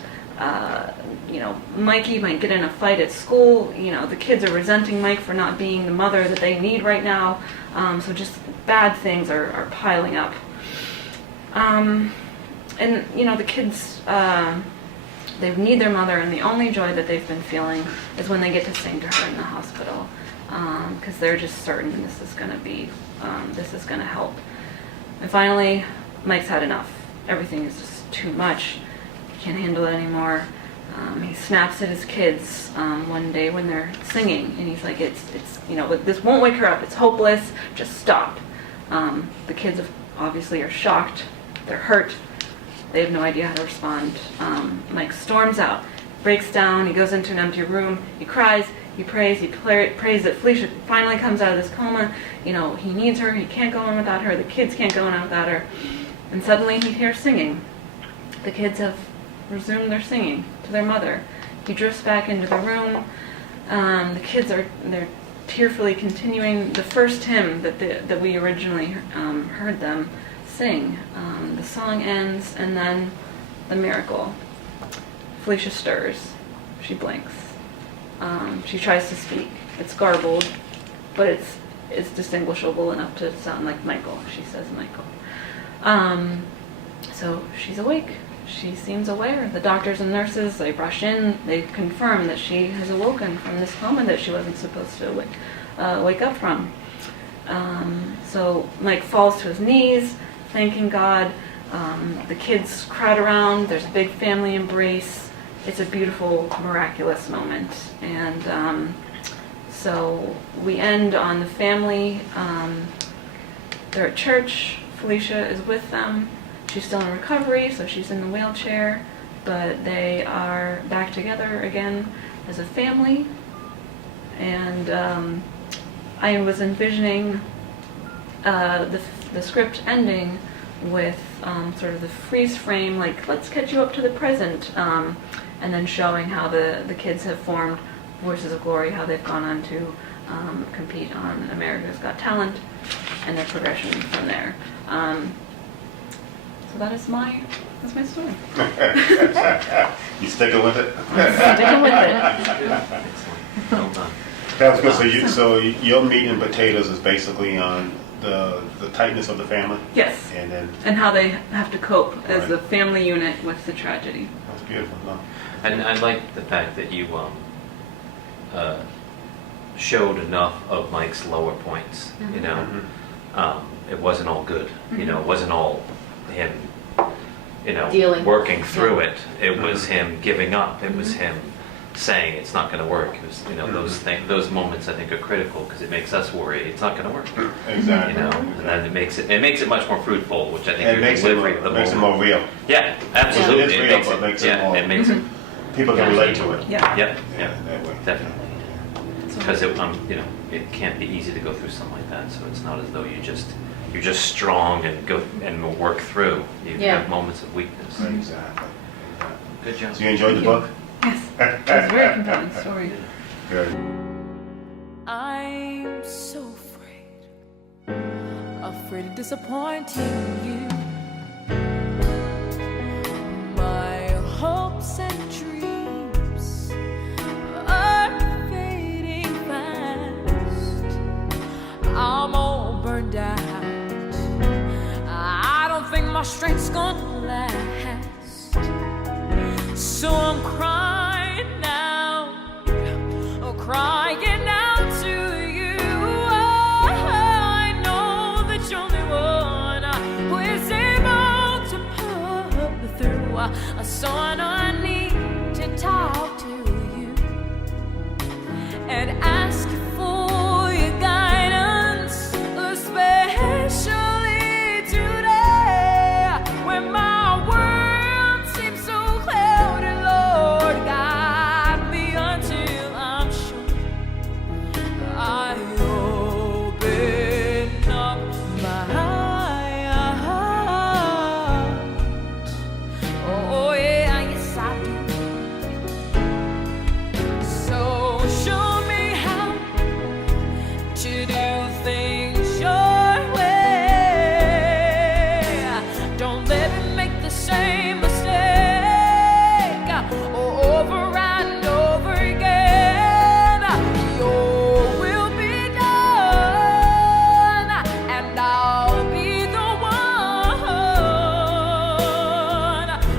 Mikey might get in a fight at school. The kids are resenting Mike for not being the mother that they need right now. So just bad things are piling up. And the kids, they need their mother, and the only joy that they've been feeling is when they get to sing to her in the hospital, because they're just certain this is going to help. And finally, Mike's had enough. Everything is just too much. He can't handle it anymore. He snaps at his kids one day when they're singing, and he's like, "It's this won't wake her up. It's hopeless. Just stop." The kids obviously are shocked. They're hurt. They have no idea how to respond. Mike storms out, breaks down. He goes into an empty room. He cries. He prays. He prays that Felicia finally comes out of this coma. He needs her. He can't go on without her. The kids can't go on without her. And suddenly he hears singing. The kids have resumed their singing to their mother. He drifts back into the room. The kids they're tearfully continuing the first hymn that we originally heard them sing. The song ends, and then the miracle. Felicia stirs. She blinks. She tries to speak. It's garbled, but it's distinguishable enough to sound like Michael. She says Michael. So she's awake. She seems aware. The doctors and nurses, they rush in. They confirm that she has awoken from this coma that she wasn't supposed to wake up from. So Mike falls to his knees, thanking God. The kids crowd around. There's a big family embrace. It's a beautiful, miraculous moment. And So we end on the family. They're at church. Felicia is with them. She's still in recovery, so she's in the wheelchair, but they are back together again as a family. And I was envisioning the script ending with sort of the freeze frame, like, let's catch you up to the present, and then showing how the kids have formed Voices of Glory, how they've gone on to compete on America's Got Talent, and their progression from there. So that's my story. You sticking with it? Sticking with it. Well done. That was good. So your meat and potatoes is basically on the tightness of the family. Yes. And how they have to cope as Right. the family unit with the tragedy. That's beautiful. No. And I like the fact that you showed enough of Mike's lower points. You know, it wasn't all good. You know, it wasn't all him. You know, Dealing. working through it. It was him giving up. It was him saying it's not going to work. It was, you know, those moments I think are critical because it makes us worry it's not going to work. Exactly. You know, and then it makes it much more fruitful, which I think It your makes delivery of the makes it moment. more real. Yeah, absolutely. It is real, but makes it more. It makes it. People can relate to it. Yeah. Yeah, that way. definitely. Because you know, it can't be easy to go through something like that. So it's not as though you're just strong and go and work through. You have moments of weakness. Exactly. Good job. So you enjoyed the book? Yes. It's a very compelling story. Good. I'm so afraid of disappointing you. My hopes and dreams are fading fast. I'm all burned out. I don't think my strength's gonna last. So I'm crying out, crying out to you. I know that you're the one who is able to pull me through. So I know I need to talk to you and ask you for your guidance, especially today when my world seems so cloudy. Lord, guide me until I'm sure I open up my heart. Oh yeah, yes I do. So show me how to do things your way. Don't let me make the same mistake over and over again. Your will be done, and I'll be the one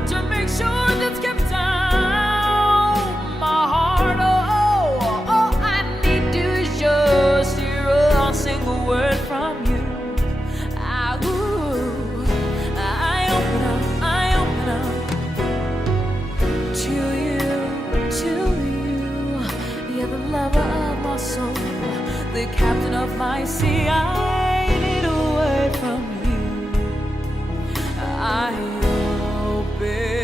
to make sure that's kept down my heart. Oh, all I need to is just hear a single word from you. I open up to you. You're the lover of my soul, the captain of my sea. I need a word from you. I open